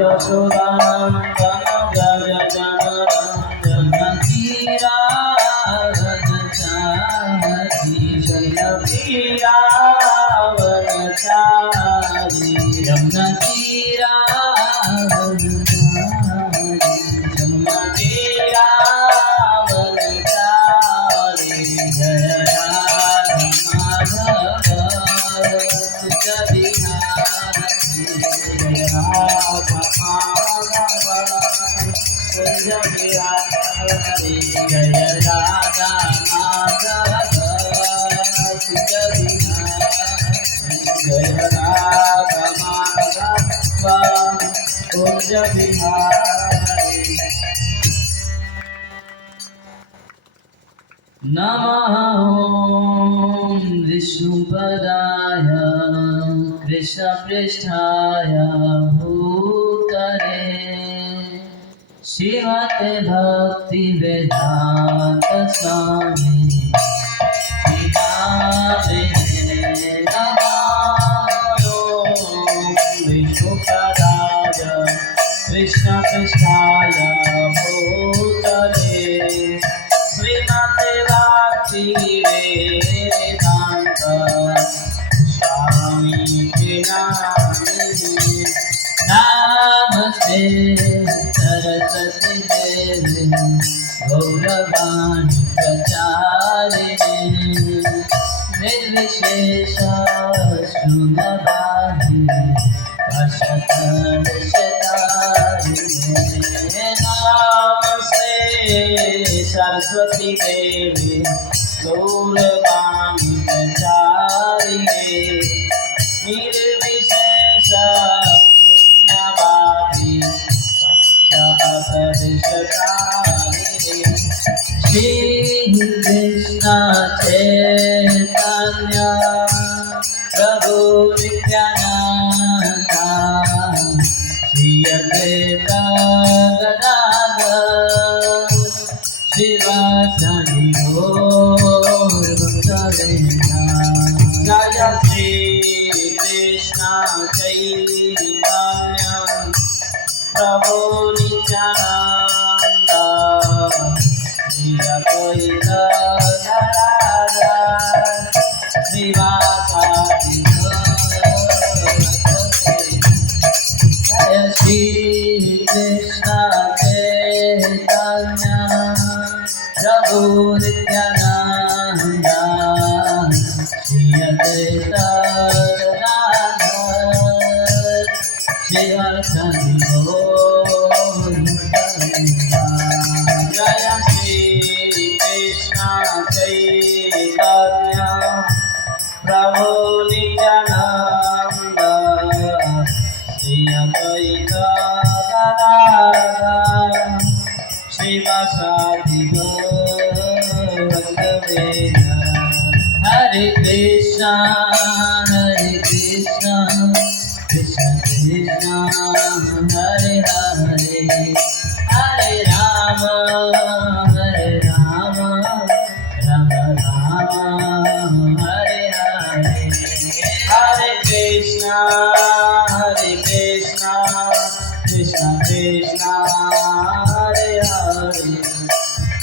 यशोदानन्दन जय जननी रावणचारी जननी रावणचारी जननी रावणचारी जय राधा नमः विष्णुपदाय कृष्णपृष्ठाय भूतले श्रीमते भक्तिवेदांत स्वामी विष्णुपदाय कृष्णपृष्ठाय भूतले श्रीमते भक्तिवेदांत स्वामी नमस्ते सरस्वती देवी गौरवाणी प्रचारिणी निर्विशेष शून्यवादी नमस्ते सरस्वती देवी गौरवाणी प्रचारिणे निर्विशेष शून्यवादी श्री कृष्ण चैतन्य प्रभु नित्यानंद श्री अद्वैत गदाधर शिवासादि गौर भक्तवृंद जय श्री कृष्ण चैतन्य प्रभु नित्यानंद श्री अद्वैत गदाधर शिवासादि जय श्री कृष्ण चैतन्य प्रभु नित्यानंद श्री अद्वैत गदाधर शिवासादि गौर भक्तवृंद जय श्री कृष्ण चैतन्य प्रभु नित्यानंद श्री अद्वैत गदाधर शिवासादि गौर भक्तवृंद हरे Krishna Krishna Krishna Hare Hare Hare Ram Ram Ram Hare Hare Hare Krishna Krishna Krishna Hare Hare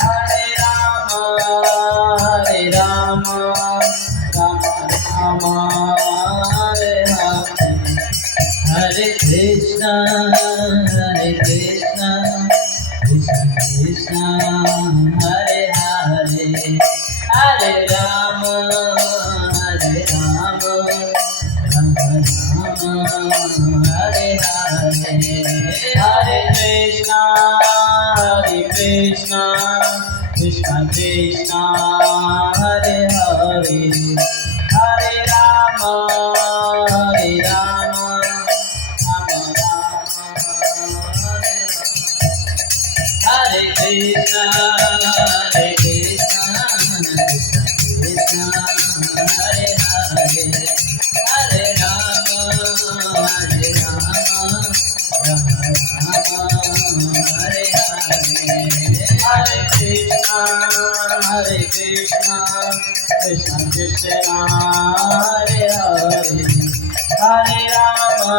Hare Ram Ram Ram Hare Hare Hare Krishna Krishna Krishna Hare Hare Hare Ram Ram Ram Hare Hare Hare Krishna Krishna Krishna Hare Hare Hare Ram Ram Hare Krishna, Krishna Krishna, Hare Hare, Hare Rama, Rama Rama, Hare Hare, Hare Krishna, Krishna Krishna, Hare Hare, Hare Rama,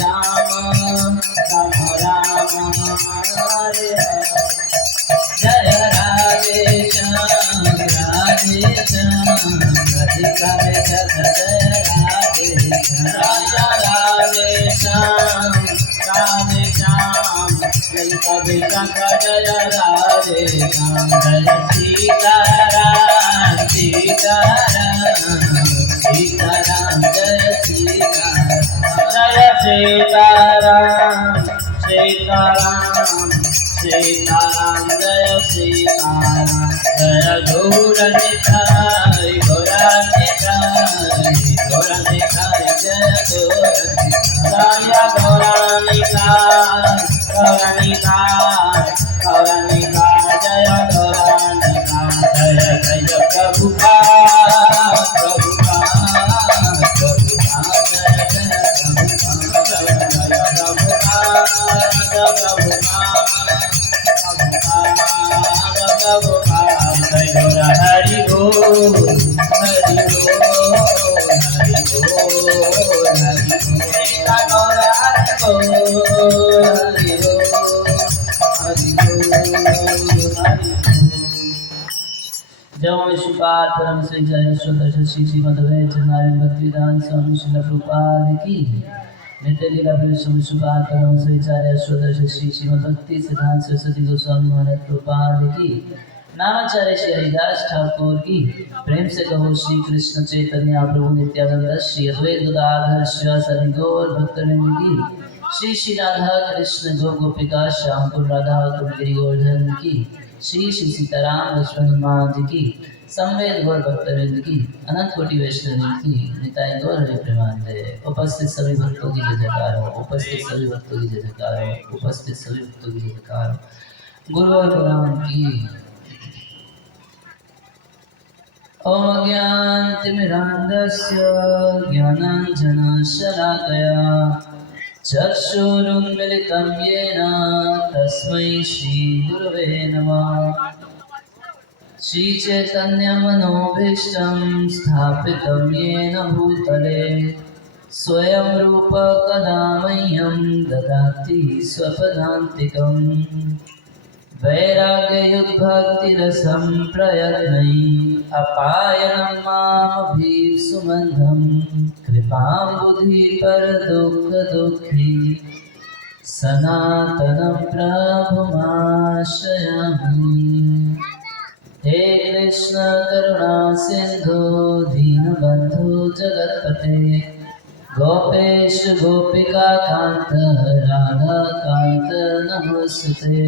Rama हरे जय राधे श्याम राधे श्याम राधिका जय राधे श्याम राधे श्याम ललिता विशाखा जय राधे श्याम जय सीताराम सीताराम सीताराम जय सीताराम सीताराम सीताराम जय सीताराम जय गौर निताई गौरा निताई गौरा निताई जय गौरा निताई गौरा निताई गौरा निताई जय गौरा निताई जय जय प्रभुपाद प्रभुपाद प्रभुपाद जय जय हरि बोल हरि जय विश्वपाद परम श्री जय श्री मधुवैच नारायण भक्तिदान स्वामी श्रील प्रभुपाद की नित्य लीला विश्वपाद परम श्री श्री श्रीमद भक्ति सिद्धांत सरस्वती गोस्वामी महाराज प्रभुपाद की नामाचार्य श्री हरिदास ठाकुर की प्रेम से कहो श्री कृष्ण चैतन्य प्रभु नित्यानंद श्री अद्वैत गदाधर श्री गौर भक्तवृंद की श्री श्री राधा कृष्ण गो गोपिका श्याम कुंड राधा कुंड गिरि गोवर्धन की श्री श्री सीताराम लक्ष्मण हनुमान जी की संवेद गौर भक्तवृंद की अनंत कोटि वैष्णव की निताई गौर हरि प्रेमानंदे। उपस्थित सभी भक्तों की जय जयकार हो, उपस्थित सभी भक्तों की जय जयकार हो, उपस्थित सभी भक्तों की जय जयकार हो। गुरु और भगवान की ओम अज्ञानतिमिरान्धस्य ज्ञानाञ्जनशलाकया चक्षुरुन्मिलितं येन तस्मै श्रीगुरवे नमः। श्रीचैतन्यमनोभीष्टं स्थापितं येन भूतले स्वयं रूप कदा मह्यं ददाति स्वपदान्तिकम्। वैराग्ययुद्भक्तिरसं प्रयत्नैः अपायनं मामभीप्सुमन्धं कृपां बुद्धिपरदुःखदुःखी सनातनं प्रभुमाश्रयामि। हे कृष्ण करुणा सिंधु दीनबन्धु जगत्पते गोपेश गोपिका कांत राधा कांत नमोस्तुते।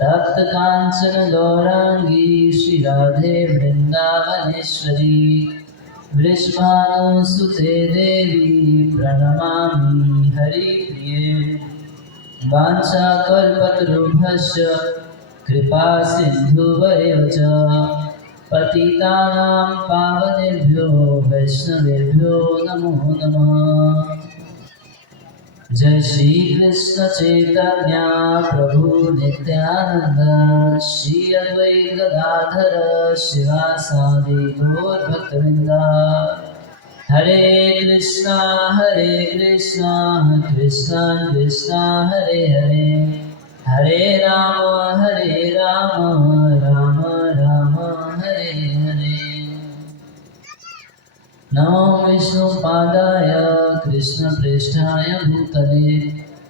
तप्त कांचन गौरांगी श्री राधे वृंदावनेश्वरी वृषभानुसुते देवी प्रणमामि हरिप्रिये। वाञ्छाकल्पतरुभ्यश्च कृपा सिन्धुवैव च पतितानां पावनेभ्यो वैष्णवेभ्यो नमो नमः। जय श्री कृष्ण चैतन्य प्रभु नित्यानंद श्री अद्वैत गदाधर शिवासादि गौर भक्तवृंद। हरे कृष्णा कृष्णा कृष्णा हरे हरे हरे राम राम राम हरे हरे। नमो विष्णुपादाय कृष्णप्रेष्ठाय भूतले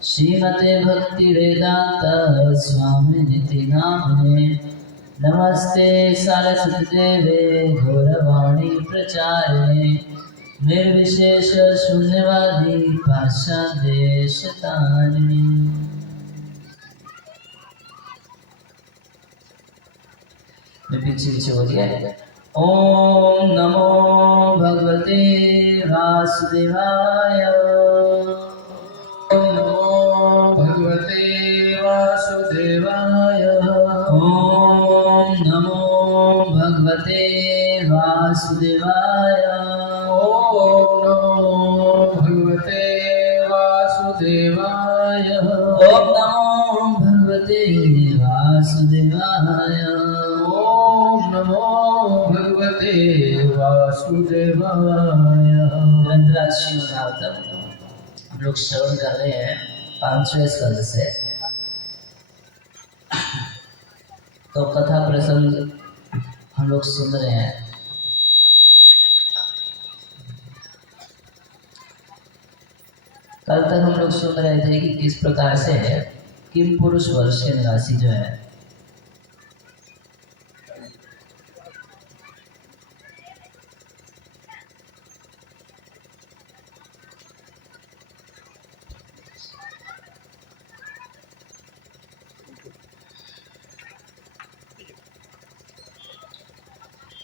श्रीमते भक्तिवेदांत स्वामिनिति नामिने। नमस्ते सरस्वती देवे गौरवाणी प्रचारिणे निर्विशेष शून्यवादी पाश्चादेशतारिणे। पीछे हो गया। ओम नमो भगवते वासुदेवाय। ओम नमो भगवते वासुदेवाय। ओम नमो भगवते वासुदेवाय। ओम नमो भगवते वासुदेवाय। ओम नमो भगवते वासुदेवाय। नमो भगवते वासुदेवाय। ग्रंथराज श्रीमद्भागवतम हम लोग श्रवण कर रहे हैं 5वें स्कंद से। तो कथा प्रसंग हम लोग सुन रहे हैं। कल तक हम लोग सुन रहे थे कि किस प्रकार से किम पुरुष वर्ष के निवासी जो है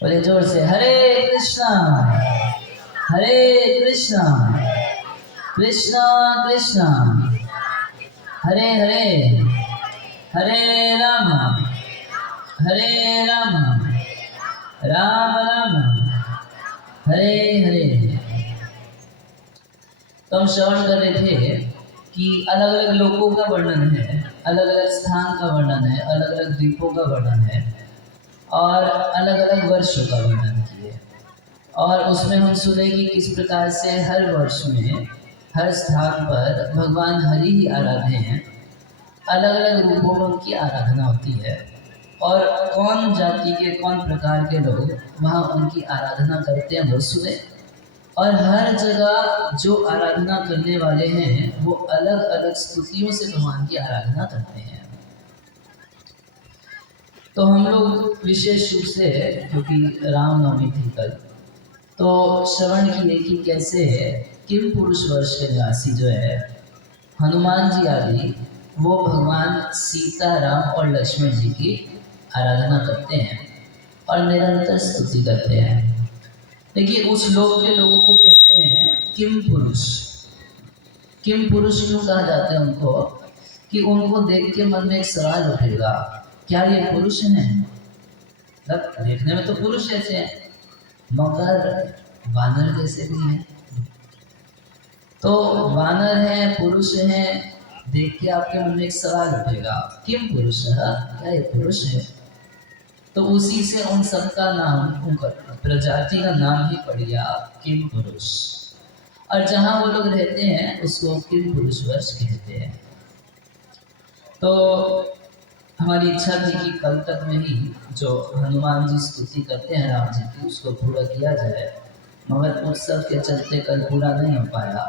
बोले जोर से हरे कृष्णा कृष्णा कृष्णा हरे हरे हरे राम राम राम हरे हरे। तो हम श्रवण कर रहे थे कि अलग अलग लोगों का वर्णन है, अलग अलग स्थान का वर्णन है, अलग अलग द्वीपों का वर्णन है और अलग अलग वर्षों का वर्णन किए। और उसमें हम सुने कि किस प्रकार से हर वर्ष में हर स्थान पर भगवान हरि ही आराध्य हैं, अलग अलग रूपों में उनकी आराधना होती है और कौन जाति के कौन प्रकार के लोग वहाँ उनकी आराधना करते हैं वो सुने। और हर जगह जो आराधना करने वाले हैं वो अलग अलग स्तुतियों से भगवान की आराधना करते हैं। तो हम लोग विशेष रूप से, क्योंकि रामनवमी थी कल, तो श्रवण किए कि कैसे किम पुरुष वर्ष के निवासी जो है हनुमान जी आदि वो भगवान सीता राम और लक्ष्मण जी की आराधना करते हैं और निरंतर स्तुति करते हैं। देखिए उस लोक के लोगों को कहते हैं किम पुरुष। किम पुरुष क्यों कहा जाता है उनको? कि उनको देख के मन में एक सवाल उठेगा, क्या ये पुरुष हैं? मतलब देखने में तो पुरुष जैसे हैं मगर वानर जैसे भी हैं। तो वानर हैं, पुरुष हैं, देख के आपके मन में एक सवाल उठेगा, किम पुरुष है, क्या ये पुरुष है? तो उसी से उन सबका नाम, उनका प्रजाति का नाम ही पड़ गया किम पुरुष। और जहाँ वो लोग रहते हैं उसको किम पुरुष वर्ष कहते हैं। तो हमारी इच्छा थी कि कल तक में ही जो हनुमान जी स्तुति करते हैं राम जी की उसको पूरा किया जाए, मगर उत्सव के चलते कल पूरा नहीं हो पाया।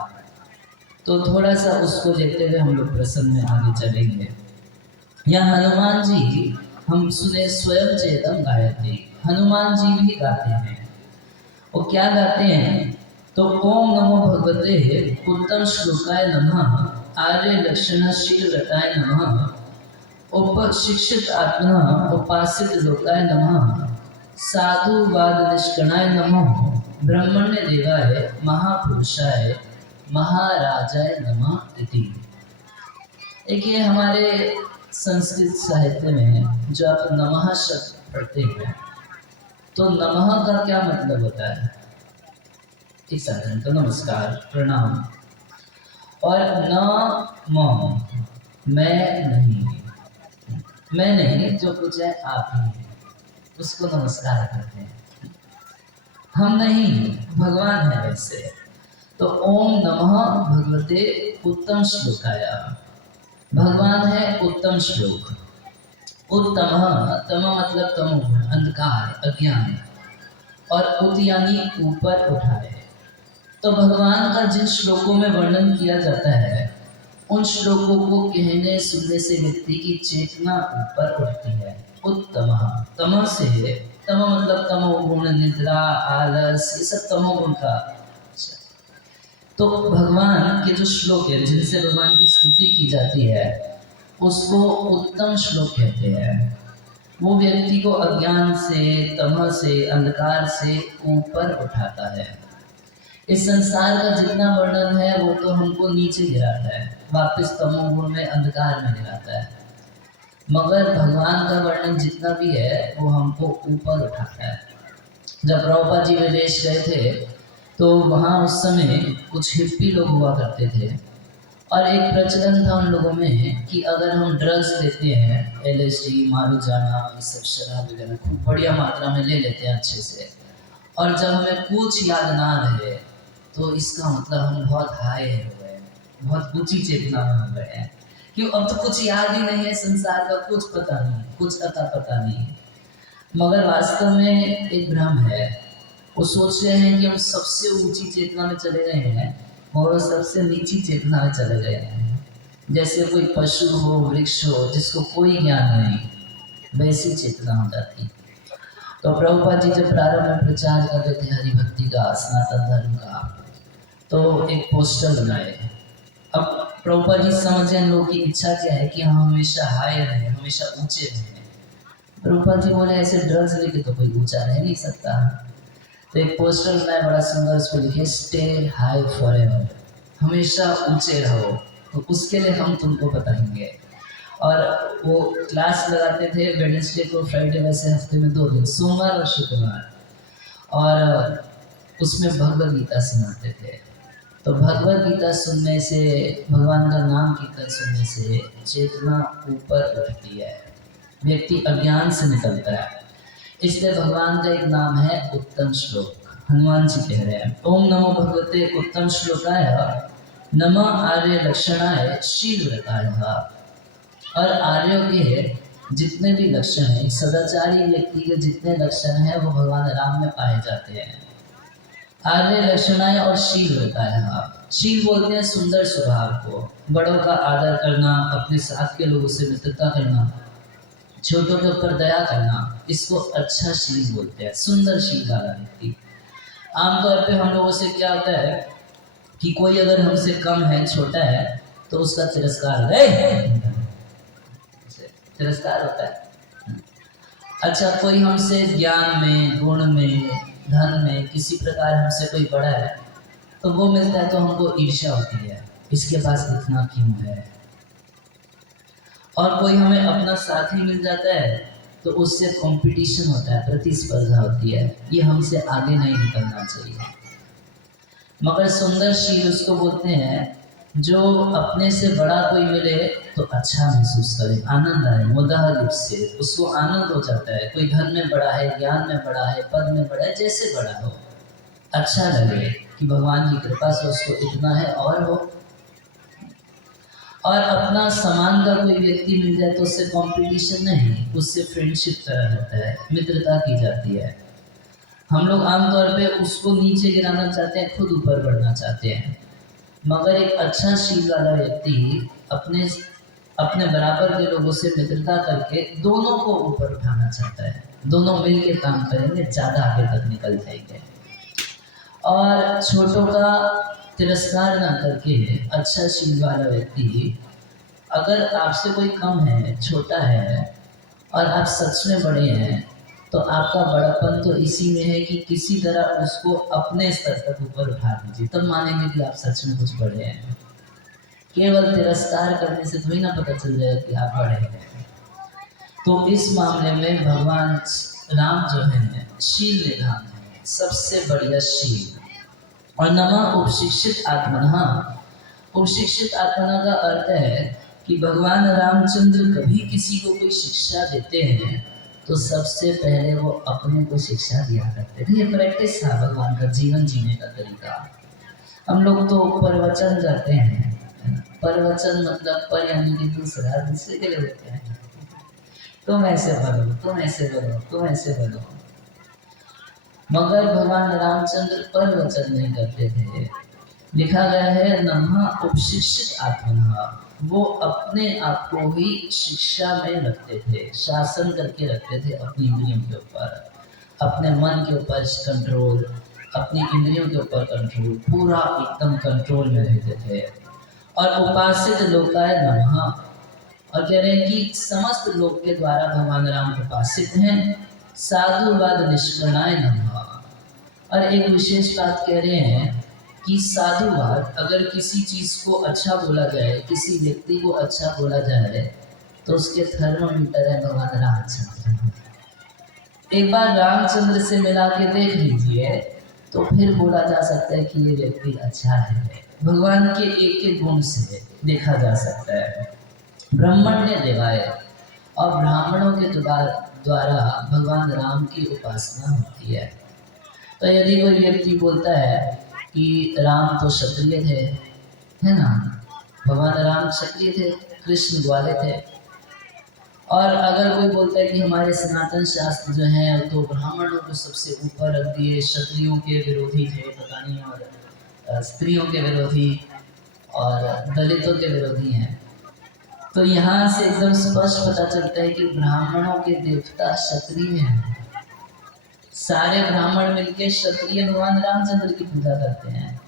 तो थोड़ा सा उसको देखते हुए हम लोग प्रसंग में आगे चलेंगे। यहाँ हनुमान जी हम सुने स्वयं चेतन गायत्री, हनुमान जी भी गाते हैं। वो क्या गाते हैं? तो ओम नमो भगवते उत्तम श्लोकाय नमः, आर्य लक्षण शील रताय नमः, उपशिक्षित आत्मा उपासित लोकाय नमः, साधुवाद निष्कणाय नमः, ब्रह्मण्य देवाय महापुरुषाय महाराजाय नमः इति। देखिए हमारे संस्कृत साहित्य में जो आप नमः शब्द पढ़ते हैं तो नमः का क्या मतलब होता है? एक साधन तो नमस्कार, प्रणाम। और न मैं नहीं, जो कुछ है आप ही हैं, उसको नमस्कार करते हैं। हम नहीं, भगवान है वैसे। तो ओम नमः भगवते उत्तम श्लोकाय, भगवान है उत्तम श्लोक। उत्तम, तम मतलब तमोगुण, अंधकार, अज्ञान, और उत यानी ऊपर उठाए। तो भगवान का जिन श्लोकों में वर्णन किया जाता है उन श्लोकों को कहने सुनने से व्यक्ति की चेतना ऊपर उठती है। उत्तम, तम से, तम मतलब तमोगुण, निद्रा, आलस, ये सब तमोगुण का। तो भगवान के जो श्लोक है जिनसे भगवान की स्तुति की जाती है उसको उत्तम श्लोक कहते हैं। वो व्यक्ति को अज्ञान से, तमह से, अंधकार से ऊपर उठाता है। इस संसार का जितना वर्णन है वो तो हमको नीचे गिराता है, वापस तमोगुण में, अंधकार में गिराता है। मगर भगवान का वर्णन जितना भी है वो हमको ऊपर उठाता है। जब प्रभुपाद जी विदेश गए थे तो वहाँ उस समय कुछ हिप्पी लोग हुआ करते थे और एक प्रचलन था उन लोगों में कि अगर हम ड्रग्स लेते हैं, LSD, मारूजाना, ये सब शराब वगैरह खूब बढ़िया मात्रा में ले लेते हैं अच्छे से, और जब हमें कुछ याद ना रहे तो इसका मतलब हम बहुत हाई हो गए, बहुत ऊंची चेतना में हो गए हैं। क्यों? अब तो कुछ याद ही नहीं है, संसार का कुछ पता नहीं, कुछ अता पता नहीं। मगर वास्तव में एक भ्रम है। वो सोच रहे हैं कि हम सबसे ऊंची चेतना में चले गए हैं और वो सबसे नीची चेतना में चले गए हैं। जैसे कोई पशु हो, वृक्ष हो, जिसको कोई ज्ञान नहीं, वैसी चेतना हो जाती। तो प्रभुपाद जी जब प्रारंभ में प्रचार कर रहे थे हरि भक्ति का, सनातन धर्म का, तो एक पोस्टर बनाए। अब प्रभुपाद जी समझे लोगों की इच्छा क्या है कि हम हमेशा हाई रहे, हमेशा ऊंचे रहे। प्रभुपाद जी बोले ऐसे ड्रग्स लेके तो कोई ऊंचा रह नहीं सकता। तो एक पोस्टर बनाया बड़ा सुंदर, उस पर लिखे स्टे हाई फॉरएवर, हमेशा ऊंचे रहो। तो उसके लिए हम तुमको बताएंगे। और वो क्लास लगाते थे वेडनेसडे को, फ्राइडे, वैसे हफ्ते में 2 दिन, सोमवार और शुक्रवार। और उसमें भगवद गीता सुनाते थे। तो भगवद गीता सुनने से, भगवान का नाम कीर्तन सुनने से चेतना ऊपर उठती है, व्यक्ति अज्ञान से निकलता है। इसलिए भगवान का एक नाम है उत्तम श्लोक। हनुमान जी कह रहे हैं ओम नमो भगवते उत्तम श्लोकाय नमः आर्य लक्षणाय शीलव्रताय। और आर्यों के जितने भी लक्षण हैं, एक सदाचारी व्यक्ति के जितने लक्षण हैं वो भगवान राम में पाए जाते हैं। आर्य लक्षणाय और शीलव्रताय। शील बोलते हैं सुंदर स्वभाव को, बड़ों का आदर करना, अपने साथ के लोगों से मित्रता करना, छोटों के ऊपर दया करना, इसको अच्छा शील बोलते हैं, सुंदर शील वाला व्यक्ति। आमतौर पे हम लोगों से क्या होता है कि कोई अगर हमसे कम है, छोटा है, तो उसका तिरस्कार होता है। अच्छा, कोई हमसे ज्ञान में, गुण में, धन में किसी प्रकार हमसे कोई बड़ा है, तो वो मिलता है तो हमको ईर्ष्या होती है, इसके पास इतना क्यों है। और कोई हमें अपना साथी मिल जाता है तो उससे कंपटीशन होता है, प्रतिस्पर्धा होती है, ये हमसे आगे नहीं निकलना चाहिए। मगर सुंदर शील उसको बोलते हैं जो अपने से बड़ा कोई मिले तो अच्छा महसूस करे, आनंद आए, मुदाह लिप्स से उसको आनंद हो जाता है। कोई धन में बड़ा है, ज्ञान में बड़ा है, पद में बड़ा है, जैसे बड़ा हो, अच्छा लगे कि भगवान की कृपा से उसको इतना है और हो। और अपना समान का कोई व्यक्ति मिल जाए तो उससे कंपटीशन नहीं, उससे फ्रेंडशिप तरह होता है, मित्रता की जाती है। हम लोग आमतौर पे उसको नीचे गिराना चाहते हैं, खुद ऊपर बढ़ना चाहते हैं। मगर एक अच्छा शील वाला व्यक्ति अपने बराबर के लोगों से मित्रता करके दोनों को ऊपर उठाना चाहता है। दोनों मिलकर काम करेंगे, ज़्यादा आगे तक निकल जाएंगे। और छोटों का तिरस्कार ना करके अच्छा शील वाला व्यक्ति, अगर आपसे कोई कम है, छोटा है और आप सच में बड़े हैं, तो आपका बड़ापन तो इसी में है कि किसी तरह उसको अपने स्तर तक ऊपर उठा दीजिए, तब मानेंगे कि आप सच में कुछ बड़े हैं। केवल तिरस्कार करने से थोड़ी ना पता चल जाएगा कि आप बड़े हैं। तो इस मामले में भगवान राम जो है शील निधान है, सबसे बढ़िया शील। और नमः उपशिक्षित आत्मना। उपशिक्षित आत्मना का अर्थ है कि भगवान रामचंद्र कभी किसी को कोई शिक्षा देते हैं तो सबसे पहले वो अपने को शिक्षा दिया करते थे। ये प्रैक्टिस था भगवान का जीवन जीने का तरीका। हम लोग तो प्रवचन जाते हैं, प्रवचन मतलब पर यानी कि दूसरे के लिए होते हैं, तुम ऐसे बोलो, तुम ऐसे बोलो, तुम ऐसे बोलो। मगर भगवान रामचंद्र पर वचन नहीं करते थे। लिखा गया है नमः उपशिक्षित आत्मना, वो अपने आप को ही शिक्षा में रखते थे, शासन करके रखते थे अपनी इंद्रियों के ऊपर, अपने मन के ऊपर कंट्रोल, अपनी इंद्रियों के ऊपर कंट्रोल, पूरा एकदम कंट्रोल में रहते थे। और उपासित लोकाय नमः, और कह रहे हैं कि समस्त लोक के द्वारा भगवान राम उपासित हैं। साधुवाद निष्कर्णाय नमः। और एक विशेष बात कह रहे हैं कि साधुवाद, अगर किसी चीज को अच्छा बोला जाए, किसी व्यक्ति को अच्छा बोला जाए, तो उसके थर्मोमीटर है भगवान रामचंद्र। एक बार रामचंद्र से मिला के देख लीजिए तो फिर बोला जा सकता है कि ये व्यक्ति अच्छा है। भगवान के एक एक गुण से देखा जा सकता है। ब्राह्मण्य देवाय, और ब्राह्मणों के द्वारा भगवान राम की उपासना होती है। तो यदि कोई व्यक्ति बोलता है कि राम तो क्षत्रिय थे, है ना, भगवान राम क्षत्रिय थे, कृष्ण ग्वाले थे। और अगर कोई बोलता है कि हमारे सनातन शास्त्र जो हैं तो ब्राह्मणों को सबसे ऊपर रख दिए, क्षत्रियों के विरोधी थे पता नहीं, और स्त्रियों के विरोधी और दलितों के विरोधी हैं, तो यहाँ से एकदम स्पष्ट पता चलता है कि ब्राह्मणों के देवता क्षत्रिय हैं। सारे ब्राह्मण मिलके क्षत्रिय भगवान रामचंद्र की पूजा करते हैं,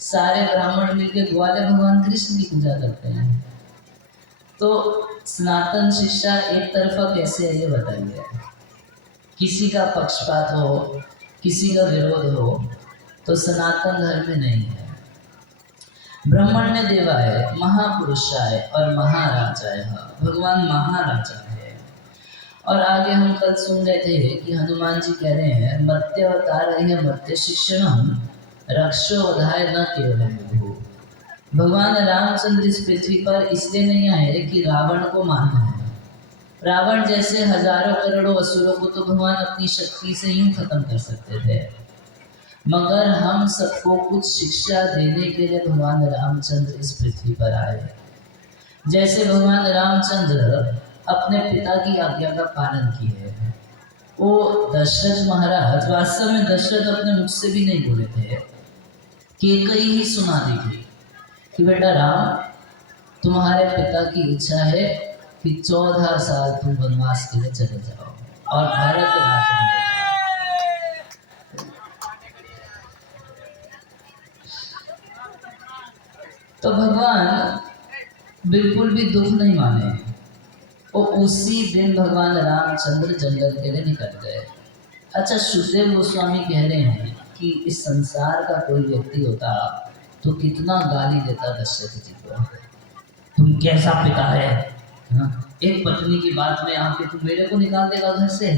सारे ब्राह्मण मिलके ग्वाले भगवान कृष्ण की पूजा करते हैं। तो सनातन शिक्षा एक तरफा कैसे है ये बताइए। किसी का पक्षपात हो, किसी का विरोध हो, तो सनातन धर्म में नहीं है। ब्रह्मण्य देवाय महापुरुषाय और महाराजाय, भगवान महाराजा है। और आगे हम कल सुन रहे थे कि हनुमान जी कह रहे हैं मर्त्यावतार है मर्त्य शिक्षणम रक्षोवधाय न केवलम विभु। भगवान रामचंद्र इस पृथ्वी पर इसलिए नहीं आए कि रावण को मारना है। रावण जैसे हजारों करोड़ों असुरों को तो भगवान अपनी शक्ति से यूं खत्म कर सकते थे, मगर हम सबको कुछ शिक्षा देने के लिए भगवान रामचंद्र इस पृथ्वी पर आए। जैसे भगवान रामचंद्र अपने पिता की आज्ञा का पालन किए। वो दशरथ महाराज, वास्तव में दशरथ अपने मुख से भी नहीं बोले थे, केकई ही सुना दी थी कि बेटा राम, तुम्हारे पिता की इच्छा है कि 14 साल तुम वनवास के लिए चले जाओ और भारत राज्य में। तो भगवान बिल्कुल भी दुख नहीं माने, वो उसी दिन भगवान रामचंद्र जंगल के लिए निकल गए। अच्छा, सुखदेव गोस्वामी कह रहे हैं कि इस संसार का कोई व्यक्ति होता तो कितना गाली देता दशरथ जी को, तुम कैसा पिता है, एक पत्नी की बात में आके तुम मेरे को निकाल देगा घर से।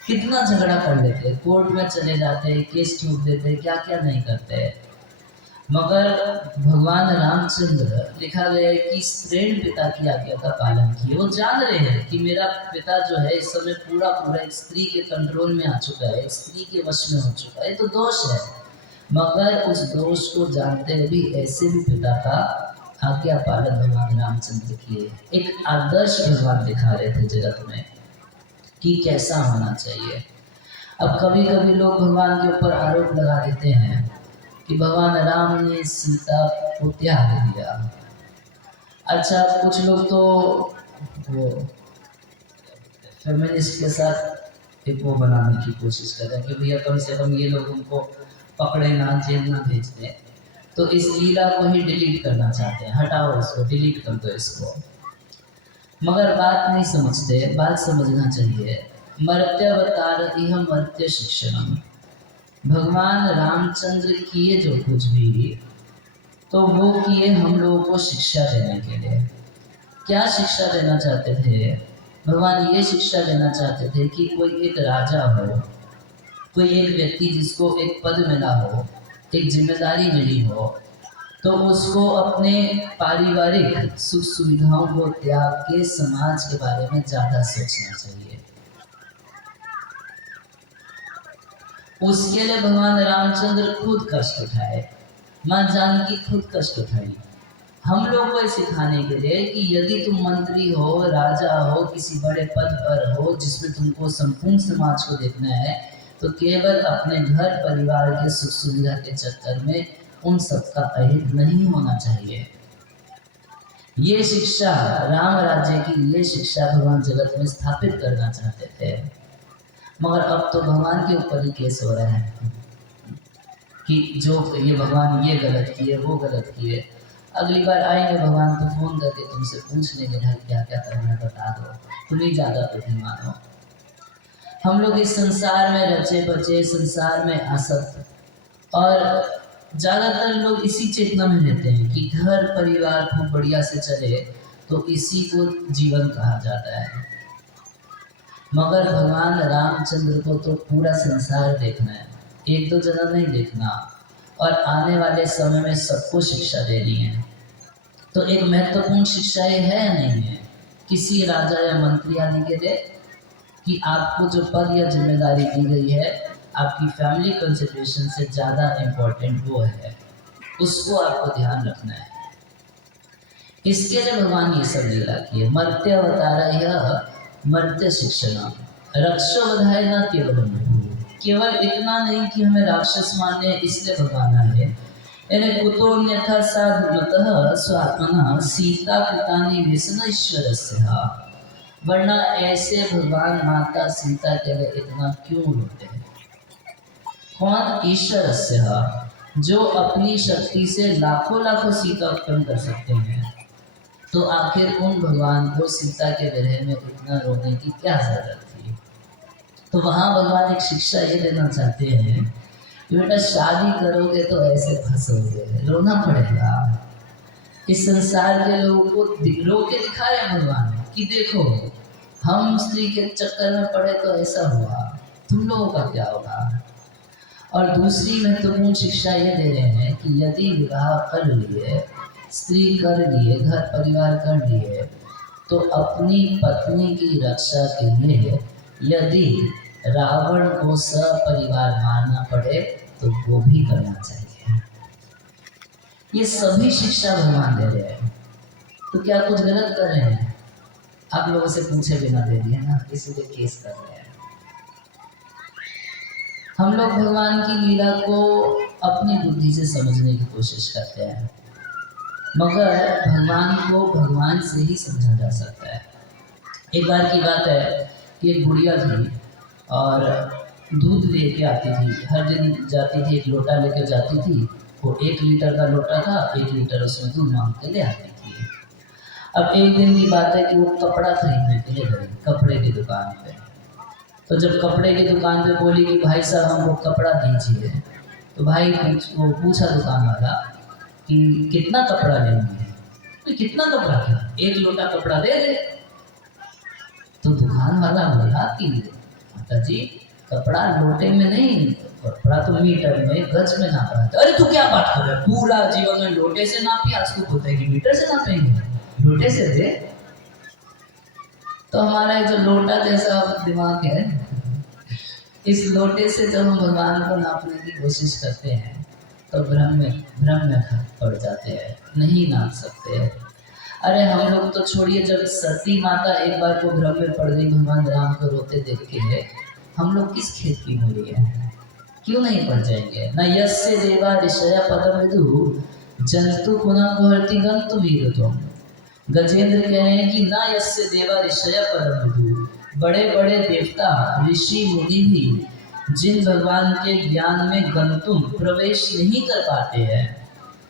कितना झगड़ा कर लेते, कोर्ट में चले जाते, केस ठोक देते, क्या क्या नहीं करते। मगर भगवान रामचंद्र लिखा गया है कि प्रेम पिता की आज्ञा का पालन किए। वो जान रहे हैं कि मेरा पिता जो है इस समय पूरा पूरा एक स्त्री के कंट्रोल में आ चुका है, एक स्त्री के वश में हो चुका है, तो दोष है। मगर उस दोष को जानते हुए भी ऐसे भी पिता का आज्ञा पालन भगवान रामचंद्र किए। एक आदर्श भगवान दिखा रहे थे जगत में कि कैसा होना चाहिए। अब कभी कभी लोग भगवान के ऊपर आरोप लगा देते हैं कि भगवान राम ने सीता को त्याग दिया। अच्छा, कुछ लोग तो वो फेमिनिस्ट के साथ एक वो बनाने की कोशिश कर रहे हैं कि भैया कम से कम ये लोग उनको पकड़े ना, जेल ना भेज दें, तो इस लीला को ही डिलीट करना चाहते हैं, हटाओ इसको, डिलीट कर दो इसको। मगर बात नहीं समझते, बात समझना चाहिए। मर्त्यावतार इह मर्त्य शिक्षणम, भगवान रामचंद्र किए जो कुछ भी, तो वो किए हम लोगों को शिक्षा देने के लिए। क्या शिक्षा देना चाहते थे भगवान? ये शिक्षा देना चाहते थे कि कोई एक राजा हो, कोई एक व्यक्ति जिसको एक पद मिला हो, एक जिम्मेदारी मिली हो, तो उसको अपने पारिवारिक सुख सुविधाओं को त्याग के समाज के बारे में ज़्यादा सोचना चाहिए। उसके लिए भगवान रामचंद्र खुद कष्ट उठाए, माँ जानकी खुद कष्ट उठाई, हम लोग को सिखाने के लिए कि यदि तुम मंत्री हो, राजा हो, किसी बड़े पद पर हो जिसमें तुमको संपूर्ण समाज को देखना है, तो केवल अपने घर परिवार के सुख सुविधा के चक्कर में उन सबका अहित नहीं होना चाहिए। ये शिक्षा राम राज्य की, ये शिक्षा भगवान जगत में स्थापित करना चाहते थे। मगर अब तो भगवान के ऊपर ही केस हो रहा है कि जो ये भगवान ये गलत किए, वो गलत किए। अगली बार आएंगे भगवान तो फोन करके तुमसे पूछ लेंगे ढंग क्या क्या करना है बता दो, तुम्हें ज़्यादा बुद्धिमान हो। हम लोग इस संसार में रचे बचे, संसार में आसक्त, और ज़्यादातर लोग इसी चेतना में रहते हैं कि घर परिवार खूब बढ़िया से चले तो इसी को जीवन कहा जाता है। मगर भगवान रामचंद्र को तो पूरा संसार देखना है, एक दो जना नहीं देखना, और आने वाले समय में सबको शिक्षा देनी है। तो एक महत्वपूर्ण शिक्षा ये है या नहीं है किसी राजा या मंत्री आदि के लिए कि आपको जो पद या जिम्मेदारी दी गई है, आपकी फैमिली कंसिडरेशन से ज़्यादा इम्पोर्टेंट वो है, उसको आपको ध्यान रखना है। इसके लिए भगवान ये सब लीला किए। मर्त्य अवतार यह मर्त्य शिक्षण रक्षो वधाय न केवल, केवल इतना नहीं कि हमें राक्षस माने इसलिए भगवान आए। यानी कुतोन्यथा साधुमतः स्वात्मना सीता कृतानि व्यसन ईश्वरस्य, वरना ऐसे भगवान माता सीता के लिए इतना क्यों रोते हैं? कौन? ईश्वरस्य, जो अपनी शक्ति से लाखों लाखों सीता उत्पन्न कर सकते हैं, तो आखिर उन भगवान को सीता के विरह में इतना रोने की क्या जरूरत थी? तो वहां भगवान एक शिक्षा ये देना चाहते हैं कि बेटा शादी करोगे तो ऐसे फंसोगे, रोना पड़ेगा। इस संसार के लोगों को रो के दिखा रहे हैं भगवान कि देखो हम स्त्री के चक्कर में पड़े तो ऐसा हुआ, तुम लोगों का क्या होगा। और दूसरी महत्वपूर्ण शिक्षा ये दे रहे हैं कि यदि विवाह कर लिए, स्त्री कर लिए, घर परिवार कर लिए, तो अपनी पत्नी की रक्षा के लिए यदि रावण को सपरिवार मारना पड़े तो वो भी करना चाहिए। ये सभी शिक्षा भगवान दे रहे हैं। तो क्या कुछ गलत कर रहे हैं? आप लोगों से पूछे बिना दे दिए ना, इसीलिए केस कर रहे हैं। हम लोग भगवान की लीला को अपनी बुद्धि से समझने की कोशिश करते हैं, मगर भगवान को भगवान से ही समझा जा सकता है। एक बार की बात है कि एक बुढ़िया थी और दूध लेके आती थी, हर दिन जाती थी, एक लोटा लेके जाती थी। वो 1 लीटर का लोटा था, 1 लीटर उसमें दूध मांग के ले आती थी। अब एक दिन की बात है कि वो कपड़ा खरीदने के लिए गई कपड़े की दुकान पे। तो जब कपड़े की दुकान पे बोली कि भाई साहब हमको कपड़ा दीजिए, तो भाई वो पूछा दुकान वाला कि कितना कपड़ा लेंगे? तो कितना कपड़ा? क्या 1 लोटा कपड़ा दे दे। तो दुकान वाला बोला कि माता जी कपड़ा लोटे में नहीं, कपड़ा तो मीटर में, गज में नापा है। अरे तू क्या बात कर रहा है, पूरा जीवन में लोटे से नापी, आज तू बोलता है कि मीटर से नापेंगे, लोटे से दे। तो हमारा जो लोटा जैसा दिमाग है, इस लोटे से जब हम भगवान को नापने की कोशिश करते हैं तो भ्रम में पड़ जाते हैं, नहीं नाप सकते। अरे हम लोग तो छोड़िए, जब सती माता एक बार को भ्रम में पड़ गई भगवान राम को रोते देख के, हम लोग किस खेत की मूली है, क्यों नहीं पड़ जाएंगे? न यस्य देवा ऋषय पदम विदु जंतु पुनः कुहर्ति गंतु वीरतुम। गजेंद्र कह रहे हैं कि न यस्य देवा ऋषय पदम विदु, बड़े बड़े देवता ऋषि मुनि भी जिन भगवान के ज्ञान में गंतुम प्रवेश नहीं कर पाते हैं,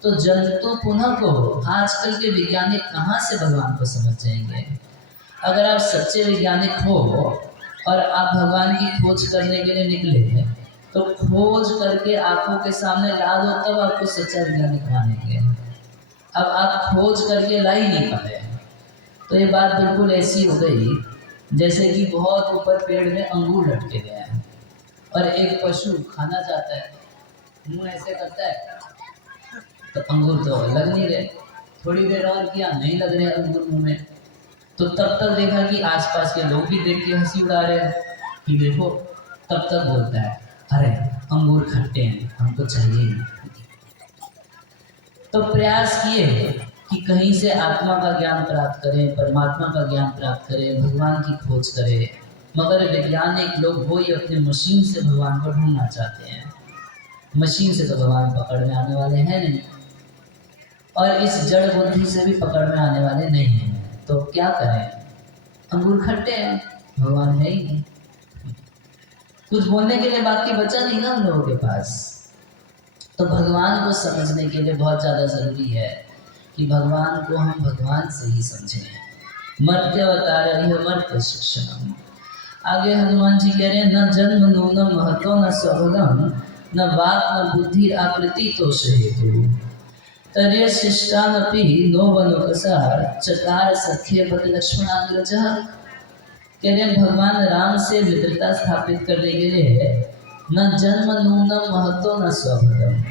तो जंतु पुनः को आजकल के वैज्ञानिक कहाँ से भगवान को समझ जाएंगे? अगर आप सच्चे वैज्ञानिक हो और आप भगवान की खोज करने के लिए निकले, तो खोज करके आंखों के सामने ला दो, तब आपको सच्चा वैज्ञानिक मानेंगे। अब आप खोज करके ला ही नहीं पाए, तो ये बात बिल्कुल ऐसी हो गई जैसे कि बहुत ऊपर पेड़ में अंगूर लटके गए हैं और एक पशु खाना चाहता है, मुंह ऐसे करता है तो अंगूर तो लग नहीं रहे, थोड़ी देर और किया, नहीं लग रहे अंगूर मुंह में। तो तब तक देखा कि आसपास के लोग भी देख के हंसी उड़ा रहे हैं कि देखो, तब तक बोलता है अरे अंगूर खट्टे हैं, हमको चाहिए नहीं। तो प्रयास किए कि कहीं से आत्मा का ज्ञान प्राप्त करें, परमात्मा का ज्ञान प्राप्त करें, भगवान की खोज करें, मगर वैज्ञानिक लोग वो ही अपने मशीन से भगवान को ढूंढना चाहते हैं। मशीन से तो भगवान पकड़ में आने वाले हैं नहीं, और इस जड़ बुद्धि से भी पकड़ में आने वाले नहीं हैं। तो क्या करें? अंगूर खट्टे हैं, भगवान है ही नहीं, कुछ बोलने के लिए बाकी बचा नहीं ना हम लोगों के पास। तो भगवान को समझने के लिए बहुत ज़्यादा ज़रूरी है कि भगवान को हम भगवान से ही समझें। मर्त्य अवतार यह मर्त्य शिक्षण। आगे हनुमान जी कह रहे हैं न जन्म नूनम महतो न स्वभगम न वाक न बुद्धि आकृति तो हेतु तर्य शिष्टानपि नो वनुकसार चकार सख्य बद लक्ष्मणाग्रजः। कह रहे हैं भगवान राम से मित्रता स्थापित करने के लिए न जन्म नूनम महतो न स्वभगम,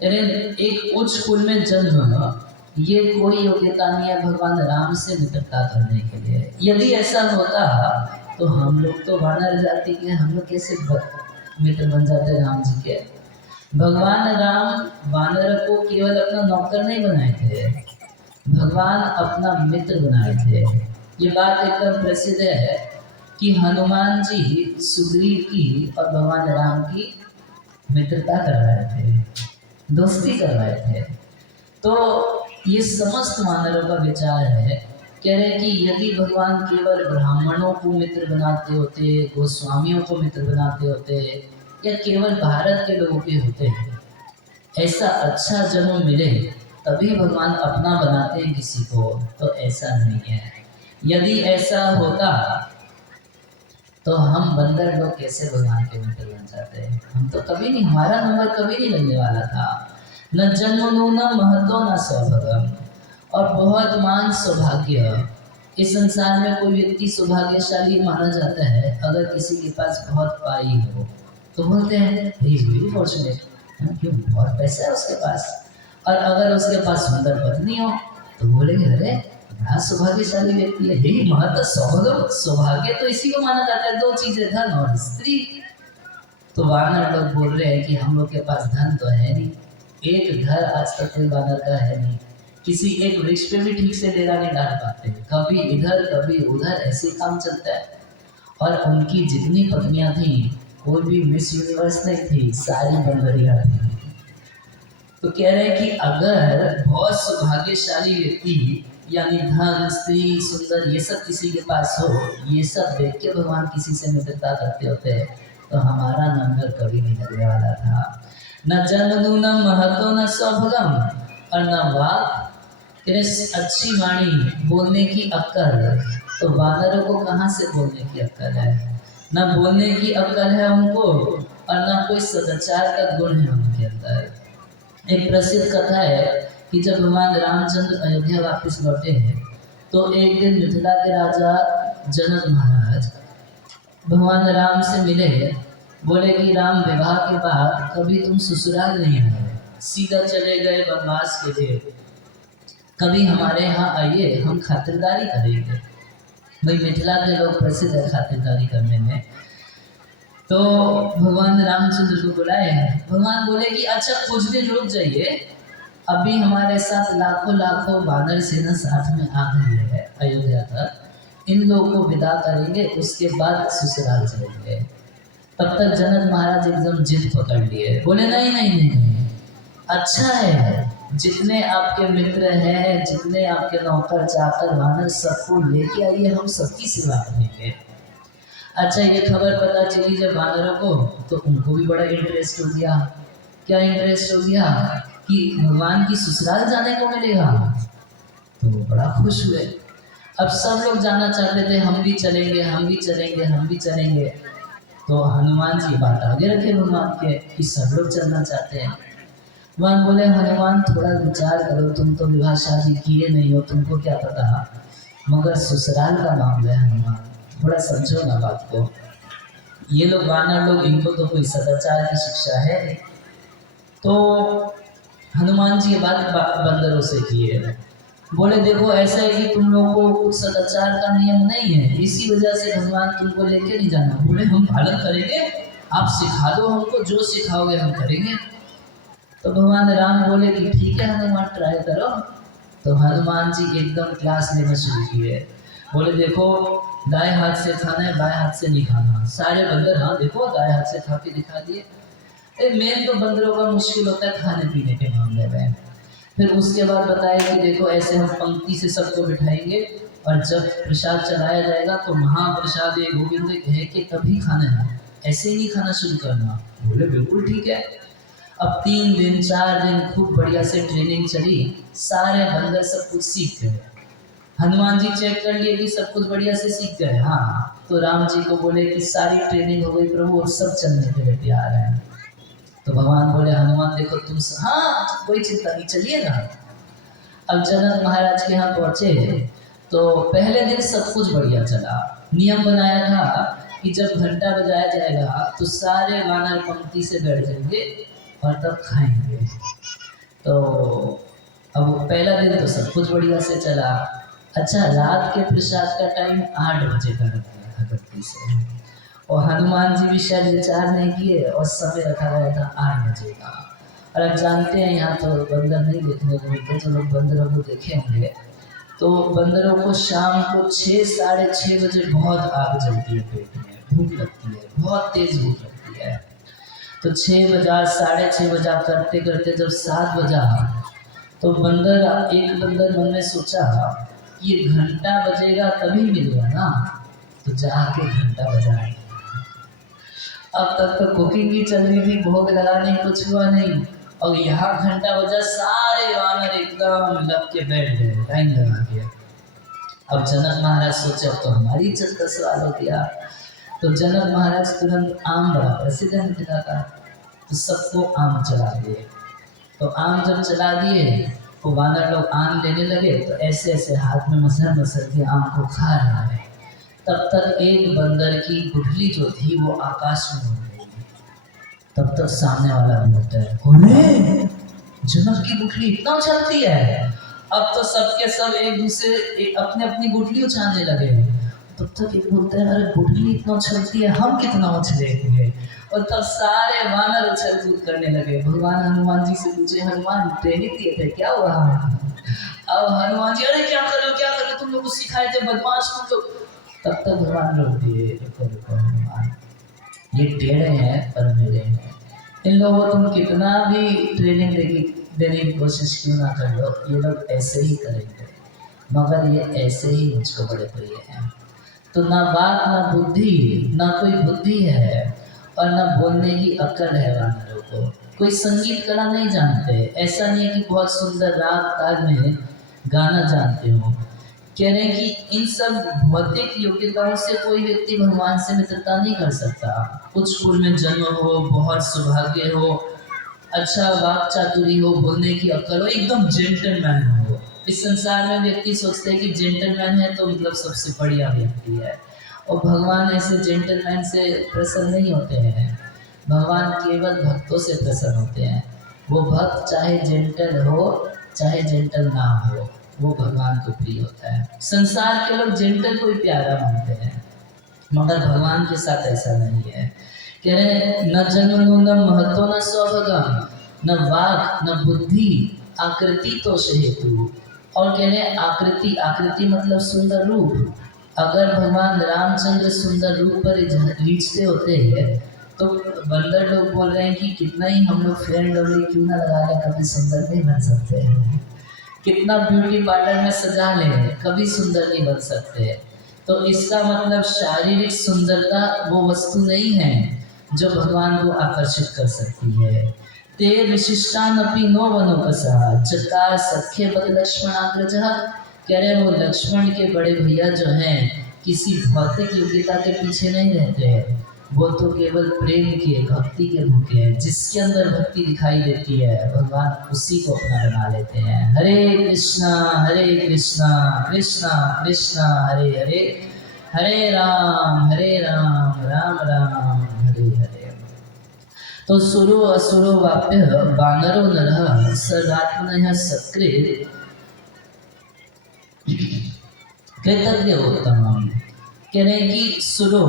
एक उच्च कुल में जन्म ये कोई योग्यता नहीं है भगवान राम से मित्रता करने के लिए। यदि ऐसा होता तो हम लोग तो वानर जाति के, हम लोग कैसे मित्र बन जाते राम जी के? भगवान राम वानर को केवल अपना नौकर नहीं बनाए थे, भगवान अपना मित्र बनाए थे। ये बात एकदम प्रसिद्ध है कि हनुमान जी सुग्रीव की और भगवान राम की मित्रता कर रहे थे, दोस्ती कर रहे थे। तो ये समस्त वानरों का विचार है, कह रहे कि यदि भगवान केवल ब्राह्मणों को मित्र बनाते होते, गोस्वामियों को मित्र बनाते होते, या केवल भारत के लोगों के होते, ऐसा अच्छा जन्म मिले तभी भगवान अपना बनाते हैं किसी को, तो ऐसा नहीं है। यदि ऐसा होता तो हम बंदर लोग कैसे भगवान के मित्र बन जाते? हम तो कभी नहीं, हमारा नंबर कभी नहीं लगने वाला था। न जन्म न महत्व न सौभाग्यम, और बहुत मान सौभाग्य। इस संसार में कोई व्यक्ति सौभाग्यशाली माना जाता है अगर किसी के पास बहुत पाई हो, तो बोलते हैं ही इज वेरी फॉर्चुनेट, क्यों बहुत पैसा है उसके पास। और अगर उसके पास सुंदर पत्नी हो तो बोलेंगे अरे बड़ा सौभाग्यशाली व्यक्ति है। यही महत्व सौभाग्य, सौभाग्य तो इसी को माना जाता है, दो चीजें, धन और स्त्री। तो वानर लोग बोल रहे हैं कि हम लोग के पास धन तो है नहीं, एक घर आज तक कोई वानर का है नहीं, किसी एक वृक्ष पे भी ठीक से डेरा नहीं डाल पाते, कभी इधर कभी उधर ऐसे काम चलता है। और उनकी जितनी पत्नियां थी कोई भी मिस यूनिवर्स नहीं थी, सारी बंदरियां थी। तो कह रहे हैं कि अगर बहुत सौभाग्यशाली व्यक्ति यानी धन स्त्री सुंदर ये सब किसी के पास हो, ये सब देख के भगवान किसी से मित्रता करते होते, तो हमारा नंबर कभी नहीं लगने वाला था। न जन्म न महत्व न सौभाग्यम, और न वाक, अच्छी वाणी बोलने की अक्कल। तो वानरों को कहाँ से बोलने की अक्कल है? न बोलने की अक्कल है उनको, और न कोई सदाचार का गुण है उनके अंदर। एक प्रसिद्ध कथा है कि जब भगवान रामचंद्र अयोध्या वापस लौटे हैं, तो एक दिन मिथिला के राजा जनक महाराज भगवान राम से मिले, बोले कि राम विवाह के बाद कभी तुम ससुराल नहीं आए, सीधा चले गए वनवास के लिए, कभी हमारे यहाँ आइए, हम खातिरदारी करेंगे। भाई मिथिला के लोग प्रसिद्ध है खातिरदारी करने में। तो भगवान रामचंद्र को बुलाए, भगवान बोले कि अच्छा कुछ दिन रुक जाइए, अभी हमारे साथ लाखों लाखों वानर सेना साथ में आ गई है अयोध्या तक, इन लोगों को विदा करेंगे, उसके बाद ससुराल चलेंगे। तब तक जनक महाराज एकदम जिद पकड़ लिए, बोले नहीं नहीं नहीं नहीं, अच्छा है, जितने आपके मित्र हैं, जितने आपके नौकर चाकर वानर, सबको लेके आइए, हम सबकी सेवा करेंगे। अच्छा ये खबर पता चली जब वानरों को, तो उनको भी बड़ा इंटरेस्ट हो गया। क्या इंटरेस्ट हो गया? कि भगवान की ससुराल जाने को मिलेगा, तो बड़ा खुश हुए। अब सब लोग जाना चाहते थे, हम भी चलेंगे हम भी चलेंगे हम भी चलेंगे। तो हनुमान जी बात आगे रखे भगवान के कि सब लोग चलना चाहते हैं। भगवान बोले हनुमान थोड़ा विचार करो, तुम तो विवाह शादी किए नहीं हो, तुमको क्या पता, मगर ससुराल का मामला है हनुमान, थोड़ा समझो ना बात को। ये लोग वानर लोग, इनको तो कोई सदाचार की शिक्षा है नहीं। तो हनुमान जी ये बात बंदरों से किए, बोले देखो ऐसा है कि तुम लोगों को कुछ सदाचार का नियम नहीं है, इसी वजह से भगवान तुमको लेके नहीं जाना। बोले हम पालन करेंगे, आप सिखा दो हमको, जो सिखाओगे हम करेंगे। तो भगवान राम बोले कि ठीक है हनुमान, ट्राई करो। तो हनुमान जी एकदम क्लास लेना शुरू किए, बोले देखो दाएं हाथ से खाना है, बाएं हाथ से नहीं खाना। सारे बंदर हाँ देखो दाएं हाथ से खा के दिखा दिए। मेन तो बंदरों का मुश्किल होता है खाने पीने के मामले में। फिर उसके बाद बताया कि देखो ऐसे हम पंक्ति से सबको बिठाएंगे, और जब प्रसाद चलाया जाएगा तो महाप्रसाद गोविंद कह के तभी खाना है, ऐसे ही नहीं खाना शुरू करना। बोले बिल्कुल ठीक है। अब 3 दिन 4 दिन खूब बढ़िया से ट्रेनिंग चली, सारे बंदर सब कुछ सीख गए। हनुमान जी चेक कर लिए कि सब कुछ बढ़िया से सीख गए। हाँ, तो राम जी को बोले कि सारी ट्रेनिंग हो गई प्रभु, और सब चलने के लिए तैयार है। तो भगवान बोले हनुमान देखो तुम हाँ कोई चिंता नहीं, चलिए ना। अब जनक महाराज के यहाँ पहुंचे तो पहले दिन सब कुछ बढ़िया चला। नियम बनाया था कि जब घंटा बजाया जाएगा तो सारे वानर पंक्ति से बैठ जाएंगे और तब खाएंगे। तो अब पहला दिन तो सब कुछ बढ़िया से चला। अच्छा रात के प्रसाद का टाइम 8 बजे का रखा था गलती से, और हनुमान जी भी शायद विचार नहीं किए और समय रखा गया था 8 बजे का। और अब जानते हैं यहाँ तो बंदर नहीं देखने को मिलते, तो लोग बंदरों को देखे होंगे। तो बंदरों को शाम को 6 साढ़े 6 बजे बहुत आग जलती है पेट में, भूख लगती है, बहुत तेज भूख लगती है। तो 6 बजा साढ़े 6 बजा करते करते जब 7 बजा तो एक बंदर मन में सोचा ये घंटा बजेगा तभी मिलेगा ना, तो जाके घंटा बजाए। अब तक तो कुकिंग ही चल रही थी, भोग लगाने कुछ हुआ नहीं, और यहाँ घंटा बजा, सारे वानर एकदम लग के बैठ गए लाइन लगा के। अब जनक महाराज सोचे अब तो हमारी इज्जत का सवाल हो गया। तो जनक महाराज तुरंत आम बड़ा प्रसिद्ध है पिता का, तो सबको आम चला दिए। तो आम जब चला दिए तो वानर लोग आम लेने लगे, तो ऐसे ऐसे हाथ में मसल मसल के आम को खा रहा है। तब तक एक बंदर की गुठली जो थी वो आकाश में उड़ गई। तब तक सामने वाला बोलता है, अरे जनक की गुठली इतना उछलती है। अब तो सबके सब एक दूसरे अपने अपनी गुठली उछालने लगे। तब तक एक बोलते हैं, अरे गुठली इतना उछलती है, हम कितना उछलेंगे। और तब सारे वानर उछल कूद करने लगे। भगवान हनुमान जी से पूछे, हनुमान ट्रेनिंग दिए थे क्या हुआ? अब हनुमान जी, अरे क्या करो तुम लोग को सिखाए थे बदमाश तुम लोग। तब तक भगवान रोक दिए, रुको हनुमान, ये टेढ़े हैं पर मेरे हैं, इन लोगों को तुम कितना भी ट्रेनिंग देने की कोशिश क्यों ना कर लो, ये लोग ऐसे ही करेंगे, मगर ये ऐसे ही मुझको बड़े प्रिय हैं। तो ना बात ना बुद्धि, ना कोई बुद्धि है और ना बोलने की अक्ल है वानरों को। कोई संगीत कला नहीं जानते, ऐसा नहीं है कि बहुत सुंदर राग ताल में गाना जानते हो। कह रहे हैं कि इन सब भौतिक योग्यताओं से कोई व्यक्ति भगवान से मित्रता नहीं कर सकता। कुछ कुल में जन्म हो, बहुत सौभाग्य हो, अच्छा वाक चातुरी हो, बोलने की अक्ल हो, एकदम जेंटलमैन हो। इस संसार में व्यक्ति सोचते हैं कि जेंटलमैन है तो मतलब सबसे बढ़िया व्यक्ति है, और भगवान ऐसे जेंटलमैन से प्रसन्न नहीं होते हैं। भगवान केवल भक्तों से प्रसन्न होते हैं। वो भक्त चाहे जेंटल हो चाहे जेंटल ना हो, वो भगवान को प्रिय होता है। संसार के लोग जेंटल को ही प्यारा मानते हैं, मगर भगवान के साथ ऐसा नहीं है। कह रहे न जन्म न महत्व न सौभगम, न वाक न बुद्धि, आकृति तो हेतु। और कह रहे आकृति मतलब सुंदर रूप। अगर भगवान रामचंद्र सुंदर रूप पर रीझते होते हैं तो बंदर लोग बोल रहे हैं कि कितना ही हम लोग फेयर एंड लवली क्यों ना लगा लें, कभी सुंदर नहीं बन सकते हैं। कितना ब्यूटी पार्लर में सजा लें, कभी सुंदर नहीं बन सकते। तो इसका मतलब शारीरिक सुंदरता वो वस्तु नहीं है जो भगवान को आकर्षित कर सकती है। ते विशिष्टानपि नो वनोकसा चकार सख्य बद लक्ष्मणाग्रजः। कह रहे वो लक्ष्मण के बड़े भैया जो हैं किसी भौतिक योग्यता के पीछे नहीं रहते हैं, वो तो केवल प्रेम के भक्ति के भूखे हैं। जिसके अंदर भक्ति दिखाई देती है भगवान उसी को अपना बना लेते हैं। हरे कृष्णा कृष्णा कृष्णा हरे हरे, हरे राम राम राम हरे हरे। तो सुरो असुरो वाप्य वानरो नरः सर्वात्मनः सकृत कृतज्ञ उत्तम। कह रहे हैं कि सुरो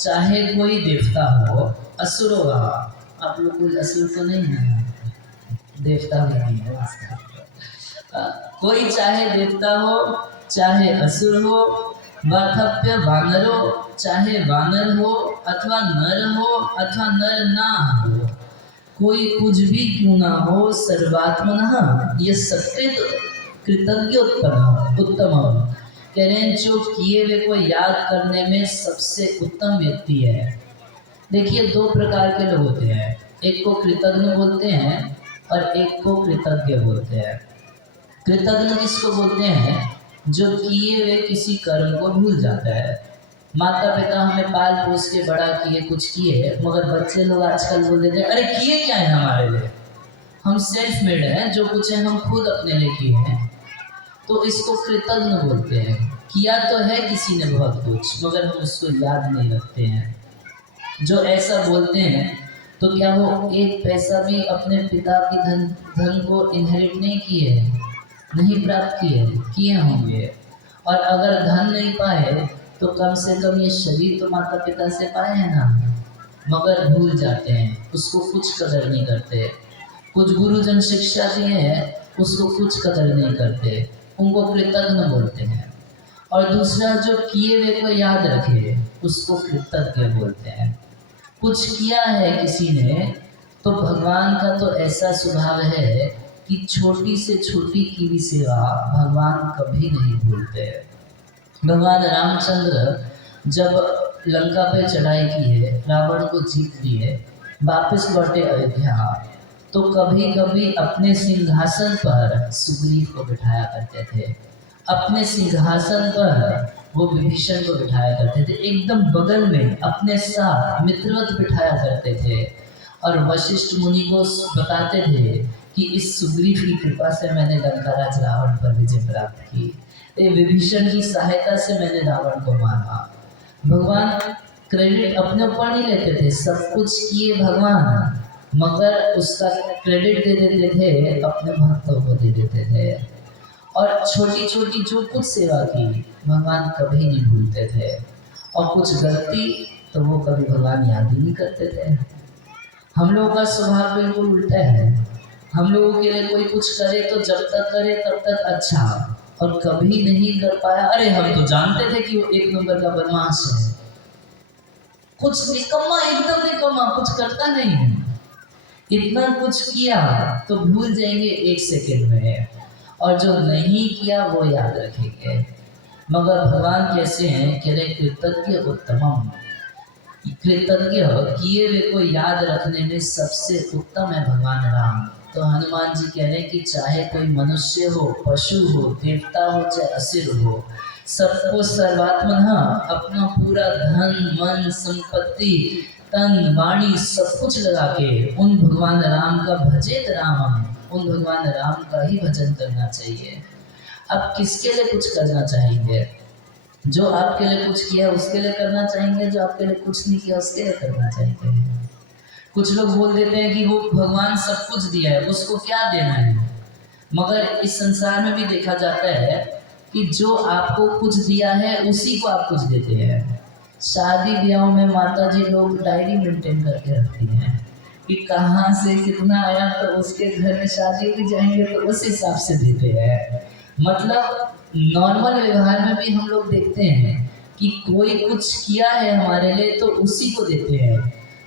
चाहे कोई देवता हो, असुरो आप लोग कोई असुर तो नहीं है, देवता भी नहीं है। कोई चाहे देवता हो चाहे असुर हो, वाथप्य वानरो चाहे वानर हो अथवा नर ना हो, कोई कुछ भी क्यों ना हो, सर्वात्मनः ये सकृत कृतज्ञ उत्तम। कह रहे हैं जो किए हुए को याद करने में सबसे उत्तम व्यक्ति है। देखिए दो प्रकार के लोग होते हैं, एक को कृतज्ञ बोलते हैं और एक को कृतज्ञ बोलते हैं। कृतज्ञ किसको बोलते हैं? जो किए हुए किसी कर्म को भूल जाता है। माता पिता हमें पाल पोस के बड़ा किए, कुछ किए, मगर बच्चे लोग आजकल बोल देते हैं अरे किए क्या है हमारे लिए, हम सेल्फ मेड हैं, जो कुछ है हम खुद अपने लिए किए हैं। तो इसको कृतज्ञ बोलते हैं। किया तो है किसी ने बहुत कुछ, मगर हम उसको याद नहीं रखते हैं। जो ऐसा बोलते हैं तो क्या वो एक पैसा भी अपने पिता की धन को इनहेरिट नहीं किए, नहीं प्राप्त किए होंगे। और अगर धन नहीं पाए तो कम से कम ये शरीर तो माता पिता से पाए हैं ना, मगर भूल जाते हैं, उसको कुछ कदर नहीं करते। कुछ गुरुजन शिक्षा दिए हैं, उसको कुछ कदर नहीं करते। उनको कृतज्ञ बोलते हैं। और दूसरा जो किए हुए को याद रखे उसको कृतज्ञ बोलते हैं। कुछ किया है किसी ने तो भगवान का तो ऐसा स्वभाव है कि छोटी से छोटी की भी सेवा भगवान कभी नहीं भूलते। भगवान रामचंद्र जब लंका पे चढ़ाई की है, रावण को जीत लिए, वापस लौटे अयोध्या, तो कभी कभी अपने सिंहासन पर सुग्रीव को बिठाया करते थे, अपने सिंहासन पर वो विभीषण को बिठाया करते थे, एकदम बगल में अपने साथ मित्रवत बिठाया करते थे। और वशिष्ठ मुनि को बताते थे कि इस सुग्रीव की कृपा से मैंने लंकाराज रावण पर विजय प्राप्त की, विभीषण की सहायता से मैंने रावण को मारा। भगवान क्रेडिट अपने ऊपर नहीं लेते थे, सब कुछ किए भगवान, मगर उसका क्रेडिट दे देते थे, अपने भक्तों को दे देते थे। और छोटी छोटी जो कुछ सेवा की भगवान कभी नहीं भूलते थे, और कुछ गलती तो वो कभी भगवान याद ही नहीं करते थे। हम लोगों का स्वभाव बिल्कुल उल्टा है। हम लोगों के लिए कोई कुछ करे तो जब तक करे तब तक अच्छा, और कभी नहीं कर पाया, अरे हम तो जानते थे कि वो एक नंबर का बदमाश है, कुछ निकम्मा, एकदम निकम्मा, कुछ करता नहीं है। इतना कुछ किया तो भूल जाएंगे एक सेकेंड में, और जो नहीं किया वो याद रखेंगे। मगर भगवान कैसे हैं, कह रहे कृतज्ञ उत्तमम, कृतज्ञ किए हुए को याद रखने में सबसे उत्तम है भगवान राम। तो हनुमान जी कह रहे हैं कि चाहे कोई मनुष्य हो, पशु हो, देवता हो, चाहे असुर हो, सबको सर्वात्मना अपना पूरा धन मन संपत्ति तन वाणी सब कुछ लगा के उन भगवान राम का भजेत रामम, उन भगवान राम का ही भजन करना चाहिए। अब किसके लिए कुछ करना चाहेंगे? जो आपके लिए कुछ किया उसके लिए करना चाहेंगे, जो आपके लिए कुछ नहीं किया उसके लिए करना चाहेंगे। कुछ लोग बोल देते हैं कि वो भगवान सब कुछ दिया है, उसको क्या देना है। मगर इस संसार में भी देखा जाता है कि जो आपको कुछ दिया है उसी को आप कुछ देते हैं। शादी ब्याहों में माता जी लोग डायरी मेंटेन करके रखती हैं कि कहाँ से कितना आया, तो उसके घर में शादी भी जाएंगे तो उस हिसाब से देते हैं। मतलब नॉर्मल व्यवहार में भी हम लोग देखते हैं कि कोई कुछ किया है हमारे लिए तो उसी को देते हैं।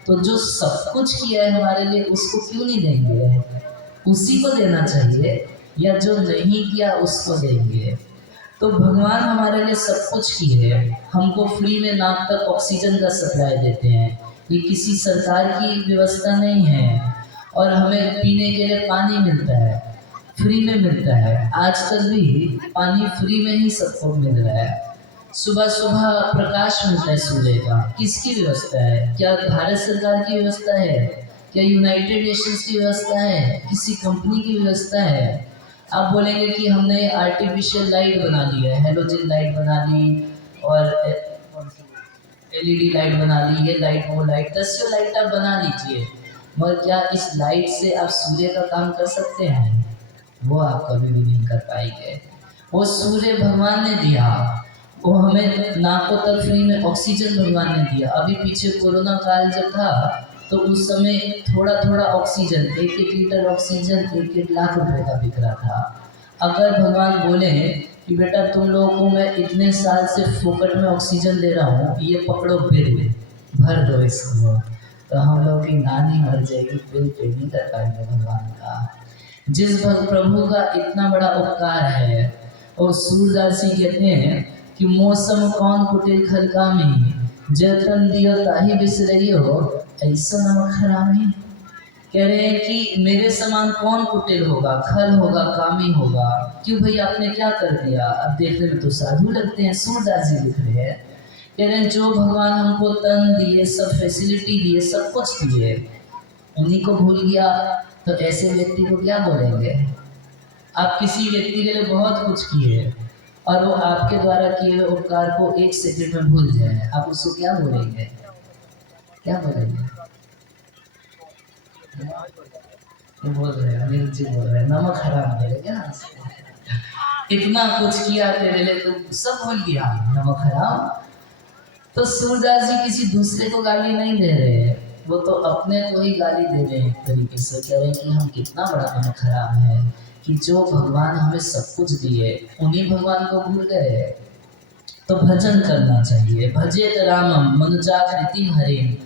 तो जो सब कुछ किया है हमारे लिए उसको क्यों नहीं देंगे? उसी को देना चाहिए, या जो नहीं किया उसको देंगे। तो भगवान हमारे लिए सब कुछ किए है, हमको फ्री में नाक तक ऑक्सीजन का सप्लाई देते हैं, ये किसी सरकार की व्यवस्था नहीं है। और हमें पीने के लिए पानी मिलता है, फ्री में मिलता है, आज तक भी पानी फ्री में ही सबको मिल रहा है। सुबह सुबह प्रकाश मिलता है सूर्य का, किसकी व्यवस्था है? क्या भारत सरकार की व्यवस्था है? क्या यूनाइटेड नेशंस की व्यवस्था है? किसी कंपनी की व्यवस्था है? आप बोलेंगे कि हमने आर्टिफिशियल लाइट बना ली है, हेलोजन लाइट बना ली और एलईडी लाइट बना ली, ये लाइट वो लाइट, 10 लाइट आप बना लीजिए, मगर क्या इस लाइट से आप सूर्य का काम कर सकते हैं? वो आप कभी भी नहीं कर पाएंगे। वो सूर्य भगवान ने दिया, वो हमें नाकों तक फ्री में ऑक्सीजन भगवान ने दिया। अभी पीछे कोरोना काल जब था तो उस समय थोड़ा थोड़ा ऑक्सीजन, 1-1 लीटर ऑक्सीजन 1-1 लाख रुपए का बिक रहा था। अगर भगवान बोले कि बेटा तुम लोगों को मैं इतने साल से फोकट में ऑक्सीजन दे रहा हूँ, ये पकड़ो बिल भर दो इसको, तो हम लोग की नानी मर जाएगी, बिल पे नहीं कर पाएंगे भगवान का। जिस प्रभु का इतना बड़ा उपकार है। और सूरदास जी कहते हैं कि मौसम कौन कुटिल खलकामी, जतन दियो ताही बिसरइयो, ऐसा नमक हरामी। कह रहे हैं कि मेरे समान कौन कुटिल होगा, खल होगा, कामी होगा। क्यों भाई आपने क्या कर दिया? अब देखने में तो साधु लगते हैं। सूरदास जी लिख रहे हैं, कह रहे हैं जो भगवान हमको तन दिए, सब फैसिलिटी दिए, सब कुछ दिए, उन्हीं को भूल गया, तो ऐसे व्यक्ति को क्या बोलेंगे? आप किसी व्यक्ति के लिए बहुत कुछ किए और वो आपके द्वारा किए हुए उपकार को 1 सेकंड में भूल जाए, आप उसको क्या बोलेंगे? क्या बोलेंगे? बोल रहे हैं, अनिल जी बोल रहे हैं, नमक हराम बोले क्या? इतना कुछ किया तेरे लिए, तो सब भूल गया, नमक हराम। तो सूरदास जी किसी दूसरे को गाली नहीं दे रहे हैं, वो तो अपने को ही गाली दे रहे हैं। एक तरीके से कह रहे हैं कि हम कितना बड़ा नमक हराम है, कि जो भगवान हमें सब कुछ दिए उन्हीं भगवान को भूल गए। तो भजन करना चाहिए। भजेत रामम मनुजाकृति हरे,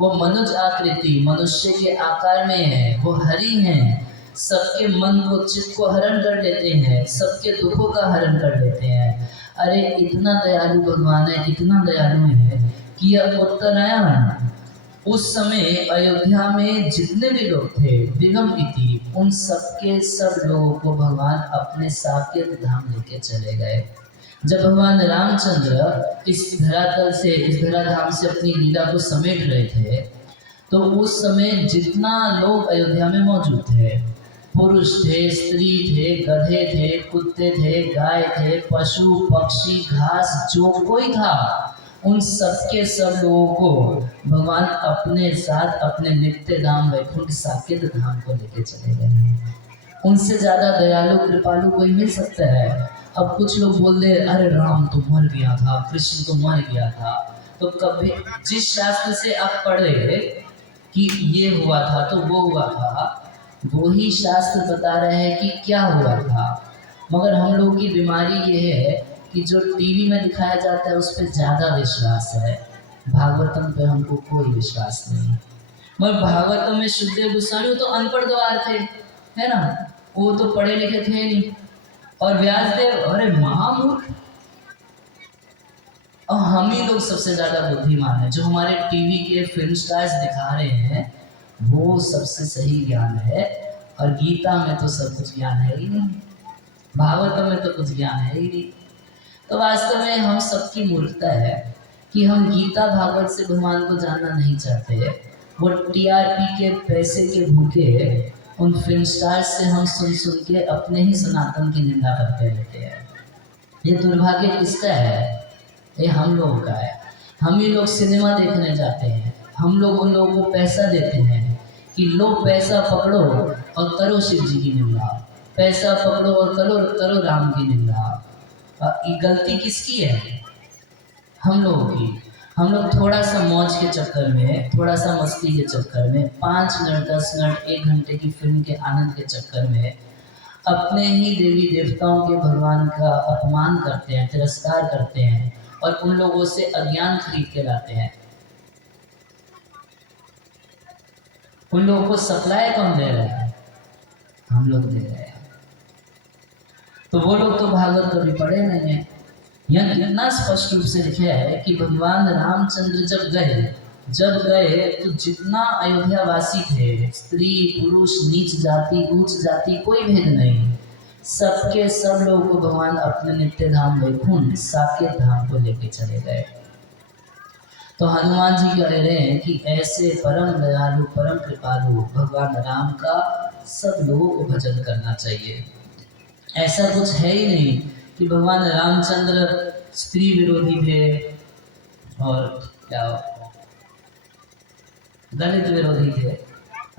वो मनुज आकृति मनुष्य के आकार में है, वो हरि हैं, सबके मन को चित्त को हरण कर लेते हैं, सबके दुखों का हरण कर लेते हैं। अरे इतना दयालु भगवान है, इतना दयालु है कि यह उत्तरायण उस समय अयोध्या में जितने भी लोग थे दिगम इति, उन सबके सब लोगों को भगवान अपने साकेत धाम लेके चले गए। जब भगवान रामचंद्र इस धरातल से, इस धराधाम से अपनी लीला को समेट रहे थे, तो उस समय जितना लोग अयोध्या में मौजूद थे, पुरुष थे, स्त्री थे, गधे थे, कुत्ते थे, गाय थे, पशु पक्षी घास, जो कोई था, उन सबके सब लोगों को भगवान अपने साथ अपने नित्य धाम वैकुंठ साकेत धाम को लेके चले गए। उनसे ज्यादा दयालु कृपालु कोई मिल सकता है? अब कुछ लोग बोल दे अरे राम तो मर गया था, कृष्ण तो मर गया था, तो कभी जिस शास्त्र से आप पढ़े कि ये हुआ था तो वो हुआ था, वो ही शास्त्र बता रहे हैं कि क्या हुआ था। मगर हम लोग की बीमारी ये है कि जो टीवी में दिखाया जाता है उस पर ज़्यादा विश्वास है, भागवतम पे हमको कोई विश्वास नहीं। मगर भागवतम में शुद्धदेव गोस्वामी तो अनपढ़ द्वार थे, है ना, वो तो पढ़े लिखे थे नहीं। और व्यासदेव अरे महामूर्ख। और हम ही लोग सबसे ज्यादा बुद्धिमान है, जो हमारे टीवी के फिल्म स्टार्स दिखा रहे हैं वो सबसे सही ज्ञान है। और गीता में तो सब कुछ ज्ञान है ही नहीं, भागवतम में तो कुछ ज्ञान है ही नहीं। तो वास्तव में हम सबकी मूर्खता है कि हम गीता भागवत से भगवान को जानना नहीं चाहते। वो टीआरपी के पैसे के भूखे उन फिल्म स्टार्स से हम सुन सुन के अपने ही सनातन की निंदा करते रहते हैं। ये दुर्भाग्य किसका है? ये हम लोगों का है। हम ही लोग सिनेमा देखने जाते हैं, हम लोग उन लोगों को पैसा देते हैं कि लो पैसा पकड़ो और करो शिव जी की निंदा, पैसा पकड़ो और करो राम की निंदा। ये गलती किसकी है? हम लोगों की। हम लोग थोड़ा सा मौज के चक्कर में, थोड़ा सा मस्ती के चक्कर में, 5 मिनट 10 मिनट 1 घंटे की फिल्म के आनंद के चक्कर में अपने ही देवी देवताओं के भगवान का अपमान करते हैं, तिरस्कार करते हैं और उन लोगों से अज्ञान खरीद के लाते हैं। उन लोगों को सप्लाई कौन दे रहा है? हम लोग दे रहे हैं। तो वो लोग तो भागवत कभी पढ़े नहीं है। यह इतना स्पष्ट रूप से लिखा है कि भगवान रामचंद्र जब गए तो जितना अयोध्या वासी थे, स्त्री पुरुष नीच जाति उच्च जाति कोई भेद नहीं, सबके सब लोगों को भगवान अपने नित्य धाम वैकुंठ साकेत धाम को लेके चले गए। तो हनुमान जी कह रहे हैं कि ऐसे परम दयालु परम कृपालु भगवान राम का सब लोगों को भजन करना चाहिए। ऐसा कुछ है ही नहीं कि भगवान रामचंद्र स्त्री विरोधी थे और क्या दलित विरोधी थे।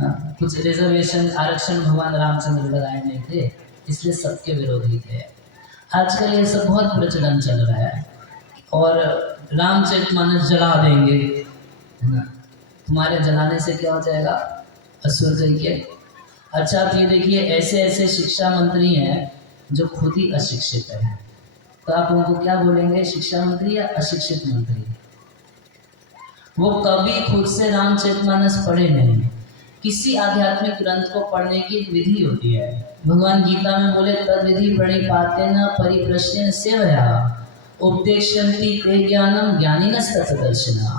कुछ रिजर्वेशन आरक्षण भगवान रामचंद्र लगाए नहीं थे, इसलिए सबके विरोधी थे। आजकल ये सब बहुत प्रचलन चल रहा है और रामचरितमानस जला देंगे, है ना। तुम्हारे जलाने से क्या हो जाएगा? असुर के। अच्छा आप ये देखिए, ऐसे ऐसे शिक्षा मंत्री हैं जो खुद ही अशिक्षित है, तो आप उनको क्या बोलेंगे, शिक्षा मंत्री या अशिक्षित मंत्री? वो कभी खुद से रामचरितमानस पढ़े नहीं। किसी आध्यात्मिक ग्रंथ को पढ़ने की एक विधि होती है। भगवान गीता में बोले तद विधि प्रणिपाते न परिप्रश्न सेवया उपदेशयन्ति ते ज्ञानम ज्ञानिनस्तत्दर्शिनः।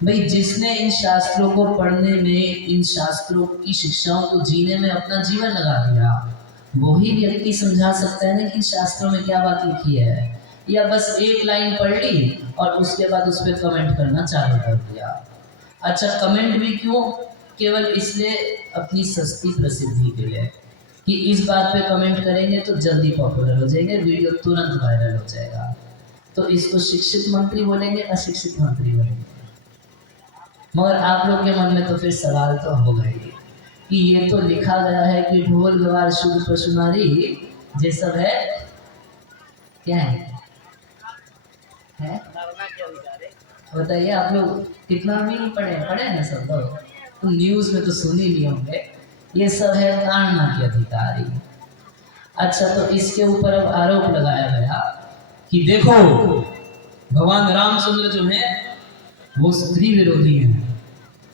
भाई जिसने इन शास्त्रों को पढ़ने में, इन शास्त्रों की शिक्षाओं को जीने में अपना जीवन लगा दिया, वही व्यक्ति समझा सकता है ना कि शास्त्रों में क्या बात लिखी है। या बस एक लाइन पढ़ ली और उसके बाद उस पर कमेंट करना चालू कर दिया। अच्छा कमेंट भी क्यों? केवल इसलिए अपनी सस्ती प्रसिद्धि के लिए कि इस बात पे कमेंट करेंगे तो जल्दी पॉपुलर हो जाएंगे, वीडियो तुरंत वायरल हो जाएगा। तो इसको शिक्षित मंत्री बोलेंगे, अशिक्षित मंत्री बोलेंगे। मगर आप लोग के मन में तो फिर सवाल तो होगा ही कि ये तो लिखा गया है कि ढोल गवार शुद्ध पशु नारी, ये सब है क्या है? बताइए आप लोग कितना भी नहीं पढ़े हैं सब लोग, तो न्यूज़ में तो सुन ही लिए होंगे। ये सब है ताड़ना के अधिकारी। अच्छा, तो इसके ऊपर अब आरोप लगाया गया कि देखो भगवान रामचंद्र जो है वो स्त्री विरोधी हैं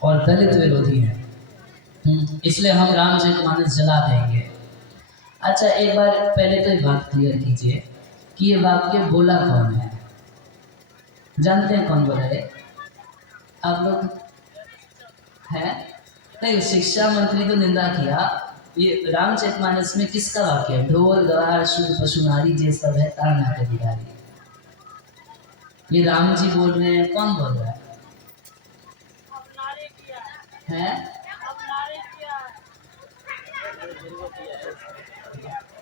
और दलित विरोधी हैं, इसलिए हम रामचरितमानस जला देंगे। अच्छा, एक बार पहले तो एक बात क्लियर कीजिए कि ये वाक्य बोला कौन है? जानते हैं कौन बोला है? आप लोग हैं? नहीं, शिक्षा मंत्री को निंदा किया। ये रामचरितमानस में किसका वाक्य है? ढोल गवार शूर पशु नारी जे सब है ताना के अधिकारी। ये राम जी बोल रहे हैं, कौन बोल रहा है? हैं?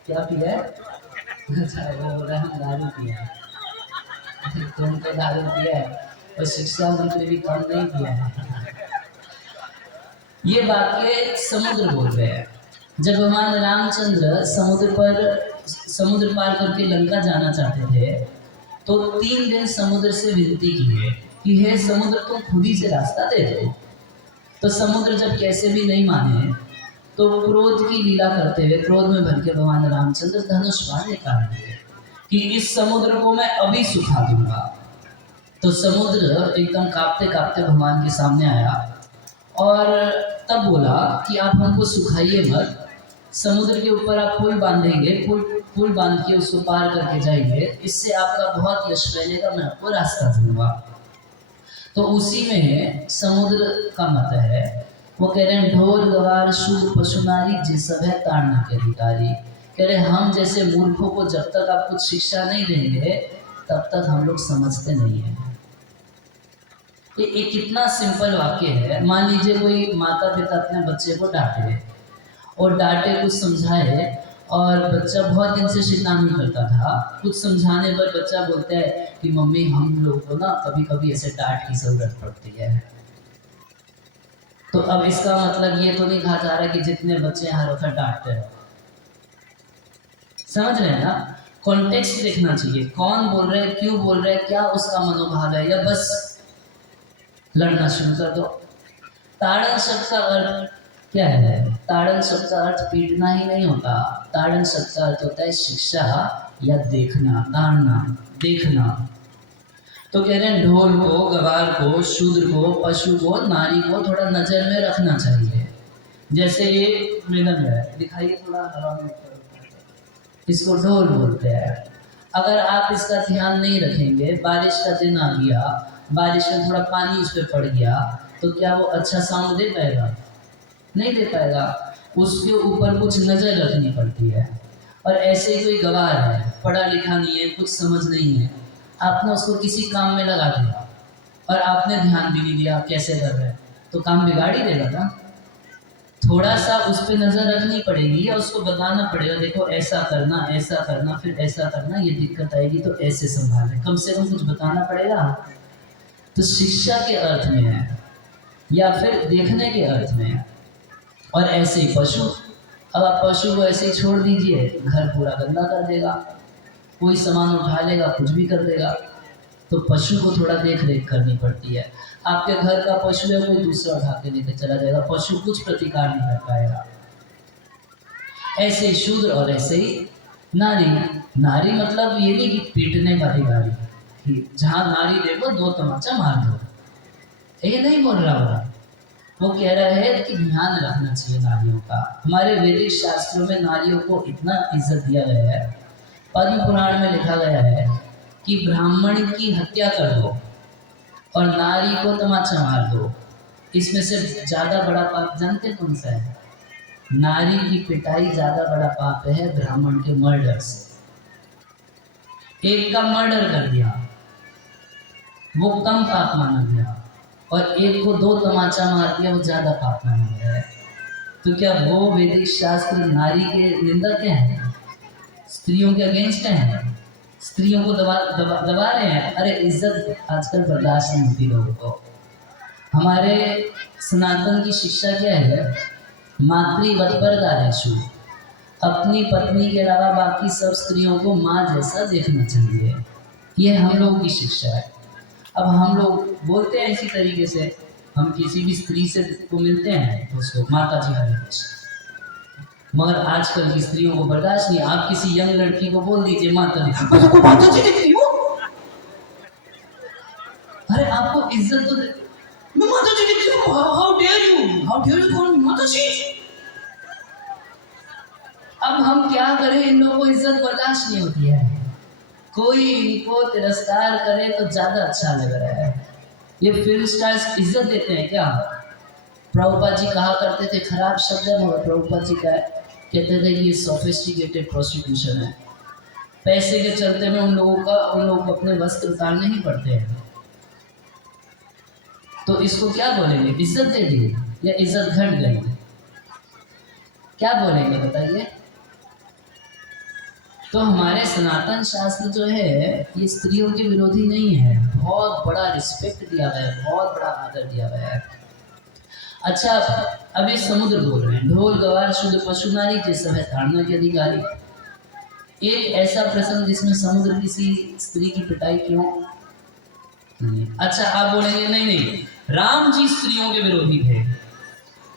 क्या पिया है? अच्छा, वो बोल रहा है हम दारू पिया है। तुम तो दारू पिया है और शिक्षा मंत्री भी कम नहीं पिया है। ये वाक्य समुद्र बोल रहे हैं। जब भगवान रामचंद्र समुद्र पार करके लंका जाना चाहते थे तो 3 दिन समुद्र से विनती की है कि हे समुद्र तुम खुद ही से रास्ता दे दो। तो समुद्र जब कैसे भी नहीं माने तो क्रोध की लीला करते हुए, क्रोध में भर के भगवान रामचंद्र धनुष बाण निकाल दिए कि इस समुद्र को मैं अभी सुखा दूंगा। तो समुद्र एकदम कांपते कांपते भगवान के सामने आया और तब बोला कि आप हमको सुखाइए मत, समुद्र के ऊपर आप पुल बांधेंगे, पुल बांध के उसको पार करके जाइए, इससे आपका बहुत यश फैलेगा, मैं आपको रास्ता दूंगा। तो उसी में समुद्र का मत है, वो कह रहे हैं ढोल गवार शूर पशु नारी जे सब है ताड़ना के अधिकारी। कह रहे हम जैसे मूर्खों को जब तक आप कुछ शिक्षा नहीं देंगे तब तक हम लोग समझते नहीं है। ये कितना सिंपल वाक्य है। मान लीजिए कोई माता पिता अपने बच्चे को डांटे और डांटे कुछ समझाए और बच्चा बहुत दिन से शैतानी करता था, कुछ समझाने पर बच्चा बोलता है कि मम्मी हम लोग को ना कभी कभी ऐसे डांट की जरूरत पड़ती है। तो अब इसका मतलब ये तो नहीं कहा जा रहा कि जितने बच्चे हर वक्त डांटते हैं। समझ रहे हैं ना? कॉन्टेक्स्ट देखना चाहिए, कौन बोल रहे हैं, क्यों बोल रहे हैं, क्या उसका मनोभाव है, या बस लड़ना शुरू कर दो। ताड़न शब्द का अर्थ क्या है? ताड़न शब्द का अर्थ पीटना ही नहीं होता। ताड़न शब्द का अर्थ होता है शिक्षा या देखना, ताड़ना, देखना। तो कह रहे हैं ढोल को, गवार को, शूद्र को, पशु को, नारी को थोड़ा नजर में रखना चाहिए। जैसे ये मृदंग है, दिखाइए थोड़ा हवा में, इसको ढोल बोलते हैं। अगर आप इसका ध्यान नहीं रखेंगे, बारिश का दिन आ गया, बारिश में थोड़ा पानी उस पर पड़ गया तो क्या वो अच्छा साउंड दे पाएगा? नहीं दे पाएगा। उसके ऊपर कुछ नज़र रखनी पड़ती है। और ऐसे ही कोई गवार है, पढ़ा लिखा नहीं है, कुछ समझ नहीं है, आपने उसको किसी काम में लगा दिया और आपने ध्यान भी नहीं दिया कैसे कर रहे हैं, तो काम बिगाड़ ही देगा ना। थोड़ा सा उस पर नज़र रखनी पड़ेगी या उसको बताना पड़ेगा, देखो ऐसा करना, फिर ऐसा करना, ये दिक्कत आएगी तो ऐसे संभालें, कम से कम कुछ बताना पड़ेगा। तो शिक्षा के अर्थ में है या फिर देखने के अर्थ में है। और ऐसे ही पशु, अब आप पशु को ऐसे ही छोड़ दीजिए, घर पूरा गंदा कर देगा, कोई सामान उठा लेगा, कुछ भी कर देगा। तो पशु को थोड़ा देख रेख करनी पड़ती है। आपके घर का पशु है, कोई दूसरा उठा के लेकर चला जाएगा, पशु कुछ प्रतिकार नहीं कर पाएगा। ऐसे ही शूद्र और ऐसे ही नारी। नारी मतलब ये नहीं कि पीटने का अधिकारी, कि जहाँ नारी देखो 2 तमाचा मार दो, ये नहीं बोल रहा होगा। वो कह रहा है कि ध्यान रखना चाहिए नारियों का। हमारे वैदिक शास्त्रों में नारियों को इतना इज्जत दिया गया है, पद्म पुराण में लिखा गया है कि ब्राह्मण की हत्या कर दो और नारी को तमाचा मार दो, इसमें से ज़्यादा बड़ा पाप जानते कौन सा है? नारी की पिटाई ज़्यादा बड़ा पाप है ब्राह्मण के मर्डर से। एक का मर्डर कर दिया वो कम पाप माना गया, और एक को 2 तमाचा मार दिया वो ज़्यादा पाप माना गया है। तो क्या वो वैदिक शास्त्र नारी के निंदक हैं, स्त्रियों के अगेंस्ट हैं, स्त्रियों को दबा रहे हैं? अरे इज्जत आजकल बर्दाश्त नहीं होती लोगों को। हमारे सनातन की शिक्षा क्या है? मातृवत्परदारेषु, अपनी पत्नी के अलावा बाकी सब स्त्रियों को माँ जैसा देखना चाहिए। ये हम लोगों की शिक्षा है। अब हम लोग बोलते हैं इसी तरीके से, हम किसी भी स्त्री से को मिलते हैं तो उसको माता जी हरे कृष्ण, मगर आजकल की स्त्रियों को बर्दाश्त नहीं। आप किसी यंग लड़की को बोल दीजिए माता जी, मैं तो माता जी दिख रही हूँ। अरे आपको इज्जत तो मैं माता जी दिख रही हूँ, how dare you call me माता जी। अब हम क्या करें, इन लोगों को इज्जत बर्दाश्त नहीं होती है। कोई इनको तिरस्कार करे तो ज्यादा अच्छा लग रहा है। ये फिल्म स्टार्स इज्जत देते हैं क्या? प्रभुपाद जी कहा करते थे, खराब शब्द है मगर प्रभुपाद जी कहते थे ये सोफिस्टिकेटेड प्रोस्टिट्यूशन है। पैसे के चलते में उन लोगों को अपने वस्त्र उतारने ही पड़ते हैं। तो इसको क्या बोलेंगे, इज्जत दे दी या इज्जत घट गई? क्या बोलेंगे बताइए? तो हमारे सनातन शास्त्र जो है ये स्त्रियों के विरोधी नहीं है। बहुत बड़ा रिस्पेक्ट दिया गया है, बहुत बड़ा आदर दिया गया है। अच्छा, अभी समुद्र बोल रहे हैं, ढोल गवार शुद्ध पशु नारी जे सब है धारणा के अधिकारी। एक ऐसा प्रसंग जिसमें समुद्र किसी स्त्री की पिटाई क्यों नहीं? अच्छा आप बोलेंगे नहीं, राम जी स्त्रियों के विरोधी थे।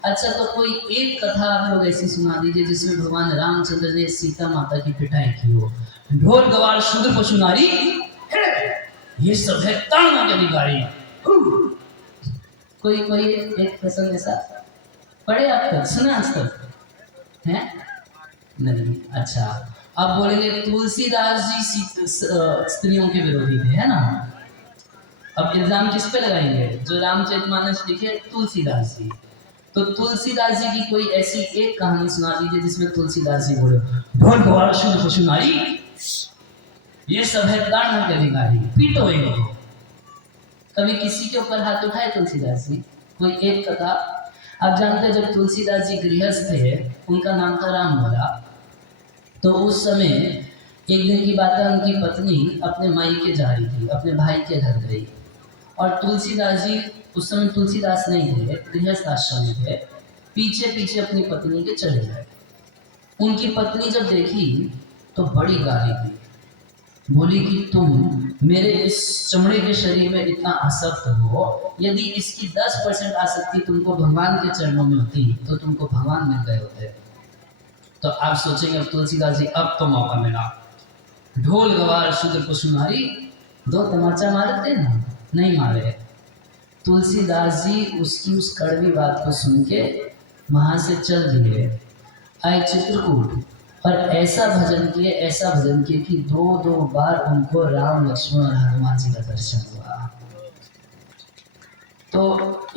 अच्छा तो कोई एक कथा आप लोग ऐसी सुना दीजिए जिसमें भगवान रामचंद्र ने सीता माता की पिटाई की हो। ढोल गवार शुद्ध पशु नारी ये सब है ताड़ना के अधिकारी। कोई एक प्रसंग ऐसा पढ़े आप तक, सुना आज तक है? नहीं। अच्छा आप बोलेंगे तुलसीदास जी स्त्रियों के विरोधी थे, है ना? अब इल्जाम किस पे लगाएंगे? जो रामचरितमानस लिखे तुलसीदास जी। तो तुलसीदास जी की कोई ऐसी एक कहानी सुना दीजिए जिसमें तुलसीदास जी बोले ढोल गवार शुद्ध पशु नारी ये सब है ताड़ना के अधिकारी, पीटो इनको। कभी किसी के ऊपर हाथ उठाए तुलसीदास जी? कोई एक कथा आप जानते हैं, जब तुलसीदास जी गृहस्थ थे, उनका नाम था रामभला। तो उस समय एक दिन की बात है, उनकी पत्नी अपने मायके जा रही थी, अपने भाई के घर गई और तुलसीदास जी उस समय तुलसीदास नहीं थे, गृहस्थ आश्रम में थे, पीछे पीछे अपनी पत्नी के चले गए। उनकी पत्नी जब देखी तो बड़ी गाली दी, बोली कि तुम मेरे इस चमड़े के शरीर में इतना आसक्त हो, यदि इसकी 10% आसक्ति तुमको भगवान के चरणों में होती तो तुमको भगवान मिल गए होते। तो आप सोचेंगे अब तुलसीदास जी अब तो मौका मिला, ढोल गवार शुद्ध पशु नारी, दो तमाचा मारते ना, नहीं मारे। तुलसीदास जी उसकी उस कड़वी बात को सुन के वहां से चल दिए, आए चित्रकूट और ऐसा भजन किए कि 2 बार उनको राम लक्ष्मण और हनुमान जी का दर्शन हुआ। तो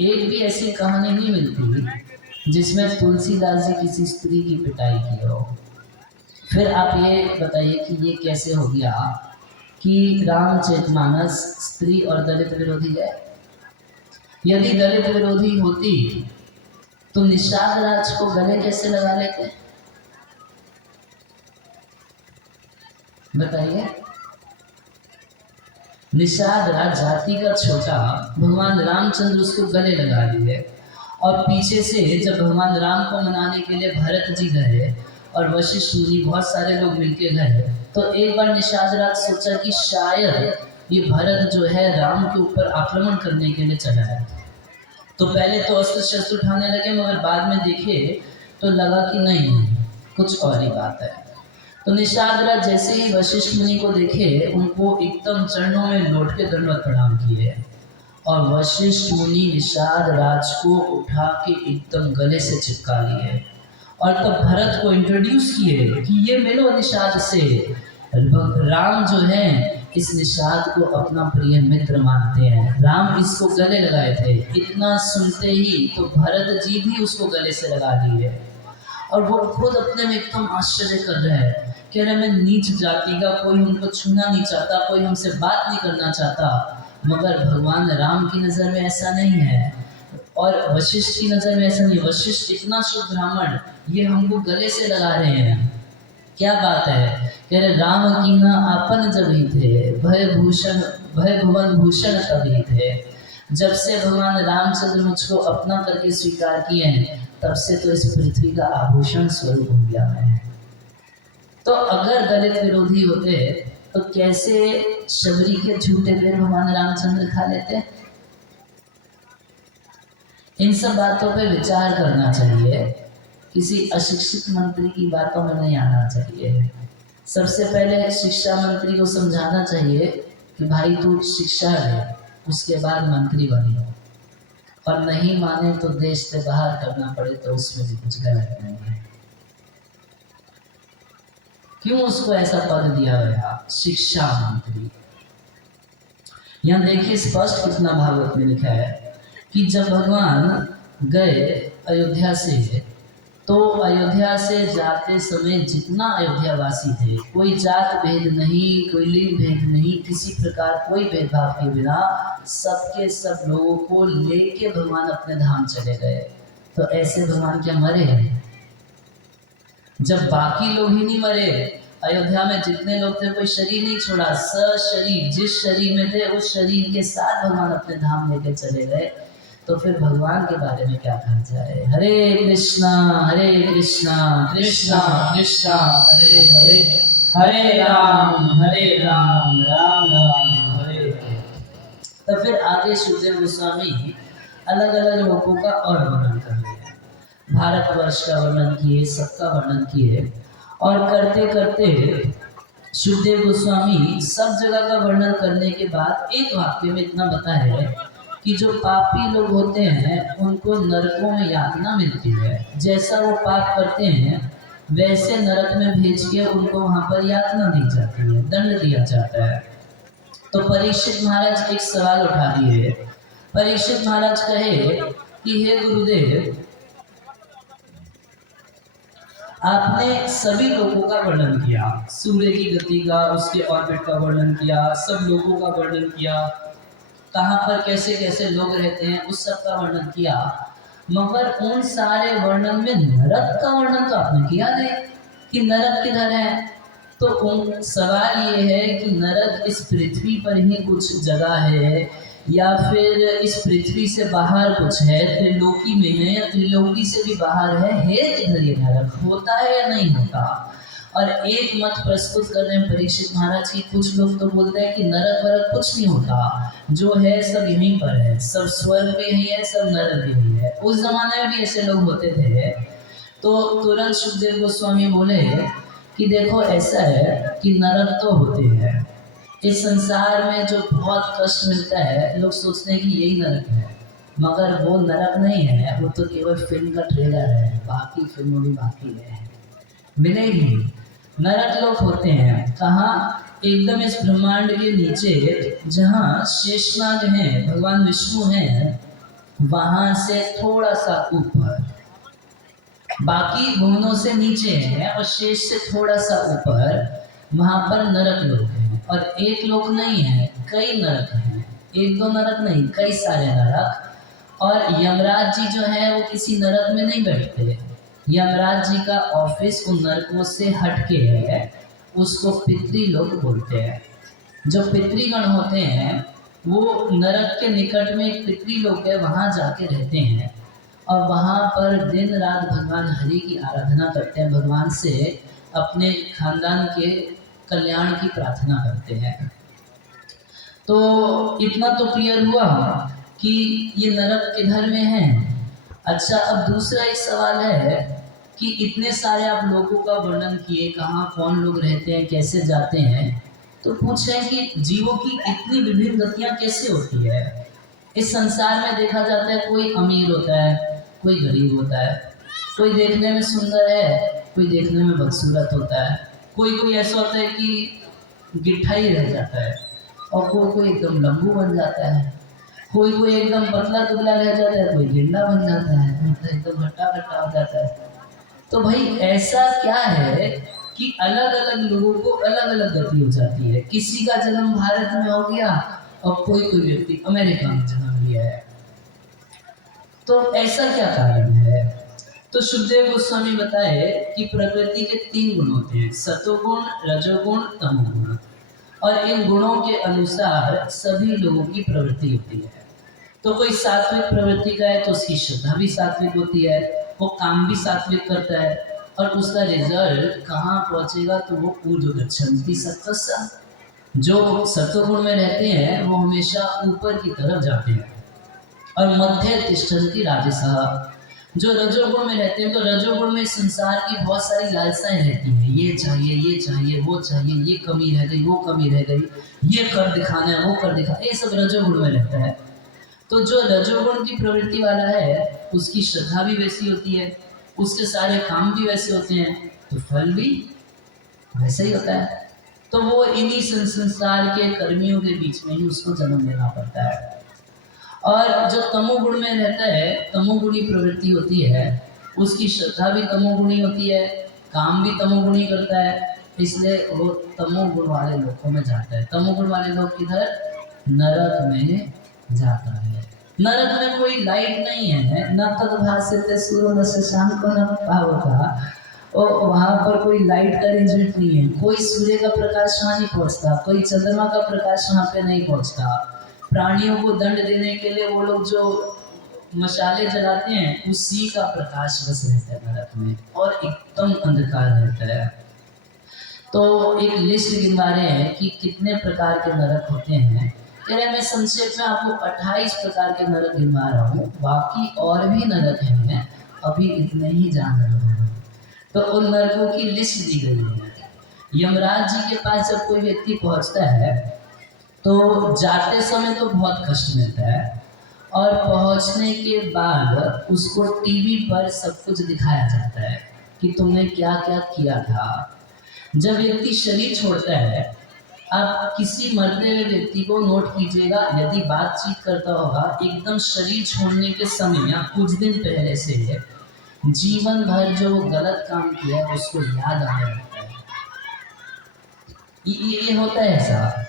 एक भी ऐसी कहानी नहीं मिलती जिसमें तुलसीदास जी किसी स्त्री की पिटाई की हो। फिर आप ये बताइए कि ये कैसे हो गया कि रामचरितमानस स्त्री और दलित विरोधी है? यदि दलित विरोधी होती तो निषाद राज को गले कैसे लगा लेते? बताइए। निषाद राज जाति का छोटा, भगवान रामचंद्र उसको गले लगा लिए और पीछे से जब भगवान राम को मनाने के लिए भरत जी गए और वशिष्ठ जी बहुत सारे लोग मिलके गए, तो एक बार निषाद राज सोचा कि शायद ये भरत जो है राम के ऊपर आक्रमण करने के लिए चला है। तो पहले तो अस्त्र शस्त्र उठाने लगे, मगर बाद में देखे तो लगा कि नहीं, कुछ और ही बात है। तो निषाद राज जैसे ही वशिष्ठ मुनि को देखे, उनको एकदम चरणों में लौट के दंडवत प्रणाम किए और वशिष्ठ मुनि निषाद राज को उठा के एकदम गले से चिपका लिए और तब भरत को इंट्रोड्यूस किए कि ये मिलो निषाद से। राम जो है इस निषाद को अपना प्रिय मित्र मानते हैं, राम इसको गले लगाए थे। इतना सुनते ही तो भरत जी भी उसको गले से लगा लिए और वो खुद अपने में एकदम आश्चर्य कर रहे हैं, कह रहे मैं नीच जाति का, कोई हमको छूना नहीं चाहता, कोई हमसे बात नहीं करना चाहता, मगर भगवान राम की नज़र में ऐसा नहीं है और वशिष्ठ की नज़र में ऐसा नहीं। वशिष्ठ इतना शुद्ध ब्राह्मण, ये हमको गले से लगा रहे हैं, क्या बात है? कह रहे राम की ना आपन जब ही थे, भय भुवन भूषण तभी थे। जब से भगवान रामचंद्र मुझको अपना करके स्वीकार किए हैं, तब से तो इस पृथ्वी का आभूषण स्वरूप हो गया है। तो अगर दलित विरोधी होते तो कैसे शबरी के झूठे पेड़ भगवान रामचंद्र खा लेते? इन सब बातों पे विचार करना चाहिए किसी अशिक्षित मंत्री की बातों में नहीं आना चाहिए। सबसे पहले शिक्षा मंत्री को समझाना चाहिए कि भाई तू शिक्षा ले, उसके बाद मंत्री बनी, और नहीं माने तो देश से बाहर करना पड़े तो उसमें भी कुछ गलत नहीं है। क्यों उसको ऐसा पद दिया गया, शिक्षा मंत्री? यहाँ देखिए स्पष्ट कितना भागवत में लिखा है कि जब भगवान गए अयोध्या से, तो अयोध्या से जाते समय जितना अयोध्यावासी थे, कोई जात भेद नहीं, कोई लिंग भेद नहीं, किसी प्रकार कोई भेदभाव के बिना सबके सब लोगों को लेके भगवान अपने धाम चले गए। तो ऐसे भगवान क्या मरे हैं? जब बाकी लोग ही नहीं मरे, अयोध्या में जितने लोग थे कोई शरीर नहीं छोड़ा, सशरीर जिस शरीर में थे उस शरीर के साथ भगवान अपने धाम लेके चले गए। तो फिर भगवान के बारे में क्या कहा जाए? हरे कृष्णा कृष्णा कृष्णा हरे हरे, हरे राम राम राम हरे हरे। तो फिर आगे सुखदेव गोस्वामी अलग अलग लोगों का और वर्णन कर रहे हैं। भारतवर्ष का वर्णन किए, सबका वर्णन किए, और करते करते सुखदेव गोस्वामी सब जगह का वर्णन करने के बाद एक वाक्य में इतना बताया कि जो पापी लोग होते हैं उनको नरकों में यातना मिलती है। जैसा वो पाप करते हैं वैसे नरक में भेज के उनको वहां पर यातना दी जाती है, दंड दिया जाता है। तो परीक्षित महाराज एक सवाल उठा दिए। परीक्षित महाराज कहे कि हे गुरुदेव, आपने सभी लोगों का वर्णन किया, सूर्य की गति का, उसके ऑर्बिट का वर्णन किया, सब लोगों का वर्णन किया, कहाँ पर कैसे कैसे लोग रहते हैं उस सब का वर्णन किया, मगर उन सारे वर्णन में नरक का वर्णन तो आपने किया नहीं कि नरक किधर है। तो सवाल ये है कि नरक इस पृथ्वी पर ही कुछ जगह है या फिर इस पृथ्वी से बाहर कुछ है, त्रिलोकी में है या त्रिलोकी से भी बाहर है किधर ये नरक? होता है या नहीं होता? और एक मत प्रस्तुत कर रहे हैं परीक्षित महाराज की। कुछ लोग तो बोलते हैं कि नरक वरक कुछ नहीं होता, जो है सब यहीं पर है, सब स्वर्ग भी यही है, सब नरक भी यही है। उस जमाने में भी ऐसे लोग होते थे। तो तुरंत सुखदेव गोस्वामी बोले कि देखो ऐसा है कि नरक तो होते हैं, इस संसार में जो बहुत कष्ट मिलता है लोग सोचते हैं कि यही नरक है, मगर वो नरक नहीं है, वो तो केवल फिल्म का ट्रेलर है, बाकी फिल्म भी बाकी है, मिलेगी। नरक लोग होते हैं कहाँ? एकदम इस ब्रह्मांड के नीचे, जहाँ शेषनाग हैं, भगवान विष्णु हैं, वहां से थोड़ा सा ऊपर, बाकी भुवनों से नीचे हैं और शेष से थोड़ा सा ऊपर, वहां पर नरक लोग हैं। और एक लोग नहीं है, कई नरक हैं, एक दो नरक नहीं, कई सारे नरक। और यमराज जी जो है वो किसी नरक में नहीं बैठते। यमराज जी का ऑफिस उन नरकों से हटके है, उसको पितरी लोग बोलते हैं। जो पितृगण होते हैं वो नरक के निकट में एक पितरी लोग है, वहाँ जाके रहते हैं और वहाँ पर दिन रात भगवान हरि की आराधना करते हैं, भगवान से अपने खानदान के कल्याण की प्रार्थना करते हैं। तो इतना तो क्लियर हुआ कि ये नरक किधर में है। अच्छा, अब दूसरा एक सवाल है कि इतने सारे आप लोगों का वर्णन किए, कहाँ कौन लोग रहते हैं, कैसे जाते हैं, तो पूछें कि जीवों की इतनी विभिन्न गतियाँ कैसे होती है। इस संसार में देखा जाता है कोई अमीर होता है, कोई गरीब होता है, कोई देखने में सुंदर है, कोई देखने में बदसूरत होता है, कोई ऐसा होता है कि गिट्ठा ही रह जाता है, और कोई एकदम लंबू बन जाता है, कोई एकदम पतला दुबला रह जाता है, कोई गेंडा बन जाता है, एकदम घट्टा घट्टा हो जाता है। तो भाई ऐसा क्या है कि अलग अलग लोगों को अलग अलग गति हो जाती है। किसी का जन्म भारत में हो गया और कोई व्यक्ति अमेरिका में जन्म लिया है, तो ऐसा क्या कारण है? तो सुखदेव गोस्वामी बताए कि प्रकृति के 3 गुण होते हैं, सतोगुण, रजोगुण, तमोगुण, और इन गुणों के अनुसार सभी लोगों की प्रवृत्ति होती है। तो कोई सात्विक प्रवृत्ति का है तो उसकी श्रद्धा भी सात्विक होती है, वो काम भी सात्विक करता है, और उसका रिजल्ट कहाँ पहुँचेगा? तो वो ऊर्ध्व गच्छन्ति सत्वस्स। जो सत्वगुण में रहते हैं वो हमेशा ऊपर की तरफ जाते हैं, और मध्य तिष्ठन्ति राजसः, जो रजोगुण में रहते हैं, तो रजोगुण में संसार की बहुत सारी लालसाएं रहती हैं, ये चाहिए, वो चाहिए, ये कमी रह गई, वो कमी रह गई, ये कर दिखाना है, वो कर दिखाना, ये सब रजोगुण में रहता है। तो जो रजोगुण की प्रवृत्ति वाला है उसकी श्रद्धा भी वैसी होती है, उसके सारे काम भी वैसे होते हैं, तो फल भी वैसा ही होता है। तो वो इन्हीं संसार के कर्मियों के बीच में ही उसको जन्म लेना पड़ता है। और जो तमोगुण में रहता है, तमोगुणी प्रवृत्ति होती है, उसकी श्रद्धा भी तमोगुणी होती है, काम भी तमोगुणी करता है, इसलिए वो तमोगुण वाले लोगों में जाता है। तमोगुण वाले लोग किधर? नरक में जाता है। नरक में कोई लाइट नहीं है, न तद भास्यते सूर्यो न शशांको न पावकः, और वहां पर कोई लाइट का अरेंजमेंट नहीं है, कोई सूर्य का प्रकाश वहां नहीं पहुंचता, कोई चंद्रमा का प्रकाश वहां पे नहीं पहुंचता। प्राणियों को दंड देने के लिए वो लोग जो मशाले जलाते हैं, उसी का प्रकाश बस रहता है नरक में, और एकदम अंधकार रहता है। तो एक लिस्ट गिनवा रहे हैं कि कितने प्रकार के नरक होते हैं। कह रहे मैं संक्षेप में आपको 28 प्रकार के नरक गिनवा रहा हूँ, बाकी और भी नरक हैं, अभी इतने ही जान रहे हैं। तो उन नरकों की लिस्ट दी गई है। यमराज जी के पास जब कोई व्यक्ति पहुंचता है तो जाते समय तो बहुत कष्ट मिलता है, और पहुंचने के बाद उसको टीवी पर सब कुछ दिखाया जाता है कि तुमने क्या क्या किया था। जब व्यक्ति शरीर छोड़ता है, आप किसी मरते हुए व्यक्ति को नोट कीजिएगा, यदि बातचीत करता होगा, एकदम शरीर छोड़ने के समय या कुछ दिन पहले से जीवन भर जो गलत काम किया है उसको याद आने लगता है। ये होता है ऐसा।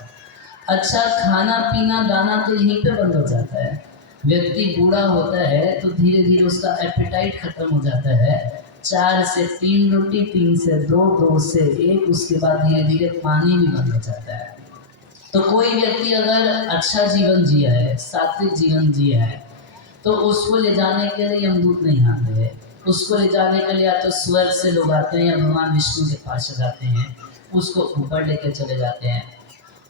अच्छा, खाना पीना दाना तो यहीं पे बंद हो जाता है। व्यक्ति बूढ़ा होता है तो धीरे धीरे उसका एपेटाइट खत्म हो जाता है। 4 से 3 रोटी, 3 से 2, 2 से 1, उसके बाद धीरे धीरे पानी भी बंद हो जाता है। तो कोई व्यक्ति अगर अच्छा जीवन जिया है, सात्विक जीवन जिया है, तो उसको ले जाने के लिए यमदूत नहीं आते हैं। उसको ले जाने के लिए या तो स्वर्ग से लोग आते हैं या भगवान विष्णु के पास जाते हैं, उसको ऊपर लेके चले जाते हैं।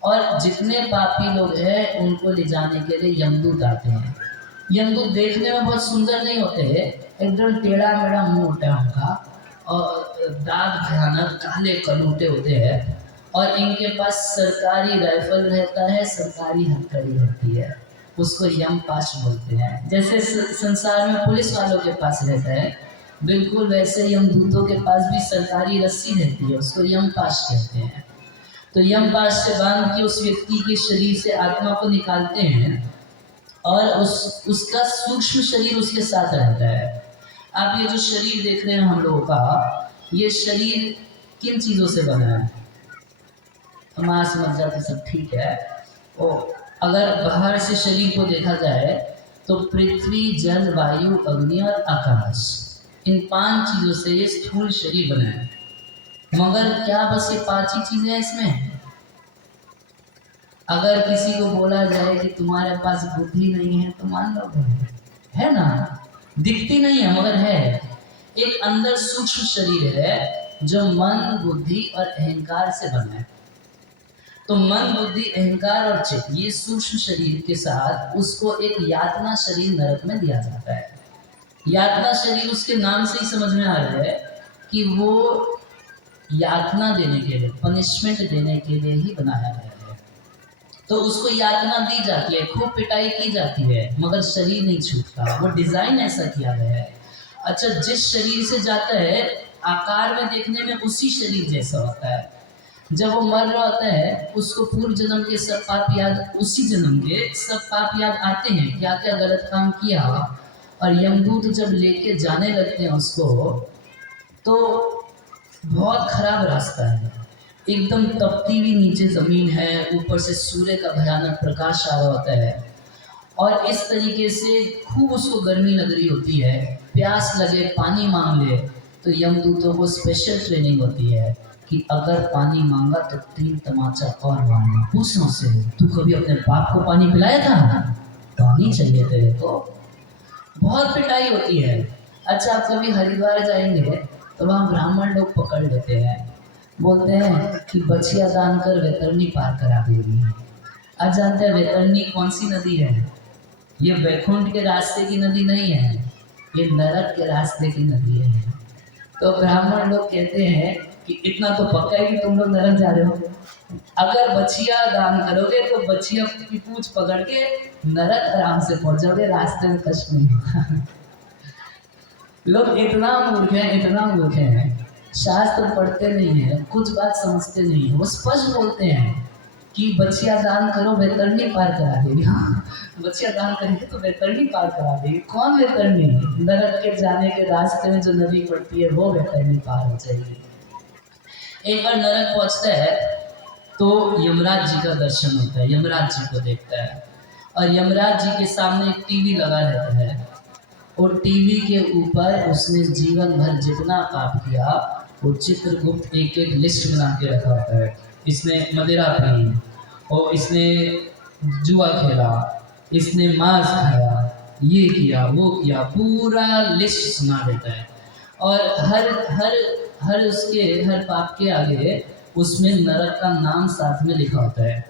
और जितने पापी लोग हैं उनको ले जाने के लिए यमदूत आते हैं। यमदूत देखने में बहुत सुंदर नहीं होते हैं, एकदम टेढ़ा मेढ़ा मुंह होता है उनका, और दांत भयानक काले कलूटे होते हैं, और इनके पास सरकारी राइफल रहता है, सरकारी हथकड़ी रहती है, उसको यमपाश बोलते हैं। जैसे संसार में पुलिस वालों के पास रहता है, बिल्कुल वैसे यमदूतों के पास भी सरकारी रस्सी रहती है, उसको यमपाश कहते हैं। तो यमपाश से बांध के उस व्यक्ति के शरीर से आत्मा को निकालते हैं, और उसका सूक्ष्म शरीर उसके साथ रहता है। आप ये जो शरीर देख रहे हैं हम लोगों का, ये शरीर किन चीज़ों से बना है? मांस मज्जा तो सब ठीक है, और अगर बाहर से शरीर को देखा जाए तो पृथ्वी, जल, वायु, अग्नि और आकाश, इन 5 चीज़ों से ये स्थूल शरीर बना है। मगर क्या बस ये 5 ही चीज़ें हैं इसमें? अगर किसी को बोला जाए कि तुम्हारे पास बुद्धि नहीं है तो मान लोगे? है ना? दिखती नहीं है मगर है। एक अंदर सूक्ष्म शरीर है जो मन, बुद्धि और अहंकार से बना है। तो मन, बुद्धि, अहंकार और चित्त, ये सूक्ष्म शरीर के साथ उसको एक यातना शरीर नरक में दिया जाता है। यातना शरीर उसके नाम से ही समझ में आ रहा है कि वो यातना देने के लिए, पनिशमेंट देने के लिए ही बनाया गया है। तो उसको यातना दी जाती है, खूब पिटाई की जाती है, मगर शरीर नहीं छूटता, वो डिजाइन ऐसा किया गया है। अच्छा, जिस शरीर से जाता है आकार में देखने में उसी शरीर जैसा होता है। जब वो मर रहा होता है उसको पूर्व जन्म के सब पाप याद, उसी जन्म के सब पाप याद आते हैं, क्या क्या गलत काम किया। और यमदूत जब लेके जाने लगते हैं उसको, तो बहुत खराब रास्ता है, एकदम तपती हुई नीचे ज़मीन है, ऊपर से सूर्य का भयानक प्रकाश आ रहा होता है, और इस तरीके से खूब उसको गर्मी लग रही होती है, प्यास लगे, पानी मांग ले, तो यमदूतों को स्पेशल ट्रेनिंग होती है कि अगर पानी मांगा तो 3 तमाचा और मारना। पूछना उससे, तू कभी अपने बाप को पानी पिलाया था? पानी चाहिए तेरे को। बहुत पिटाई होती है। अच्छा, आप कभी हरिद्वार जाएंगे तो वहाँ ब्राह्मण लोग पकड़ लेते हैं, बोलते हैं कि बछिया दान कर वैतरणी पार करा देगी। आज जानते हैं वैतरणी कौन सी नदी है? ये वैकुंठ के रास्ते की नदी नहीं है, ये नरक के रास्ते की नदी है। तो ब्राह्मण लोग कहते हैं कि इतना तो पक्का है कि तुम लोग नरक जा रहे हो। अगर बछिया दान करोगे तो बछिया की पूंछ पकड़ के नरक आराम से पहुंच जाओगे, रास्ते में कष्ट नहीं होगा। लोग इतना मूर्ख हैं, इतना मूर्ख हैं, शास्त्र पढ़ते नहीं है, कुछ बात समझते नहीं है। वो स्पष्ट बोलते हैं कि बछिया दान करो वैतरणी पार करा देगी। हाँ, बछिया दान करेंगे तो वैतरणी पार करा देगी। कौन वैतरणी? नरक के जाने के रास्ते में जो नदी पड़ती है वो वैतरणी पार हो जाएगी। एक बार नरक पहुंचता है तो यमराज जी का दर्शन होता है, यमराज जी को देखता है और यमराज जी के सामने एक टीवी लगा रहता है और टीवी के ऊपर उसने जीवन भर जितना पाप किया वो चित्रगुप्त एक एक लिस्ट बना के रखा होता है। इसने मदिरा पी और इसने जुआ खेला, इसने मांस खाया, ये किया वो किया, पूरा लिस्ट सुना देता है। और हर हर हर उसके हर पाप के आगे उसमें नरक का नाम साथ में लिखा होता है।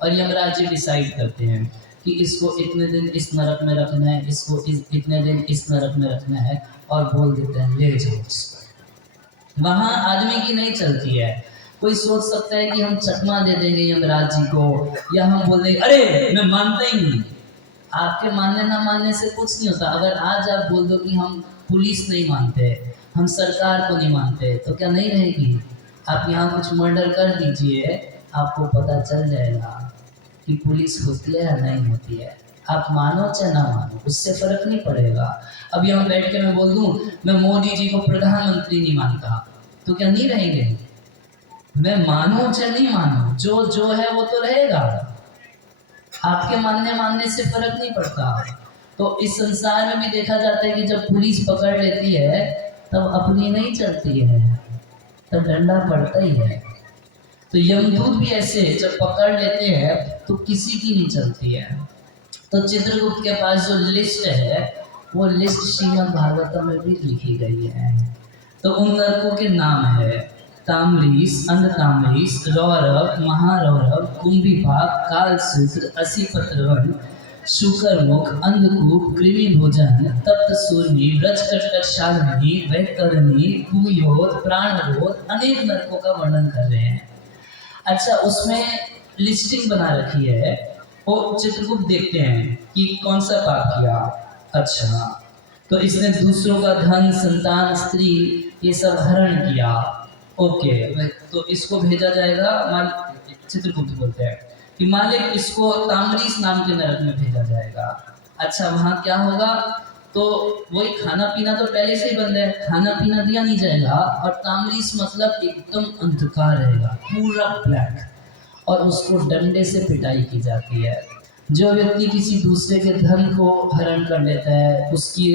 और यमराज जी डिसाइड करते हैं कि इसको इतने दिन इस नरक में रखना है, इसको इतने दिन इस नरक में रखना है, और बोल देते हैं ले जाओ इसको। वहाँ आदमी की नहीं चलती है। कोई सोच सकता है कि हम चकमा दे देंगे यमराज जी को, या हम बोल देंगे अरे मैं मानता ही नहीं। आपके मानने ना मानने से कुछ नहीं होता। अगर आज आप बोल दो कि हम पुलिस नहीं मानते, हम सरकार को नहीं मानते, तो क्या नहीं रहेगी? आप यहाँ कुछ मर्डर कर दीजिए, आपको पता चल जाएगा कि पुलिस होती है या नहीं होती है। आप मानो चाहे ना मानो, उससे फर्क नहीं पड़ेगा। अब यहाँ बैठ के मैं बोल दूँ मैं मोदी जी को प्रधानमंत्री नहीं मानता, तो क्या नहीं रहेंगे? मैं मानूं चाहे नहीं मानूं, जो जो है वो तो रहेगा। आपके मानने से फर्क नहीं पड़ता। तो इस संसार में भी देखा जाता है कि जब पुलिस पकड़ लेती है तब अपनी नहीं चलती है, तब डंडा पड़ता ही है। तो यमदूत भी ऐसे जब पकड़ लेते हैं तो किसी की नहीं चलती है। तो चित्रगुप्त के पास जो लिस्ट है वो लिस्ट श्रीमद् भागवतम में भी लिखी गई है। तो उन नरकों के नाम है ताम्रीस, अंधताम्रीस, रौरव, महारौरव, कुंभीपाक, कालसूत्र, असीपत्रवन, शुकरमुख, अंधकूप, कृमि भोजन, तप्त सूर्मी, व्रजकटकट शालिनी, वैतरणी, कुयोत, प्राणरोध, अनेक नरकों का वर्णन कर रहे हैं। अच्छा, उसमें लिस्टिंग बना रखी है। वो चित्रगुप्त देखते हैं कि कौन सा पाप किया। अच्छा, तो इसने दूसरों का धन, संतान, स्त्री ये सब हरण किया। ओके, तो इसको भेजा जाएगा। चित्रगुप्त बोलते हैं कि मालिक इसको ताम्रीस नाम के नरक में भेजा जाएगा। अच्छा, वहाँ क्या होगा? तो वही खाना पीना तो पहले से ही बंद है, खाना पीना दिया नहीं जाएगा। और ताम्रीस मतलब एकदम अंधकार रहेगा, पूरा ब्लैक, और उसको डंडे से पिटाई की जाती है। जो व्यक्ति किसी दूसरे के धन को हरण कर लेता है, उसकी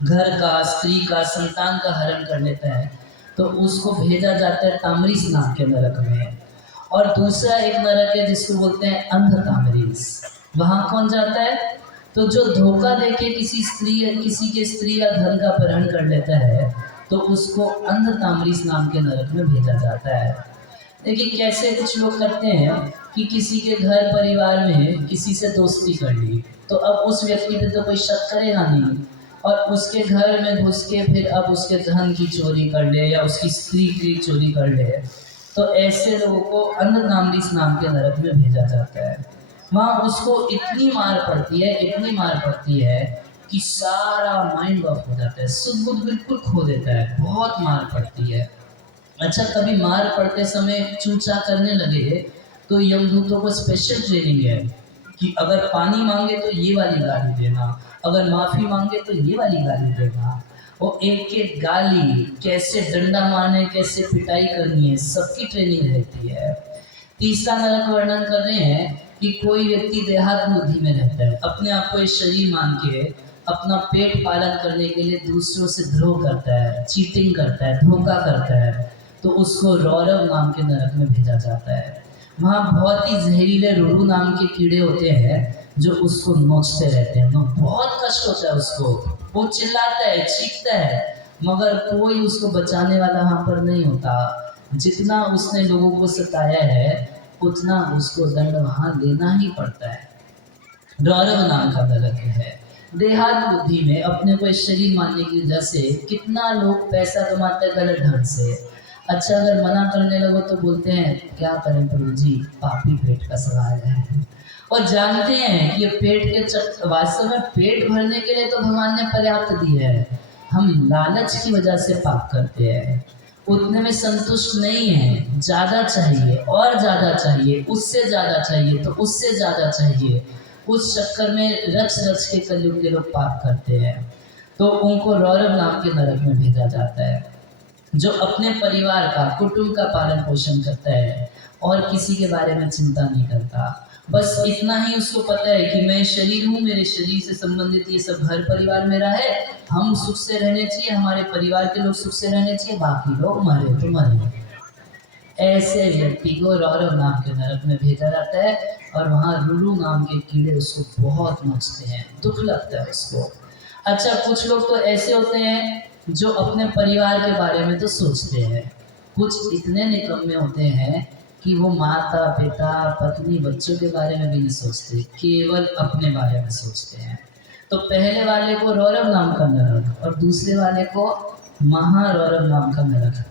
घर का, स्त्री का, संतान का हरण कर लेता है, तो उसको भेजा जाता है ताम्रीस नाम के नरक में। और दूसरा एक नरक है जिसको बोलते हैं अंध ताम्रीस। वहाँ कौन जाता है? तो जो धोखा देके किसी के स्त्री या धन का अपहरण कर लेता है तो उसको अंध ताम्रीस नाम के नरक में भेजा जाता है। देखिए कैसे कुछ लोग करते हैं कि किसी के घर परिवार में किसी से दोस्ती कर ली, तो अब उस व्यक्ति पे तो कोई शक करेगा नहीं, और उसके घर में घुस के फिर अब उसके धन की चोरी कर ले या उसकी स्त्री की चोरी कर ले। तो ऐसे लोगों को अंध ताम्रीस नाम के नरक में भेजा जाता है। वहाँ उसको इतनी मार पड़ती है कि सारा माइंड ऑफ हो जाता है, सुध बुध बिल्कुल खो देता है, बहुत मार पड़ती है। अच्छा, कभी मार पड़ते समय चूचा करने लगे तो यमदूतों को स्पेशल ट्रेनिंग है कि अगर पानी मांगे तो ये वाली गाली देना, अगर माफ़ी मांगे तो ये वाली गाली देना। वो एक एक गाली, कैसे डंडा मारने, कैसे पिटाई करनी है, सबकी ट्रेनिंग रहती है। तीसरा नरक वर्णन कर रहे हैं कि कोई व्यक्ति देहात बुद्धि में रहता है, अपने आप को एक शरीर मान के अपना पेट पालन करने के लिए दूसरों से द्रोह करता है, चीटिंग करता है, धोखा करता है, तो उसको रौरव नाम के नरक में भेजा जाता है। वहाँ बहुत ही जहरीले रोडू नाम के कीड़े होते हैं जो उसको नोचते रहते हैं। बहुत कष्ट होता है उसको, वो चिल्लाता है, चीखता है, मगर कोई उसको बचाने वाला वहाँ पर नहीं होता। जितना उसने लोगों को सताया है उतना उसको दंड वहाँ लेना ही पड़ता है। रौरव नाम का नरक है। देहात बुद्धि में अपने को इस शरीर मानने की वजह से कितना लोग पैसा कमाते हैं गलत ढंग से। अच्छा, अगर मना करने लगो तो बोलते हैं क्या करें प्रभु जी, पापी पेट का सवाल है। और जानते हैं कि ये पेट के वास्तव में पेट भरने के लिए तो भगवान ने पर्याप्त दिया है, हम लालच की वजह से पाप करते हैं, उतने में संतुष्ट नहीं है, ज़्यादा चाहिए और ज़्यादा चाहिए, उससे ज़्यादा चाहिए तो उससे ज़्यादा चाहिए, उस चक्कर में रच रच के कलयुग के लोग पाप करते हैं। तो उनको रौरव नाम के नरक में भेजा जाता है। जो अपने परिवार का, कुटुंब का पालन पोषण करता है और किसी के बारे में चिंता नहीं करता, बस इतना ही उसको पता है कि मैं शरीर हूँ, मेरे शरीर से संबंधित ये सब घर परिवार मेरा है, हम सुख से रहने चाहिए, हमारे परिवार के लोग सुख से रहने चाहिए, बाकी लोग मरे तो मरे। ऐसे व्यक्ति को रौरव नाम के नरक में भेजा जाता है और वहाँ रुरु नाम के कीड़े उसको बहुत नोचते हैं, दुख लगता है उसको। अच्छा, कुछ लोग तो ऐसे होते हैं जो अपने परिवार के बारे में तो सोचते हैं, कुछ इतने निकम्मे होते हैं कि वो माता पिता पत्नी बच्चों के बारे में भी नहीं सोचते, केवल अपने बारे में सोचते हैं। तो पहले वाले को रौरव नाम का नरक और दूसरे वाले को महारौरव नाम का नरक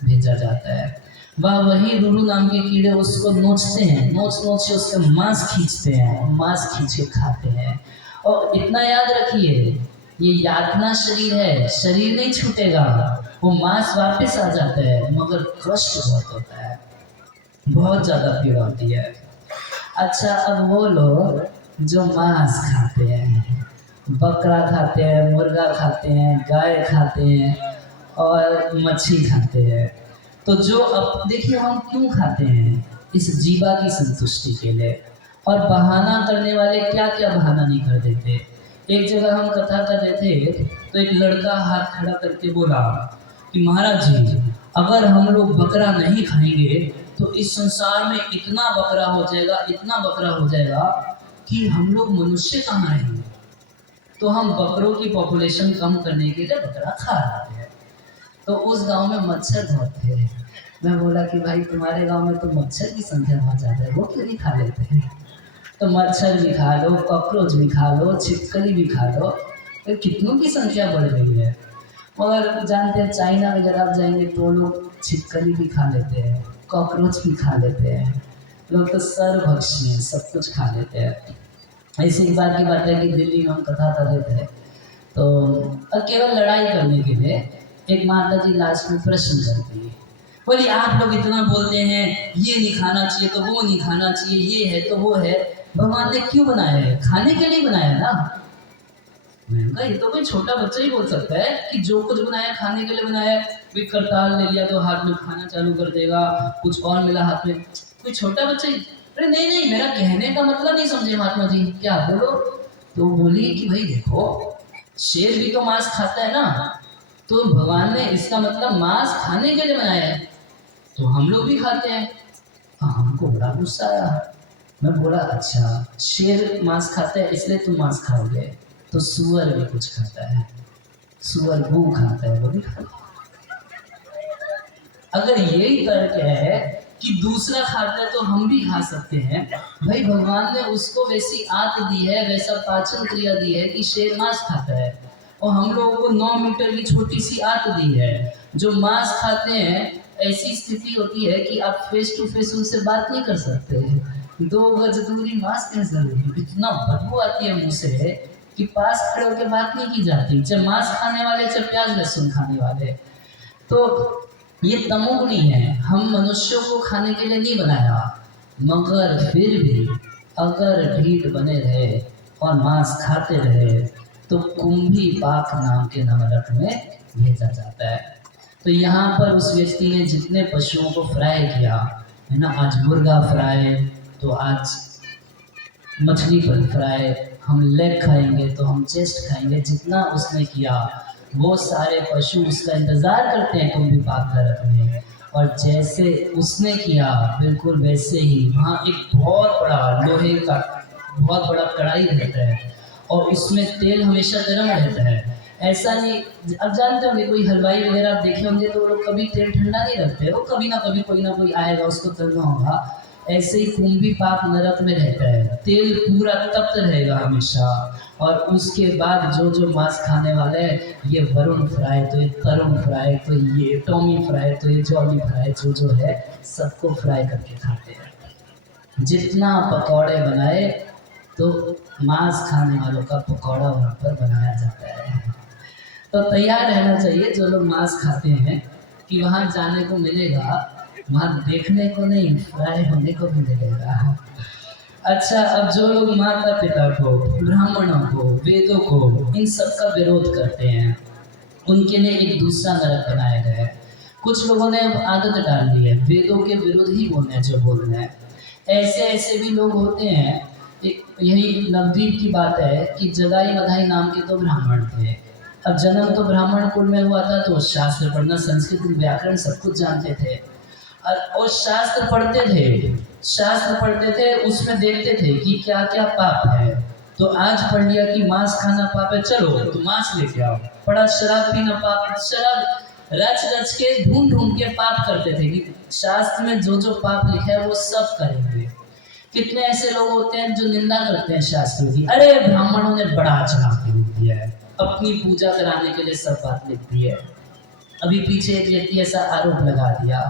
भेजा जाता है। वही रुरु नाम के कीड़े उसको नोचते हैं, नोच नोच के उसका मांस खींचते हैं, मांस खींच के खाते हैं। और इतना याद रखिए, ये यातना शरीर है, शरीर नहीं छूटेगा, वो मांस वापस आ जाता है, मगर कष्ट बहुत होता है, बहुत ज़्यादा पीड़ा होती है। अच्छा, अब वो लोग जो मांस खाते हैं, बकरा खाते हैं, मुर्गा खाते हैं, गाय खाते हैं और मच्छी खाते हैं, तो जो अब देखिए हम क्यों खाते हैं, इस जीवा की संतुष्टि के लिए। और बहाना करने वाले क्या क्या बहाना नहीं कर देते। एक जगह हम कथा कर रहे थे तो एक लड़का हाथ खड़ा करके बोला कि महाराज जी, अगर हम लोग बकरा नहीं खाएंगे तो इस संसार में इतना बकरा हो जाएगा, इतना बकरा हो जाएगा कि हम लोग मनुष्य कहाँ रहेंगे। तो हम बकरों की पॉपुलेशन कम करने के लिए बकरा खा रहे हैं। तो उस गांव में मच्छर बहुत थे। मैं बोला कि भाई तुम्हारे गांव में तो मच्छर की संख्या बहुत ज़्यादा है, वो क्यों नहीं खा लेते हैं। तो मच्छर भी खा लो, कॉकरोच भी खा लो, छिपकली भी खा लो, तो कितनों की संख्या बढ़ गई है। और जानते हैं चाइना वगैरह आप जाएंगे तो लोग छिपकली भी खा लेते हैं, कॉकरोच भी खा लेते हैं, लोग तो सर्वभक्षी हैं, सब कुछ खा लेते हैं। ऐसी बात की बात है कि दिल्ली में हम कथा कर रहे थे तो केवल लड़ाई करने के लिए एक माता जी लास्ट में प्रश्न करती है, बोली आप लोग इतना बोलते हैं ये नहीं खाना चाहिए तो वो नहीं खाना चाहिए, ये है तो वो है, भगवान ने क्यों बनाया है? खाने के लिए बनाया ना। मैंने कहा ये तो कोई छोटा बच्चा ही बोल सकता है कि जो कुछ बनाया खाने के लिए बनाया है। कोई करताल ले लिया तो हाथ में खाना चालू कर देगा, कुछ और मिला हाथ में, कोई छोटा बच्चा ही। अरे नहीं नहीं, मेरा कहने का मतलब नहीं समझे महात्मा जी, क्या बोलो। तो बोली कि भाई देखो, शेर भी तो मांस खाता है ना, तो भगवान ने इसका मतलब मांस खाने के लिए बनाया है, तो हम लोग भी खाते हैं। हमको बड़ा गुस्सा आया। मैं बोला अच्छा, शेर मांस खाता है इसलिए तुम मांस खाओगे, तो सुअर भी कुछ खाता है, सुअर गू खाता है, वो भी खाता है। अगर यही तर्क है कि दूसरा खाता है तो हम भी खा सकते हैं, भाई भगवान ने उसको वैसी आंत दी है, वैसा पाचन क्रिया दी है कि शेर मांस खाता है, और हम लोगों को 9 मीटर की छोटी सी आंत दी है। जो मांस खाते हैं ऐसी स्थिति होती है कि आप फेस टू फेस उनसे बात नहीं कर सकते, 2 गज दूरी मांस कैसे जरूरी, इतना बदबू आती है मुंह से कि पास खड़े होकर बात नहीं की जाती, चाहे मांस खाने वाले चाहे प्याज लहसुन खाने वाले। तो ये तमोगुणी है, हम मनुष्यों को खाने के लिए नहीं बनाया, मगर फिर भी अगर भीड़ बने रहे और मांस खाते रहे तो कुंभी पाक नाम के नरक में भेजा जाता है। तो यहाँ पर उस व्यक्ति ने जितने पशुओं को फ्राई किया है ना, आज मुर्गा फ्राई तो आज मछली पर फ्राई, हम लेग खाएंगे तो हम चेस्ट खाएंगे, जितना उसने किया वो सारे पशु उसका इंतज़ार करते हैं कुंभी पाक नरक में। और जैसे उसने किया बिल्कुल वैसे ही वहाँ एक बहुत बड़ा लोहे का बहुत बड़ा कढ़ाई रहता है और उसमें तेल हमेशा गर्म रहता है। ऐसा नहीं, अब जानते होंगे कोई हलवाई वगैरह आप देखे होंगे तो वो लोग कभी तेल ठंडा नहीं रखते, वो कभी ना कभी कोई ना कोई आएगा उसको तलना होगा, ऐसे ही कुंभी पाप नरक में रहता है, तेल पूरा तप्त रहेगा हमेशा। और उसके बाद जो जो मांस खाने वाले हैं, ये वरुण फ्राई, तो ये तरुण फ्राई, तो ये टॉमी फ्राई, तो ये जॉली फ्राई, जो जो है सबको फ्राई करके खाते हैं। जितना पकौड़े बनाए तो मांस खाने वालों का पकौड़ा वहाँ पर बनाया जाता है। तो तैयार रहना चाहिए जो लोग मांस खाते हैं कि वहाँ जाने को मिलेगा, वहाँ देखने को नहीं, फ्राई होने को भी मिलेगा। अच्छा, अब जो लोग माता पिता को, ब्राह्मणों को, वेदों को, इन सब का विरोध करते हैं, उनके लिए एक दूसरा नरक बनाया गया है। कुछ लोगों ने अब आदत डाल ली है वेदों के विरोध ही बोलना है, जो बोलना है। ऐसे ऐसे भी लोग होते हैं। यही नवद्वीप की बात है कि जगाई मधाई नाम के तो ब्राह्मण थे। अब जन्म तो ब्राह्मण कुल में हुआ था, तो शास्त्र पढ़ना, संस्कृत, व्याकरण सब कुछ जानते थे। और शास्त्र पढ़ते थे, उसमें देखते थे कि क्या क्या पाप है। तो आज पढ़ लिया कि मांस खाना पाप है, चलो तो मांस लेके आओ। पढ़ा शराब पीना पाप, शराब रच रच के ढूंढ ढूंढ के पाप करते थे कि शास्त्र में जो जो पाप लिखा है वो सब करेंगे। कितने ऐसे लोग होते हैं जो निंदा करते हैं शास्त्रों की, अरे ब्राह्मणों ने बड़ा चढ़ा के लिख दिया है, अपनी पूजा कराने के लिए सब बात लिख दी है। अभी पीछे एक व्यक्ति ऐसा आरोप लगा दिया,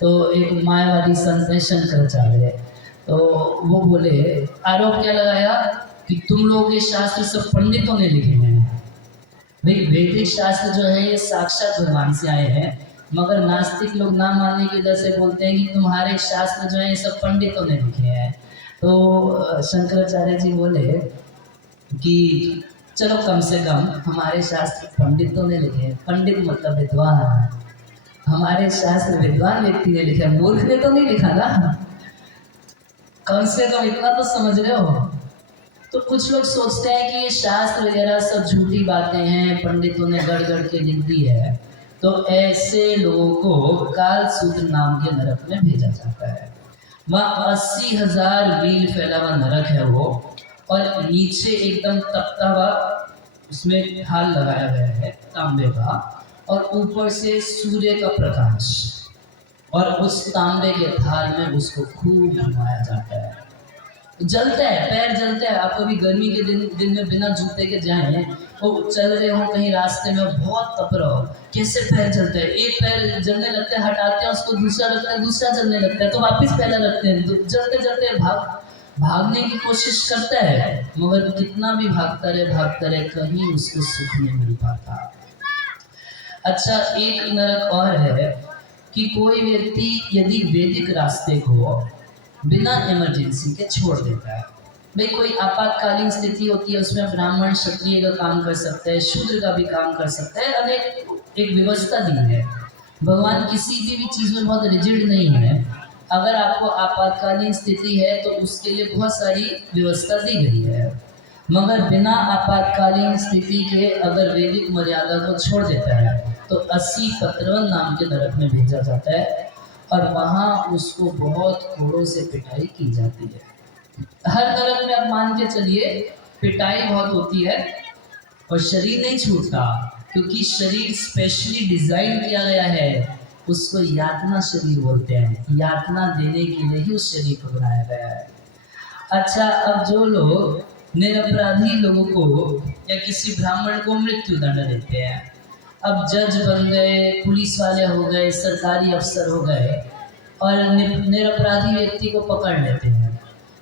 तो एक मायावादी संत है शंकराचार्य, तो वो बोले, आरोप क्या लगाया कि तुम लोगों के शास्त्र सब पंडितों ने लिखे हैं। भाई वैदिक शास्त्र जो है ये साक्षात भगवान से आए हैं, मगर नास्तिक लोग ना मानने की वजह से बोलते हैं कि तुम्हारे शास्त्र जो है ये सब पंडितों ने लिखे हैं। तो शंकराचार्य जी बोले कि चलो कम से कम हमारे शास्त्र पंडितों ने लिखे हैं, पंडित मतलब विद्वान, हमारे शास्त्र विद्वान व्यक्ति ने लिखा, मूर्ख ने तो नहीं लिखा ना, कम से कम इतना तो समझ रहे हो। तो कुछ लोग सोचते हैं कि ये शास्त्र वगैरह सब झूठी बातें हैं, पंडितों ने गढ़ गढ़ के लिख दी है। तो ऐसे लोगों को कालसूत्र नाम के नरक में भेजा जाता है। वहाँ 80,000 मील फैला हुआ नरक है वो, और नीचे एकदम तपता हुआ उसमें ढाल लगाया गया है तांबे का, और ऊपर से सूर्य का प्रकाश, और उस तांबे के थाल में उसको खूब घुमाया जाता है। जलता है, पैर जलता है। आप कभी गर्मी के दिन में बिना जूते के जाएं, वो चल रहे हो कहीं रास्ते में, बहुत तप रहा हो, कैसे पैर जलते हैं, एक पैर जलने लगता है, हटाते हैं उसको, दूसरा रखते हैं, दूसरा जलने लगता है, तो वापस पहला रखते हैं, जलते जलते भागने की कोशिश करता है, मगर कितना भी भागता रहे कहीं उसको सुख नहीं मिल पाता। अच्छा, एक नरक और है कि कोई व्यक्ति यदि वैदिक रास्ते को बिना इमरजेंसी के छोड़ देता है। भाई कोई आपातकालीन स्थिति होती है, उसमें ब्राह्मण क्षत्रिय का काम कर सकता है, शूद्र का भी काम कर सकता है, अनेक एक व्यवस्था दी है। भगवान किसी भी चीज़ में बहुत रिजिड नहीं है। अगर आपको आपातकालीन स्थिति है तो उसके लिए बहुत सारी व्यवस्था दी गई है, मगर बिना आपातकालीन स्थिति के अगर वैदिक मर्यादा को छोड़ देता है तो 80 पत्रवन नाम के नरक में भेजा जाता है, और वहाँ उसको बहुत कोड़ों से पिटाई की जाती है। हर नरक में आप मान के चलिए पिटाई बहुत होती है, और शरीर नहीं छूटता, क्योंकि शरीर स्पेशली डिजाइन किया गया है। उसको यातना शरीर बोलते हैं, यातना देने के लिए ही उस शरीर को बनाया गया है। अच्छा, अब जो लोग निरपराधी लोगों को या किसी ब्राह्मण को मृत्यु दंड देते हैं, अब जज बन गए, पुलिस वाले हो गए, सरकारी अफसर हो गए, और निरपराधी व्यक्ति को पकड़ लेते हैं।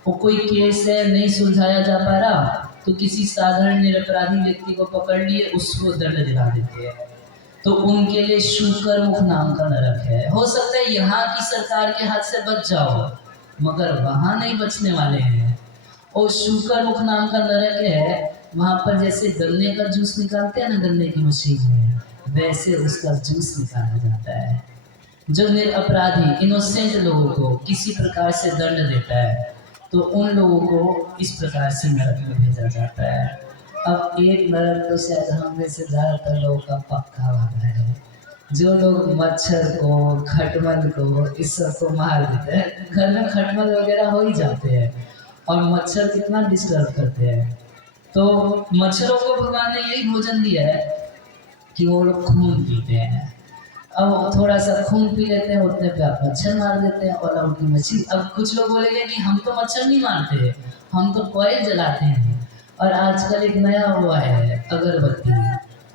वो कोई केस है नहीं सुलझाया जा पा रहा, तो किसी साधारण निरपराधी व्यक्ति को पकड़ लिए, उसको दंड दिला देते हैं। तो उनके लिए शूकर मुख नाम का नरक है। हो सकता है यहाँ की सरकार के हाथ से बच जाओ, मगर वहाँ नहीं बचने वाले हैं। और शूकर मुख नाम का नरक है, वहाँ पर जैसे गन्ने का जूस निकालते हैं ना गन्ने की मशीन में, वैसे उसका जूस निकाला जाता है। जो निरपराधी इनोसेंट लोगों को किसी प्रकार से दंड देता है, तो उन लोगों को इस प्रकार से नरक में भेजा जाता है। अब एक नरक तो शायद हम में से ज़्यादातर लोगों का पक्का वाला है, जो लोग मच्छर को, खटमल को, इस सब को मार देते हैं। घर में खटमल वगैरह हो ही जाते हैं, और मच्छर कितना डिस्टर्ब करते हैं, तो मच्छरों को भगवान ने यही भोजन दिया है कि वो लोग खून पीते हैं। अब थोड़ा सा खून पी लेते हैं, उतने पे आप मच्छर मार देते हैं ऑल आउट की मच्छी। अब कुछ लोग बोलेंगे कि हम तो मच्छर नहीं मारते, हम तो कॉइल जलाते हैं। और आजकल एक नया हुआ है अगरबत्ती,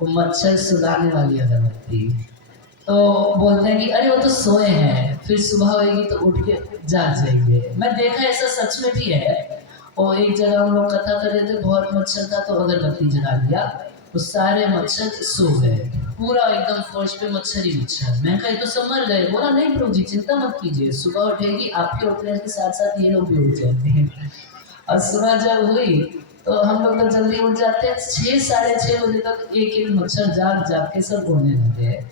वो मच्छर सुलाने वाली अगरबत्ती। तो बोलते हैं कि अरे वो तो सोए हैं, फिर सुबह होगी तो उठ के जाग जाएंगे। मैं देखा ऐसा सच में भी है। और एक जगह हम लोग कथा कर रहे थे, बहुत मच्छर था तो अगरबत्ती जला दिया, वो सारे मच्छर सो गए, पूरा एकदम फर्श पे मच्छर ही मच्छर। मैं कहा तो सब मर गए। बोला नहीं प्रभु जी चिंता मत कीजिए, सुबह उठेगी आपके उठने के साथ साथ ये लोग भी उठ जाते हैं। और सुबह जब हुई तो हम लोग तो जल्दी उठ जाते हैं, 6 साढ़े 6 बजे तक एक एक मच्छर जाग जाग के सब उड़ने लगते हैं।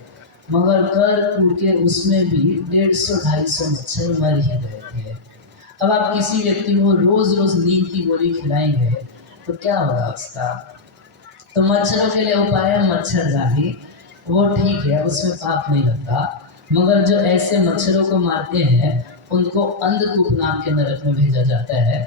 मगर कर कूद के उसमें भी 150-250 मच्छर मर ही गए थे। अब आप किसी व्यक्ति को रोज रोज नींद की गोली खिलाएंगे तो क्या होगा उसका। तो मच्छरों के लिए उपाय है मच्छरदानी, वो ठीक है, उसमें पाप नहीं लगता। मगर जो ऐसे मच्छरों को मारते हैं उनको अंधकूप नाम के नरक में भेजा जाता है।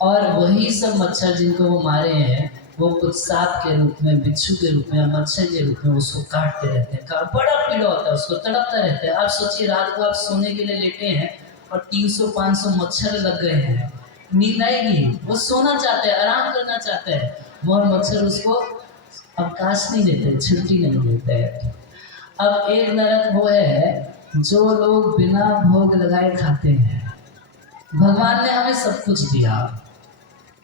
और वही सब मच्छर जिनको वो मारे हैं वो कुछ सांप के रूप में, बिच्छू के रूप में, मच्छर के रूप में उसको काटते रहते हैं। बड़ा पीड़ा होता है, उसको तड़पता रहता है। आप सोचिए रात को आप सोने के लिए लेटे हैं और 300-500 मच्छर लग गए हैं, नींद आएगी? वो सोना चाहता है, आराम करना चाहता है, और मच्छर उसको अवकाश नहीं देते, छुट्टी नहीं देते। अब एक नरक वो है जो लोग बिना भोग लगाए खाते हैं। भगवान ने हमें सब कुछ दिया,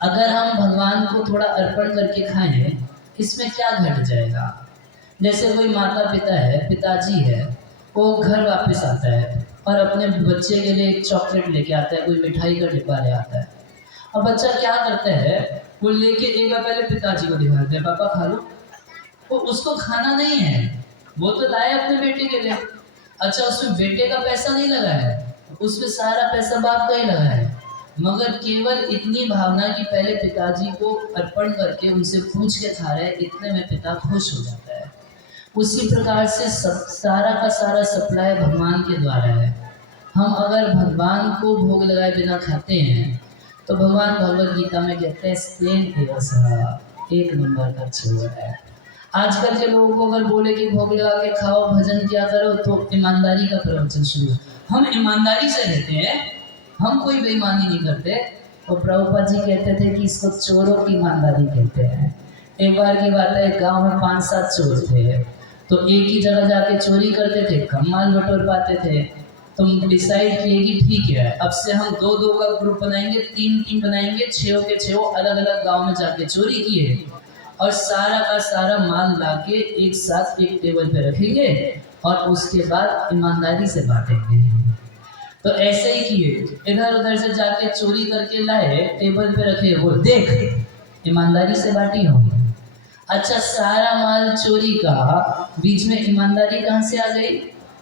अगर हम भगवान को थोड़ा अर्पण करके खाएं इसमें क्या घट जाएगा। जैसे कोई माता पिता है, पिताजी है, वो घर वापस आता है और अपने बच्चे के लिए एक चॉकलेट लेके आता है, कोई मिठाई का डिब्बा ले आता है। अब बच्चा क्या करता है, वो लेके एक बार पहले पिताजी को दिखाता है, पापा खा लो। वो उसको खाना नहीं है, वो तो लाए अपने बेटे के लिए। अच्छा उसमें बेटे का पैसा नहीं लगा है, उसमें सारा पैसा बाप का ही लगा है। मगर केवल इतनी भावना कि पहले पिताजी को अर्पण करके उनसे पूछ के खा रहे, इतने में पिता खुश हो जाता है। उसी प्रकार से सब सारा का सारा सप्लाई भगवान के द्वारा है। हम अगर भगवान को भोग लगाए बिना खाते हैं तो भगवान भगवद गीता में कहते हैं स्तेन एवं एक नंबर का चोर है। आजकल के लोगों को अगर बोले कि भोग लगा के खाओ, भजन क्या करो, तो ईमानदारी का प्रवचन शुरू। हम ईमानदारी से रहते हैं, हम कोई बेईमानी नहीं करते। और प्रभुपाद जी कहते थे कि इसको चोरों की ईमानदारी कहते हैं। एक बार की बात है, गांव में 5-7 चोर थे, तो एक ही जगह जाके चोरी करते थे, कम माल बटोर पाते थे। तुम डिसाइड किए कि ठीक है अब से हम 2-2 का ग्रुप बनाएंगे, 3 टीम बनाएंगे, 6 के 6 अलग अलग गाँव में जाके चोरी किए और सारा का सारा माल लाके एक साथ एक टेबल पे रखेंगे और उसके बाद ईमानदारी से बांटेंगे। तो ऐसे ही किए, इधर उधर से जाके चोरी करके लाए, टेबल पे रखे, वो देख ईमानदारी से बांटी होंगी। अच्छा सारा माल चोरी का, बीच में ईमानदारी कहाँ से आ गई?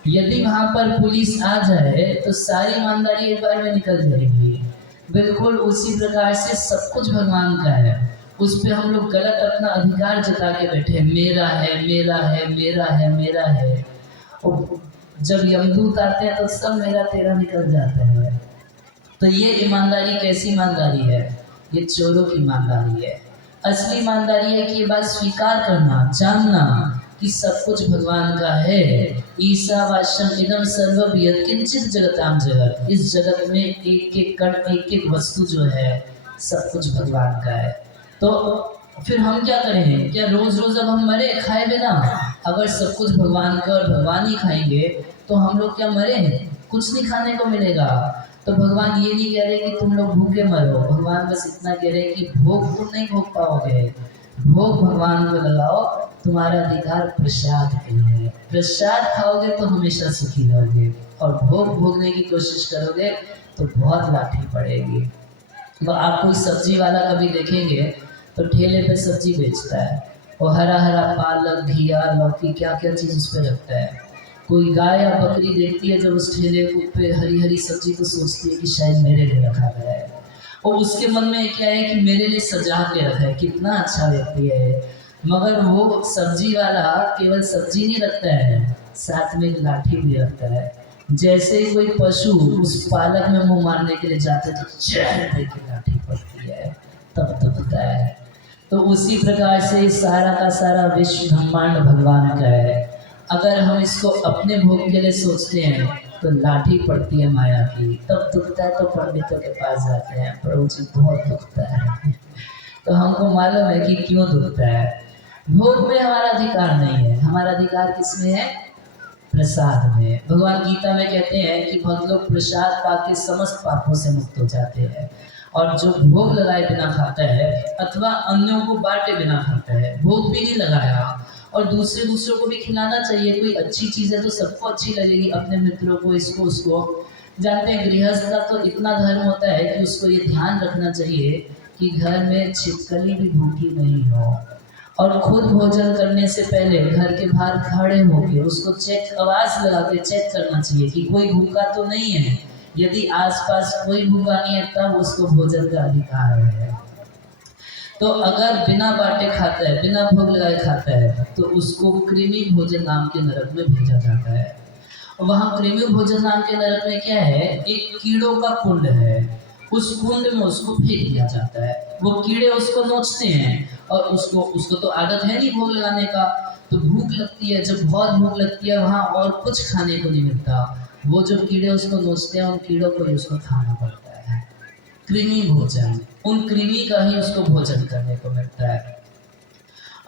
यदि वहां पर पुलिस आ जाए तो सारी ईमानदारी एक बार में निकल जाएगी। बिल्कुल उसी प्रकार से सब कुछ भगवान का है, उस पर हम लोग गलत अपना अधिकार जता के बैठे, मेरा है मेरा है मेरा है मेरा है। और जब यमदूत आते हैं तो सब मेरा तेरा निकल जाता है। तो ये ईमानदारी कैसी ईमानदारी है? ये चोरों की ईमानदारी है। असली ईमानदारी है कि ये बात स्वीकार करना, जानना कि सब कुछ भगवान का है। ईशावास्यम इदम सर्वम यत् किंचित जगताम जगत, इस जगत में एक एक कण, एक एक वस्तु जो है सब कुछ भगवान का है। तो फिर हम क्या करें? क्या रोज रोज अब हम मरे खाए बिना? अगर सब कुछ भगवान का और भगवान ही खाएंगे तो हम लोग क्या मरे हैं? कुछ नहीं खाने को मिलेगा। तो भगवान ये नहीं कह रहे कि तुम लोग भूखे मरो, भगवान बस इतना कह रहे कि भोग तुम नहीं भोग पाओगे, भोग भगवान को लगाओ, तुम्हारा अधिकार प्रसाद के लिए है। प्रसाद खाओगे तो हमेशा सुखी रहोगे, और भोग भोगने की कोशिश करोगे तो बहुत लाठी पड़ेगी। तो आप कोई सब्जी वाला कभी देखेंगे तो ठेले पे सब्जी बेचता है, और हरा हरा पालक, घिया, लौकी, क्या क्या चीज़ उस पर रखता है। कोई गाय या बकरी देखती है जब उस ठेले पे हरी हरी सब्जी, तो सोचती है कि शायद मेरे लिए रखा गया है, और उसके मन में क्या है कि मेरे लिए सजा के रखा है, कितना अच्छा व्यक्ति है। मगर वो सब्जी वाला केवल सब्जी नहीं रखता है, साथ में एक लाठी भी रखता है। जैसे ही कोई पशु उस पालक में मुंह मारने के लिए जाते तो चढ़ दे के लाठी पड़ती है, तब तपता है। तो उसी प्रकार से सारा का सारा विश्व ब्रह्मांड भगवान का है। अगर हम इसको अपने भोग के लिए सोचते हैं तो लाठी पड़ती है माया की, तब दुखता है तो पंडितों के पास जाते हैं, प्रभु जी बहुत दुखता है। तो हमको मालूम है कि क्यों दुखता है। भोग में हमारा अधिकार नहीं है, हमारा अधिकार किसमें है? प्रसाद में। भगवान गीता में कहते हैं कि बहुत लोग प्रसाद पाके समस्त पापों से मुक्त हो जाते हैं, और जो भोग लगाए बिना खाता है अथवा अन्यों को बांटे बिना खाता है, भोग भी नहीं लगाया और दूसरों को भी खिलाना चाहिए। कोई अच्छी चीज़ है तो सबको अच्छी लगेगी, अपने मित्रों को, इसको उसको। जानते हैं गृहस्थ का तो इतना धर्म होता है कि उसको ये ध्यान रखना चाहिए कि घर में छिपकली भी भूखी नहीं हो, और खुद भोजन करने से पहले घर के बाहर खड़े होकर उसको चेक, आवाज लगा के चेक करना चाहिए कि कोई भूखा तो नहीं है। यदि आसपास कोई भूखा नहीं है तब उसको भोजन का अधिकार है। तो अगर बिना बांटे खाता है, बिना भोग लगाए खाता है, तो उसको कृमि भोजन नाम के नरक में भेजा जाता है। और वहाँ कृमि भोजन नाम के नरक में क्या है? एक कीड़ों का कुंड है, उस कुंड में उसको फेंक दिया जाता है। वो कीड़े उसको नोचते हैं और उसको तो आदत है नहीं भोग लगाने का, तो भूख लगती है। जब बहुत भूख लगती है वहाँ और कुछ खाने को नहीं मिलता, वो जो कीड़े उसको नोचते हैं उन कीड़ों को ही उसको खाना पड़ता है। कृमि भोजन, उन कृमि का ही उसको भोजन करने को मिलता है।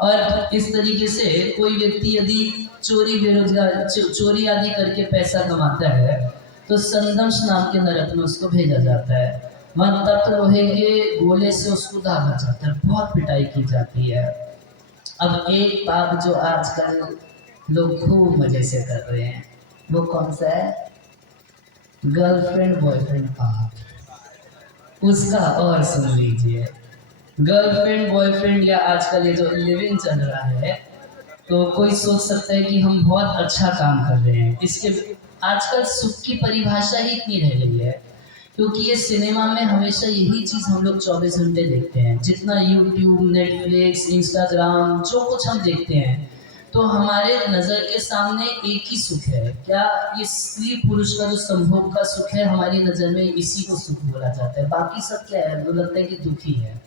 और इस तरीके से कोई व्यक्ति यदि चोरी आदि करके पैसा कमाता है तो संदंश नाम के नरक में उसको भेजा जाता है। वहाँ तप्त लोहे के गोले से उसको दागा जाता है, बहुत पिटाई की जाती है। अब एक पाप जो आजकल लोग खूब मजे से कर रहे हैं, वो कौन सा है? गर्लफ्रेंड बॉयफ्रेंड पाप। उसका और सुन लीजिए। गर्लफ्रेंड बॉयफ्रेंड या आजकल ये जो लिविंग चल रहा है, तो कोई सोच सकता है कि हम बहुत अच्छा काम कर रहे हैं। इसके आजकल सुख की परिभाषा ही इतनी रह गई है, क्योंकि ये सिनेमा में हमेशा यही चीज़ हम लोग 24 घंटे देखते हैं। जितना यूट्यूब, नेटफ्लिक्स, इंस्टाग्राम, जो कुछ हम देखते हैं, तो हमारे नज़र के सामने एक ही सुख है। क्या? ये स्त्री पुरुष का जो संभोग का सुख है, हमारी नज़र में इसी को सुख बोला जाता है। बाकी सब क्या है? वो लगता है कि दुखी है,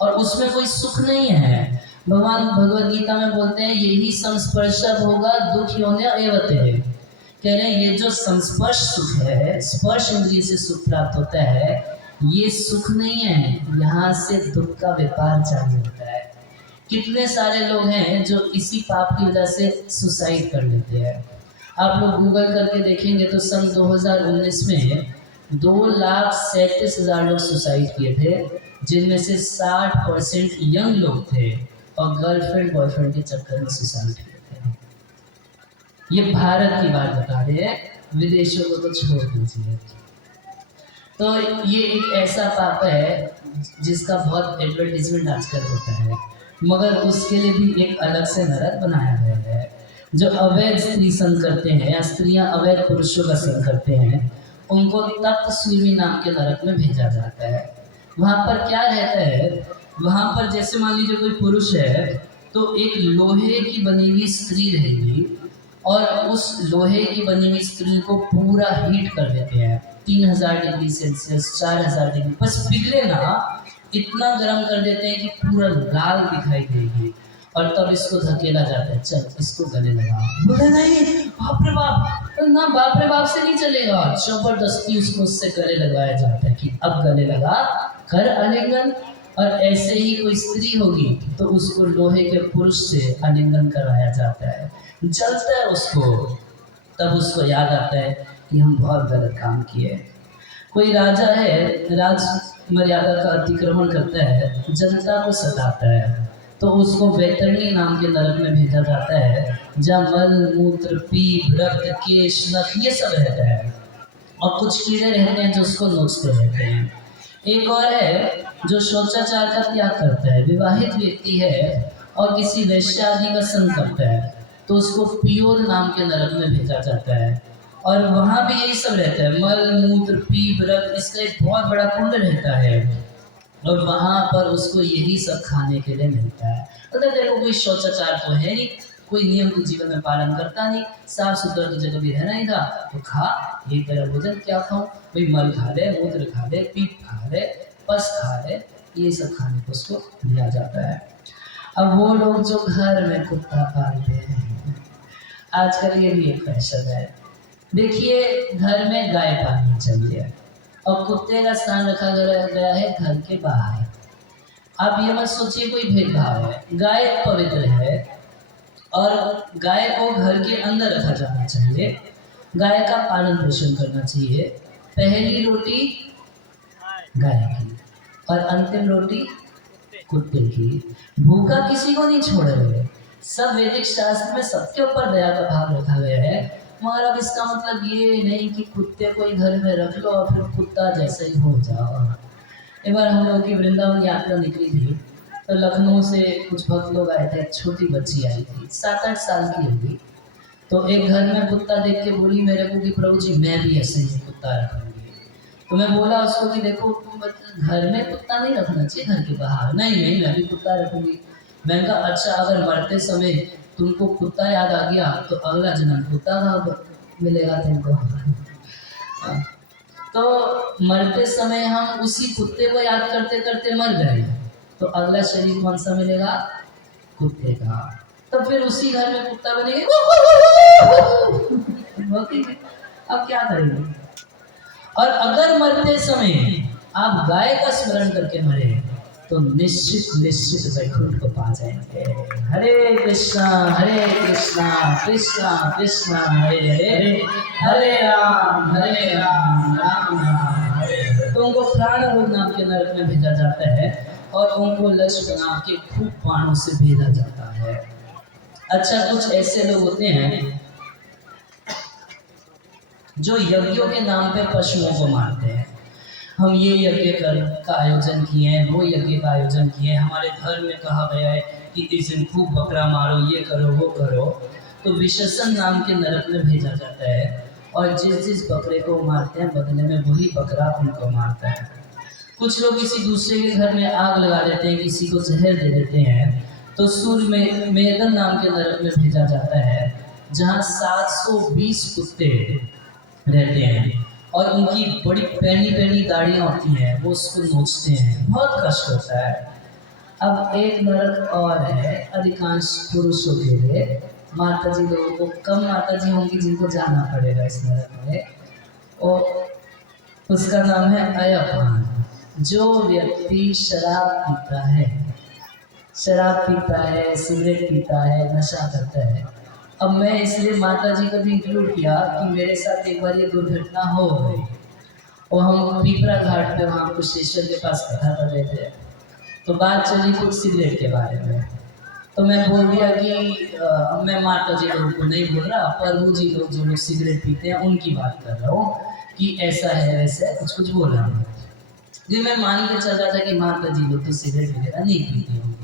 और उसमें कोई सुख नहीं है। भगवान भगवद गीता में बोलते हैं यही संस्पर्श होगा दुख योन्य एवते है। कह रहे हैं ये जो संस्पर्श सुख है, स्पर्श इंद्रिय से सुख प्राप्त होता है, ये सुख नहीं है, यहाँ से दुख का व्यापार चालू होता है। कितने सारे लोग हैं जो इसी पाप की वजह से सुसाइड कर लेते हैं। आप लोग गूगल करके देखेंगे तो सन 2019 में 2,37,000 लोग सुसाइड किए थे, जिनमें से 60% यंग लोग थे और गर्लफ्रेंड बॉयफ्रेंड के चक्कर में सुसाइड किए थे। ये भारत की बात बता रहे हैं, विदेशों को तो छोड़ दीजिए। तो ये एक ऐसा पाप है जिसका बहुत एडवर्टीजमेंट आजकल होता है, मगर उसके लिए भी एक अलग से नरक बनाया गया है। जो अवैध स्त्री संग करते हैं या स्त्रियां अवैध पुरुषों का संग करते हैं, उनको तप्त सूर्य नाम के नरक में भेजा जाता है। वहाँ पर क्या रहता है? वहाँ पर जैसे मान लीजिए कोई पुरुष है तो एक लोहे की बनी हुई स्त्री रहेगी, और उस लोहे की बनी हुई स्त्री को पूरा हीट कर देते हैं, 3000 डिग्री सेल्सियस, 4000 डिग्री, बस पिघले ना, इतना गर्म कर देते हैं कि पूरा लाल दिखाई देगी, और तब इसको धकेला जाता है, चल इसको गले लगा। बोले नहीं, बाप रे बाप, ना बाप रे बाप से नहीं चलेगा, जबरदस्ती उसको उससे गले लगाया जाता है कि अब गले लगा, कर आलिंगन। और ऐसे ही कोई स्त्री होगी तो उसको लोहे के पुरुष से आलिंगन कराया जाता है, जलता है उसको, तब उसको याद आता है कि हम बहुत गलत काम किए। कोई राजा है, राज मर्यादा का अतिक्रमण करता है, जनता को सताता है, तो उसको वैतरणी नाम के नरक में भेजा जाता है, जहाँ मल मूत्र पीप रक्त केश नख ये सब रहता है, और कुछ कीड़े रहते हैं जो उसको नोचते रहते हैं। एक और है जो शौचाचार का त्याग करता है, विवाहित व्यक्ति है और किसी वैश्य आदि का संग करता है, तो उसको पियोल नाम के नरक में भेजा जाता है, और वहाँ भी यही सब रहता है, मल मूत्र पीप रक्त, इसका एक बहुत बड़ा कुंड रहता है, और वहाँ पर उसको यही सब खाने के लिए मिलता है। मतलब देखो कोई शौचाचार तो है नहीं, कोई नियम तो जीवन में पालन करता नहीं, साफ सुथरा तो जगह भी रहना ही था, तो खा ये तेरा भोजन, क्या खाऊं भाई, मल खा ले, मूत्र खा ले, पीप खा ले, पस खा ले, ये सब खाने को उसको दिया जाता है। अब वो लोग जो घर में कुत्ता पालते हैं, आजकल ये भी एक फैशन है। देखिए, घर में गाय पालनी चाहिए और कुत्ते का स्थान रखा गया है घर के बाहर। आप ये मत सोचिए कोई भेदभाव है, गाय पवित्र है और गाय को घर के अंदर रखा जाना चाहिए। गाय का पालन पोषण करना चाहिए। पहली रोटी गाय की और अंतिम रोटी कुत्ते की। भूखा किसी को नहीं छोड़ रहे। सब वैदिक शास्त्र में सबके ऊपर दया का भाव रखा गया है, मगर अब इसका मतलब ये नहीं कि कुत्ते को ही घर में रख लो और फिर कुत्ता जैसे ही हो जाओ। एक बार हम लोग की वृंदावन यात्रा निकली थी, तो लखनऊ से कुछ भक्त लोग आए थे। एक छोटी बच्ची आई थी, 7-8 साल की होगी। तो एक घर में कुत्ता देख के बोली मेरे को कि प्रभु जी मैं भी ऐसे ही कुत्ता रखूंगी। तो मैं बोला उसको कि देखो घर में कुत्ता नहीं रखना चाहिए, घर के बाहर। नहीं नहीं मैं भी कुत्ता रखूंगी। मैंने कहा अच्छा, अगर मरते समय तुमको कुत्ता याद आ गया तो अगला जन्म कुत्ता का मिलेगा तुमको। तो मरते समय हम उसी कुत्ते को याद करते करते मर गए, तो अगला शरीर कौन सा मिलेगा? कुत्ते का। तो फिर उसी घर में कुत्ता बनेगा। अब क्या करेंगे? और अगर मरते समय आप गाय का स्मरण करके मरे तो निश्चित निश्चित वैकुंठ को पा जाएंगे। हरे कृष्णा कृष्णा कृष्णा हरे हरे, हरे राम राम राम हरे। तो उनको प्राण रूप नाम के नरक में भेजा जाता है और उनको लक्ष्य बना के खूब बाणों से भेजा जाता है। अच्छा, कुछ ऐसे लोग होते हैं जो यज्ञों के नाम पे पशुओं को मारते हैं। हम ये यज्ञ का आयोजन किए हैं, वो यज्ञ का आयोजन किए हैं, हमारे धर्म में कहा गया है कि इस दिन खूब बकरा मारो, ये करो वो करो। तो विशेषण नाम के नरक में भेजा जाता है और जिस जिस बकरे को मारते हैं बदले में वही बकरा उनको मारता है। कुछ लोग किसी दूसरे के घर में आग लगा देते हैं, किसी को जहर दे देते हैं, तो सूर्य में मेदन नाम के नरक में भेजा जाता है जहाँ 720 कुत्ते रहते हैं और उनकी बड़ी पैनी दाढ़ियाँ होती हैं, वो उसको नोचते हैं, बहुत कष्ट होता है। अब एक नरक और है अधिकांश पुरुषों के लिए। माता जी लोगों को, कम माता जी होंगी जिनको जाना पड़ेगा इस नरक में, और उसका नाम है अयपान। जो व्यक्ति शराब पीता है, सिगरेट पीता है, नशा करता है। अब मैं इसलिए माता जी को भी इंक्लूड किया कि मेरे साथ एक बार ये दुर्घटना हो गई और हम पीपरा घाट पे वहाँ कुशेश्वर के पास कथा कर रहे थे, तो बात चली कुछ सिगरेट के बारे में। तो मैं बोल दिया कि मैं माता जी लोगों को नहीं बोल रहा, प्रभु जी लोग जो लोग सिगरेट पीते हैं उनकी बात कर रहा हूँ कि ऐसा है वैसा है, कुछ बोल रहा हूँ। जी मैं मान के चल रहा था कि माता जी लोग तो सिगरेट वगैरह नहीं पीती होंगी।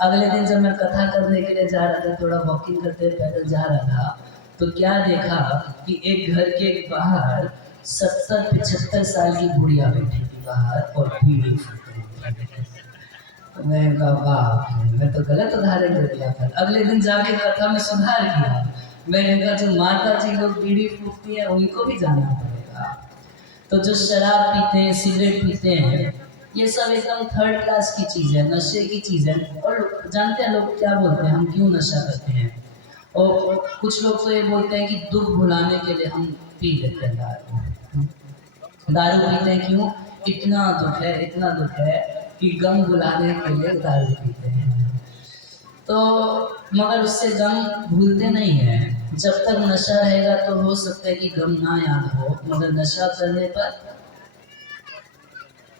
अगले दिन जब मैं कथा करने के लिए जा रहा था, थोड़ा वॉकिंग करते पैदल जा रहा था, तो क्या देखा कि एक घर के बाहर 70-75 साल की बुढ़िया बैठी थी बाहर और बीड़ी मैं कहा वाह, मैं तो गलत उदाहरण दे दिया था। अगले दिन जाके कथा में सुधार किया। मैंने कहा जो माता जी लोग बीड़ी फूकती हैं उनको भी जानना पड़ेगा। तो जो शराब पीते हैं, सिगरेट पीते हैं, ये सब एकदम थर्ड क्लास की चीज़ है, नशे की चीज़ है। और जानते हैं लोग क्या बोलते हैं, हम क्यों नशा करते हैं? और कुछ लोग तो ये बोलते हैं कि दुख भुलाने के लिए हम पी लेते हैं दारू पीते हैं। क्यों? इतना दुख है कि गम भुलाने के लिए दारू पीते हैं। तो मगर उससे गम भूलते नहीं हैं। जब तक नशा रहेगा तो हो सकता है कि गम ना याद हो, मगर नशा करने पर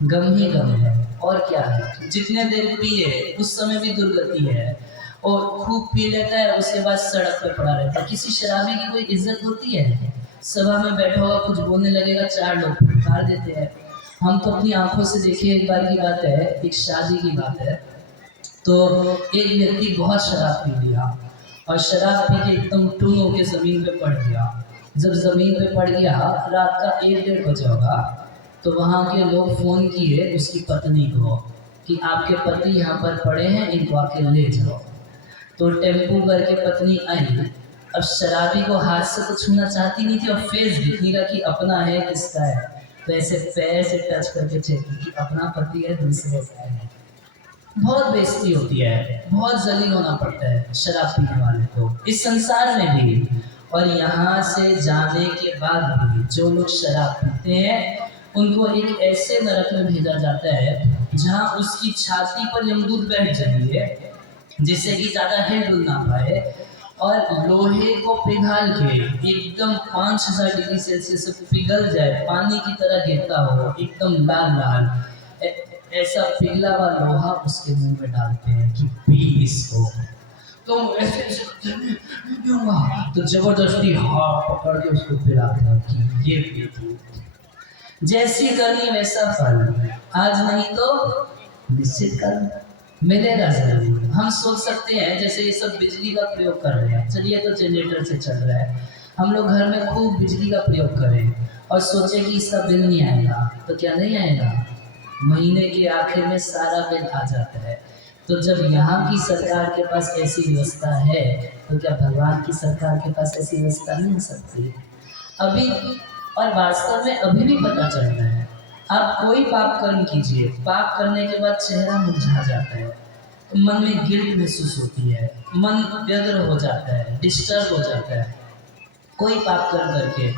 गम ही गम है। और क्या है, जितने देर पिए उस समय भी दुर्गति है, और खूब पी लेता है उसके बाद सड़क पर पड़ा रहता है। किसी शराबी की कोई इज्जत होती है? सभा में बैठा हुआ कुछ बोलने लगेगा, 4 लोग फटकार देते हैं। हम तो अपनी आंखों से देखे, एक बार की बात है, एक शादी की बात है, तो एक व्यक्ति बहुत शराब पी लिया और शराब पी के एकदम टून होके जमीन पे पड़ गया। जब जमीन पे पड़ गया, रात का 1-1:30 बजा होगा, तो वहाँ के लोग फोन किए उसकी पत्नी को कि आपके पति यहाँ पर पड़े हैं, इनको आके ले जाओ। तो टेम्पू करके पत्नी आई। अब शराबी को हाथ से तो छूना चाहती नहीं थी और फेस दिखेगा कि अपना है किसका है, तो ऐसे पैर से टच करके चेक कि अपना पति है दूसरे का है। बहुत बेइज्जती होती है, बहुत जलील होना पड़ता है शराब पीने वाले को इस संसार में भी। और यहाँ से जाने के बाद भी जो लोग शराब पीते हैं उनको एक ऐसे नरक में भेजा जाता है जहाँ उसकी छाती पर यमदूत बैठ जाएंगे जिससे कि ज़्यादा हिल ना पाए, और लोहे को पिघाल के एकदम 5000 डिग्री सेल्सियस से पिघल जाए, पानी की तरह गिरता हो एकदम लाल लाल, ऐसा पिघला हुआ लोहा उसके मुंह में डालते हैं कि पी इसको। तो ऐसे ऐसे तो जबरदस्ती हाथ पकड़ के उसको पिलाते हैं कि ये पी तू। जैसी करनी वैसा फल, आज नहीं तो निश्चित कल मिलेगा जरूर। हम सोच सकते हैं जैसे ये सब बिजली का प्रयोग कर रहे हैं, चलिए तो जनरेटर से चल रहा है, हम लोग घर में खूब बिजली का प्रयोग करें और सोचे कि इसका बिल नहीं आएगा, तो क्या नहीं आएगा, महीने के आखिर में सारा बिल आ जाता है। तो जब यहाँ की सरकार के पास ऐसी व्यवस्था है तो क्या भगवान की सरकार के पास ऐसी व्यवस्था नहीं हो सकती अभी। और वास्तव में अभी भी पता चल रहा है, आप कोई पाप कर्म कीजिए, पाप करने के बाद चेहरा मुरझा जाता है, मन में गिल्ट महसूस होती है, मन व्यग्र हो जाता है, डिस्टर्ब हो जाता है। कोई पाप कर्म करके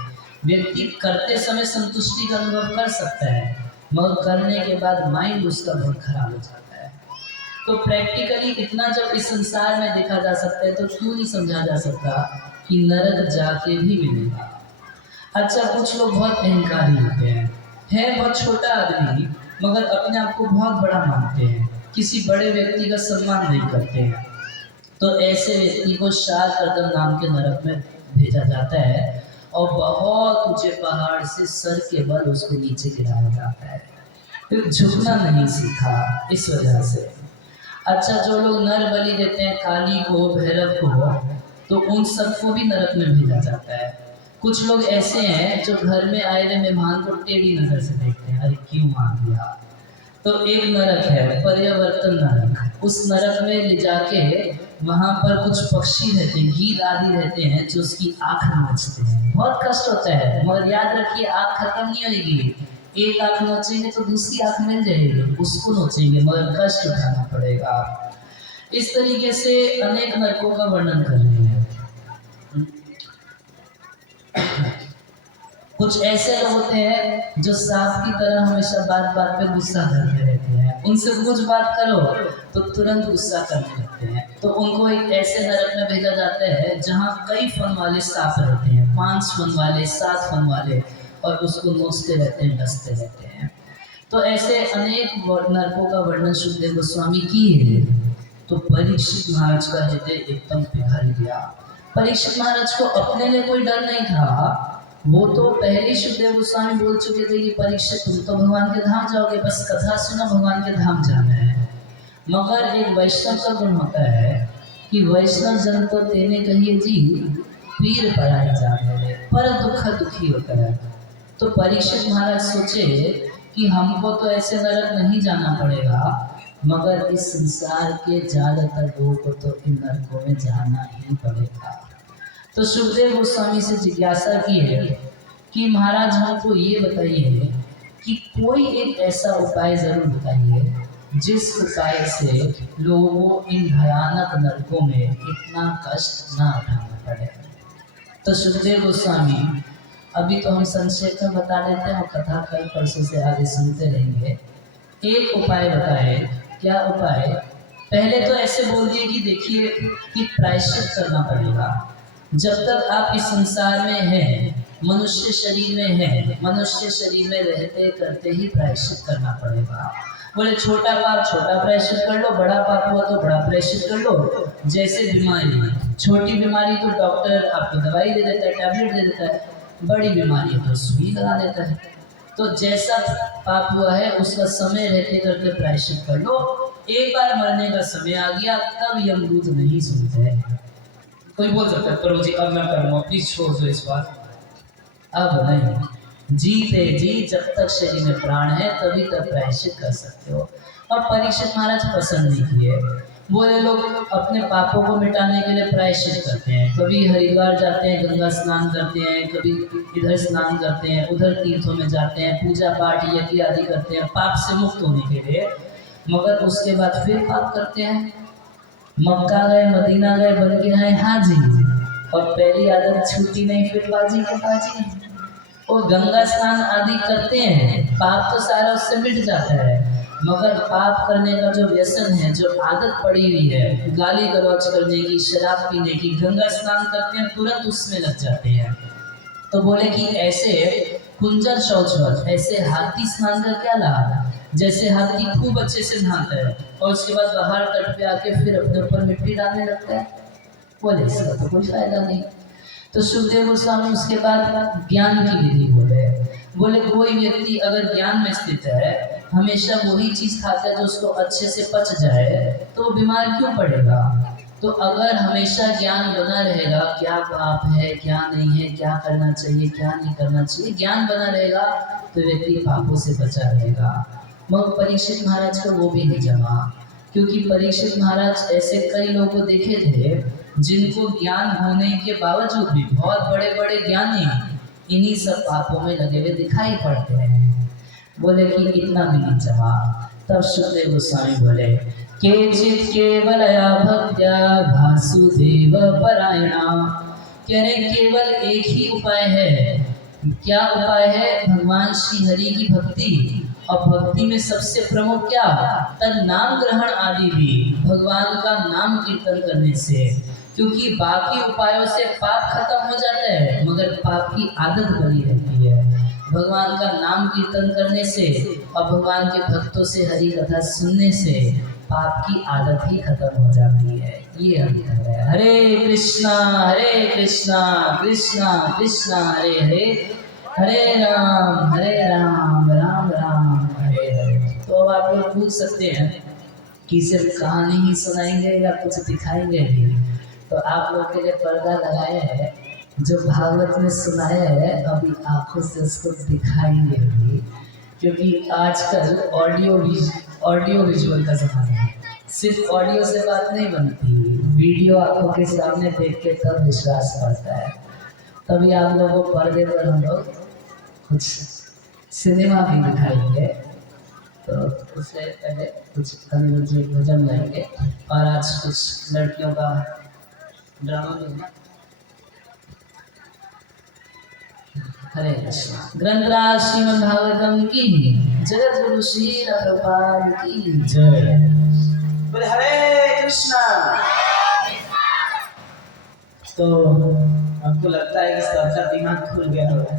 व्यक्ति करते समय संतुष्टि का अनुभव कर सकता है, मगर करने के बाद माइंड उसका बहुत खराब हो जाता है। तो प्रैक्टिकली इतना जब इस संसार में देखा जा सकता है तो क्यों नहीं समझा जा सकता कि नरक जाके भी मिलेगा। अच्छा, कुछ लोग बहुत अहंकारी होते हैं, है बहुत छोटा आदमी मगर अपने आप को बहुत बड़ा मानते हैं, किसी बड़े व्यक्ति का सम्मान नहीं करते हैं, तो ऐसे व्यक्ति को शाल कदम नाम के नरक में भेजा जाता है और बहुत ऊंचे पहाड़ से सर के बल उसको नीचे गिराया जाता है। फिर झुकना नहीं सीखा इस वजह से। अच्छा, जो लोग नर बलि देते हैं काली को, भैरव को, तो उन सबको भी नरक में भेजा जाता है। कुछ लोग ऐसे हैं जो घर में आए हुए मेहमान को टेढ़ी नजर से देखते हैं, अरे क्यों आ गया। तो एक नरक है पर्यावर्तन नरक, उस नरक में ले जाके वहाँ पर कुछ पक्षी रहते हैं, गीद आदि रहते हैं जो उसकी आँख नोचते हैं, बहुत कष्ट होता है, मगर याद रखिए आँख खत्म नहीं होगी, एक आँख नोचेंगे तो दूसरी आँख मिल जाएगी, उसको नोचेंगे मगर कष्ट उठाना पड़ेगा। इस तरीके से अनेक नरकों का वर्णन कर रहे हैं। कुछ ऐसे लोग होते हैं जो सांप की तरह हमेशा बात बात पे गुस्सा करते रहते हैं, उनसे कुछ बात करो तो तुरंत गुस्सा करने लगते हैं, तो उनको एक ऐसे नरक में भेजा जाता है जहाँ कई फन वाले सांप रहते हैं, 5 फन वाले, 7 फन वाले, और उसको नोचते रहते हैं, डसते रहते हैं। तो ऐसे अनेक नरकों का वर्णन सुखदेव गोस्वामी किए, तो परीक्षित महाराज का हृदय एकदम पिघल गया। परीक्षित महाराज को अपने लिए कोई डर नहीं था, वो तो पहले सुखदेव गोस्वामी बोल चुके थे कि परीक्षित तुम तो भगवान के धाम जाओगे, बस कथा सुनो भगवान के धाम जाना है। मगर एक वैष्णव का गुण होता है कि वैष्णव जन तो तेने कहिए जी पीर पराई जाने, पर दुख दुखी होता है। तो परीक्षित महाराज सोचे कि हमको तो ऐसे नरक नहीं जाना पड़ेगा, मगर इस संसार के ज़्यादातर लोगों को तो इन नरकों में जाना ही पड़ेगा। तो सुखदेव गोस्वामी से जिज्ञासा की है कि महाराज हमको ये बताइए कि कोई एक ऐसा उपाय जरूर बताइए जिस उपाय से लोगों को इन भयानक नरकों में इतना कष्ट ना उठाना पड़े। तो सुखदेव गोस्वामी, अभी तो हम संक्षेप में बता देते हैं और कथा कल परसों से आगे सुनते रहेंगे। एक उपाय बताए। क्या उपाय? पहले तो ऐसे बोल दिए कि देखिए कि प्रायश्चित करना पड़ेगा। जब तक आप इस संसार में हैं, मनुष्य शरीर में हैं, मनुष्य शरीर में रहते करते ही प्रायश्चित करना पड़ेगा। बोले छोटा पाप छोटा प्रायश्चित कर लो, बड़ा पाप हुआ तो बड़ा प्रायश्चित कर लो। जैसे बीमारी, छोटी बीमारी तो डॉक्टर आपको दवाई दे देता है, टैबलेट दे देता है, बड़ी बीमारी है तो सुई लगा देता है। तो जैसा पाप हुआ है उसका समय रहते करते प्रायश्चित कर लो। एक बार मरने का समय आ गया तब यमदूत नहीं सुनते हैं। कोई बोल सकता है प्रभु जी अब मैं करूँगा, प्लीज छोड़ दो इस बार। अब नहीं, जीते जी जब तक शरीर में प्राण है तभी तक प्रायश्चित कर सकते हो। और परीक्षित महाराज पसंद नहीं किए, बोले लोग अपने पापों को मिटाने के लिए प्रायश्चित करते हैं, कभी हरिद्वार जाते हैं गंगा स्नान करते हैं, कभी इधर स्नान करते हैं, उधर तीर्थों में जाते हैं, पूजा पाठ यज्ञ आदि करते हैं पाप से मुक्त होने के लिए। मगर उसके बाद फिर पाप करते हैं। मक्का गए, मदीना गए, बन के आए हाजी, और पहली आदत छूटी नहीं, फिर बाजी के बाजी। वो गंगा स्नान आदि करते हैं, पाप तो सारा उससे मिट जाता है, मगर पाप करने का जो व्यसन है, जो आदत पड़ी हुई है गाली गलौज करने की, शराब पीने की, गंगा स्नान करते हैं तुरंत उसमें लग जाते हैं। तो बोले कि ऐसे कुंजर शौच, ऐसे हाथी स्नान का क्या लाभ? जैसे हाथी खूब अच्छे से नहाता है और उसके बाद बाहर तट पे आके फिर अपने ऊपर मिट्टी डालने लगता है, बोले इसका तो कोई फायदा नहीं। तो सुखदेव गोस्वामी उसके बाद ज्ञान की विधि बोले कोई व्यक्ति अगर ज्ञान में स्थित है, हमेशा वही चीज खाता है जो उसको अच्छे से पच जाए, तो वो बीमार क्यों पड़ेगा? तो अगर हमेशा ज्ञान बना रहेगा, क्या पाप है क्या नहीं है, क्या करना चाहिए क्या नहीं करना चाहिए, ज्ञान बना रहेगा तो व्यक्ति पापों से बचा रहेगा। मगर परीक्षित महाराज को वो भी नहीं जमा, क्योंकि परीक्षित महाराज ऐसे कई लोगों को देखे थे जिनको ज्ञान होने के बावजूद भी, बहुत बड़े बड़े ज्ञानी, इन्हीं सब पापों में लगे हुए दिखाई पड़ते हैं। बोले कि इतना भी नहीं जमा। तब सुखदेव गोस्वामी बोले केचित केवलया भक्त्या वासुदेव परायणा, कह रहे केवल एक ही उपाय है। क्या उपाय है? भगवान श्री हरि की भक्ति, और भक्ति में सबसे प्रमुख क्या? तद नाम ग्रहण आदि भी, भगवान का नाम कीर्तन करने से। क्योंकि बाकी उपायों से पाप खत्म हो जाता है, मगर पाप की आदत बनी रहती है। भगवान का नाम कीर्तन करने से और भगवान के भक्तों से हरि कथा सुनने से पाप की आदत ही खत्म हो जाती है। ये अंतर है। हरे कृष्णा कृष्णा कृष्णा हरे हरे, हरे राम राम राम हरे हरे। तो अब आप लोग पूछ सकते हैं कि सिर्फ कहानी ही सुनाएंगे या कुछ दिखाएंगे भी? तो आप लोग के लिए पर्दा लगाया है, जो भागवत में सुनाया है अभी आंखों से उसको दिखाएंगे भी, क्योंकि आजकल ऑडियो विजुअल का ज़माना है। सिर्फ ऑडियो से बात नहीं बनती, वीडियो आंखों के सामने देख के तब विश्वास पड़ता है। तभी आप लोगों को पर्दे पर हम लोग कुछ सिनेमा भी दिखाएंगे। तो उससे पहले कुछ अनिरुद्ध भजन गाएंगे, और आज कुछ लड़कियों का ड्रामा भी है। हरे कृष्णा। ग्रंथराज श्रीमद् भागवतम की जगत गुरु श्रील प्रभुपाद की जय। बोले हरे कृष्णा। तो आपको लगता है कि सबका दिमाग खुल गया होगा?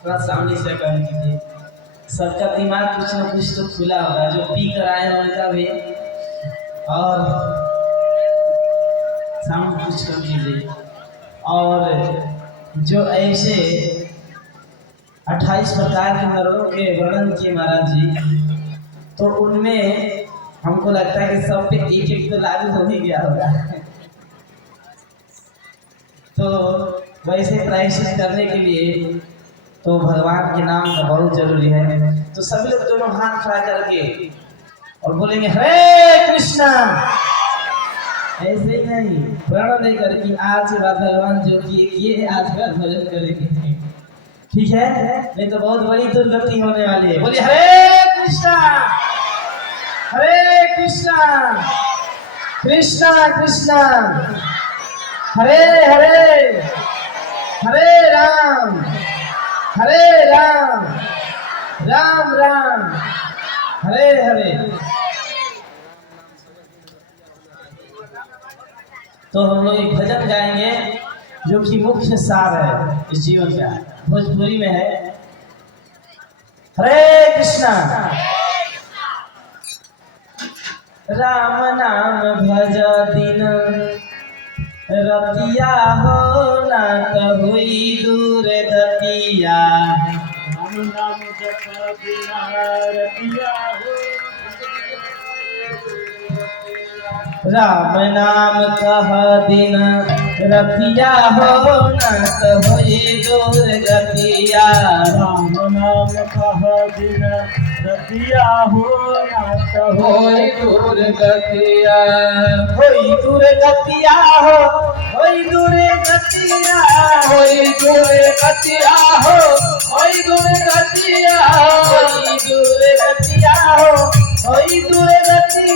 थोड़ा सामने से कम कीजिए। सबका दिमाग कुछ न कुछ तो खुला होगा, जो पी कर आए हैं उनका भी, और साउंड कुछ कम कीजिए। और जो ऐसे 28 प्रकार के नरों के वर्णन किए महाराज जी, तो उनमें हमको लगता है कि सब पे एक एक तो लागू हो ही गया होगा। तो वैसे प्रायश्चित करने के लिए तो भगवान के नाम का बहुत जरूरी है। तो सभी लोग दोनों हाथ खड़ा करके और बोलेंगे हरे कृष्णा। ऐसे ही नहीं, प्रण लेकर कि आज के बाद भगवान जो किए आज का भजन करेंगे, ठीक है? नहीं तो बहुत बड़ी दुर्गति होने वाली है। बोलिए हरे कृष्णा कृष्णा कृष्णा हरे हरे, हरे राम राम राम हरे हरे। तो हम लोग एक भजन गाएंगे जो कि मुख्य सार है इस जीवन का, भोजपुरी में है। हरे कृष्णा। राम नाम भज दिन रतिया हो, ना हुई दूर गतिया। राम नाम जप बिना रतिया हो, राम नाम कह दिन रतिया हो, न होई दूर गतिया। राम नाम कह दिन रतिया हो, न होई दूर गतिया। होई दूर गतिया हो, होई दूर गतिया, होई दूर गतिया हो, होई दूर गतिया, होई दूर गतिया हो, ওই দূরে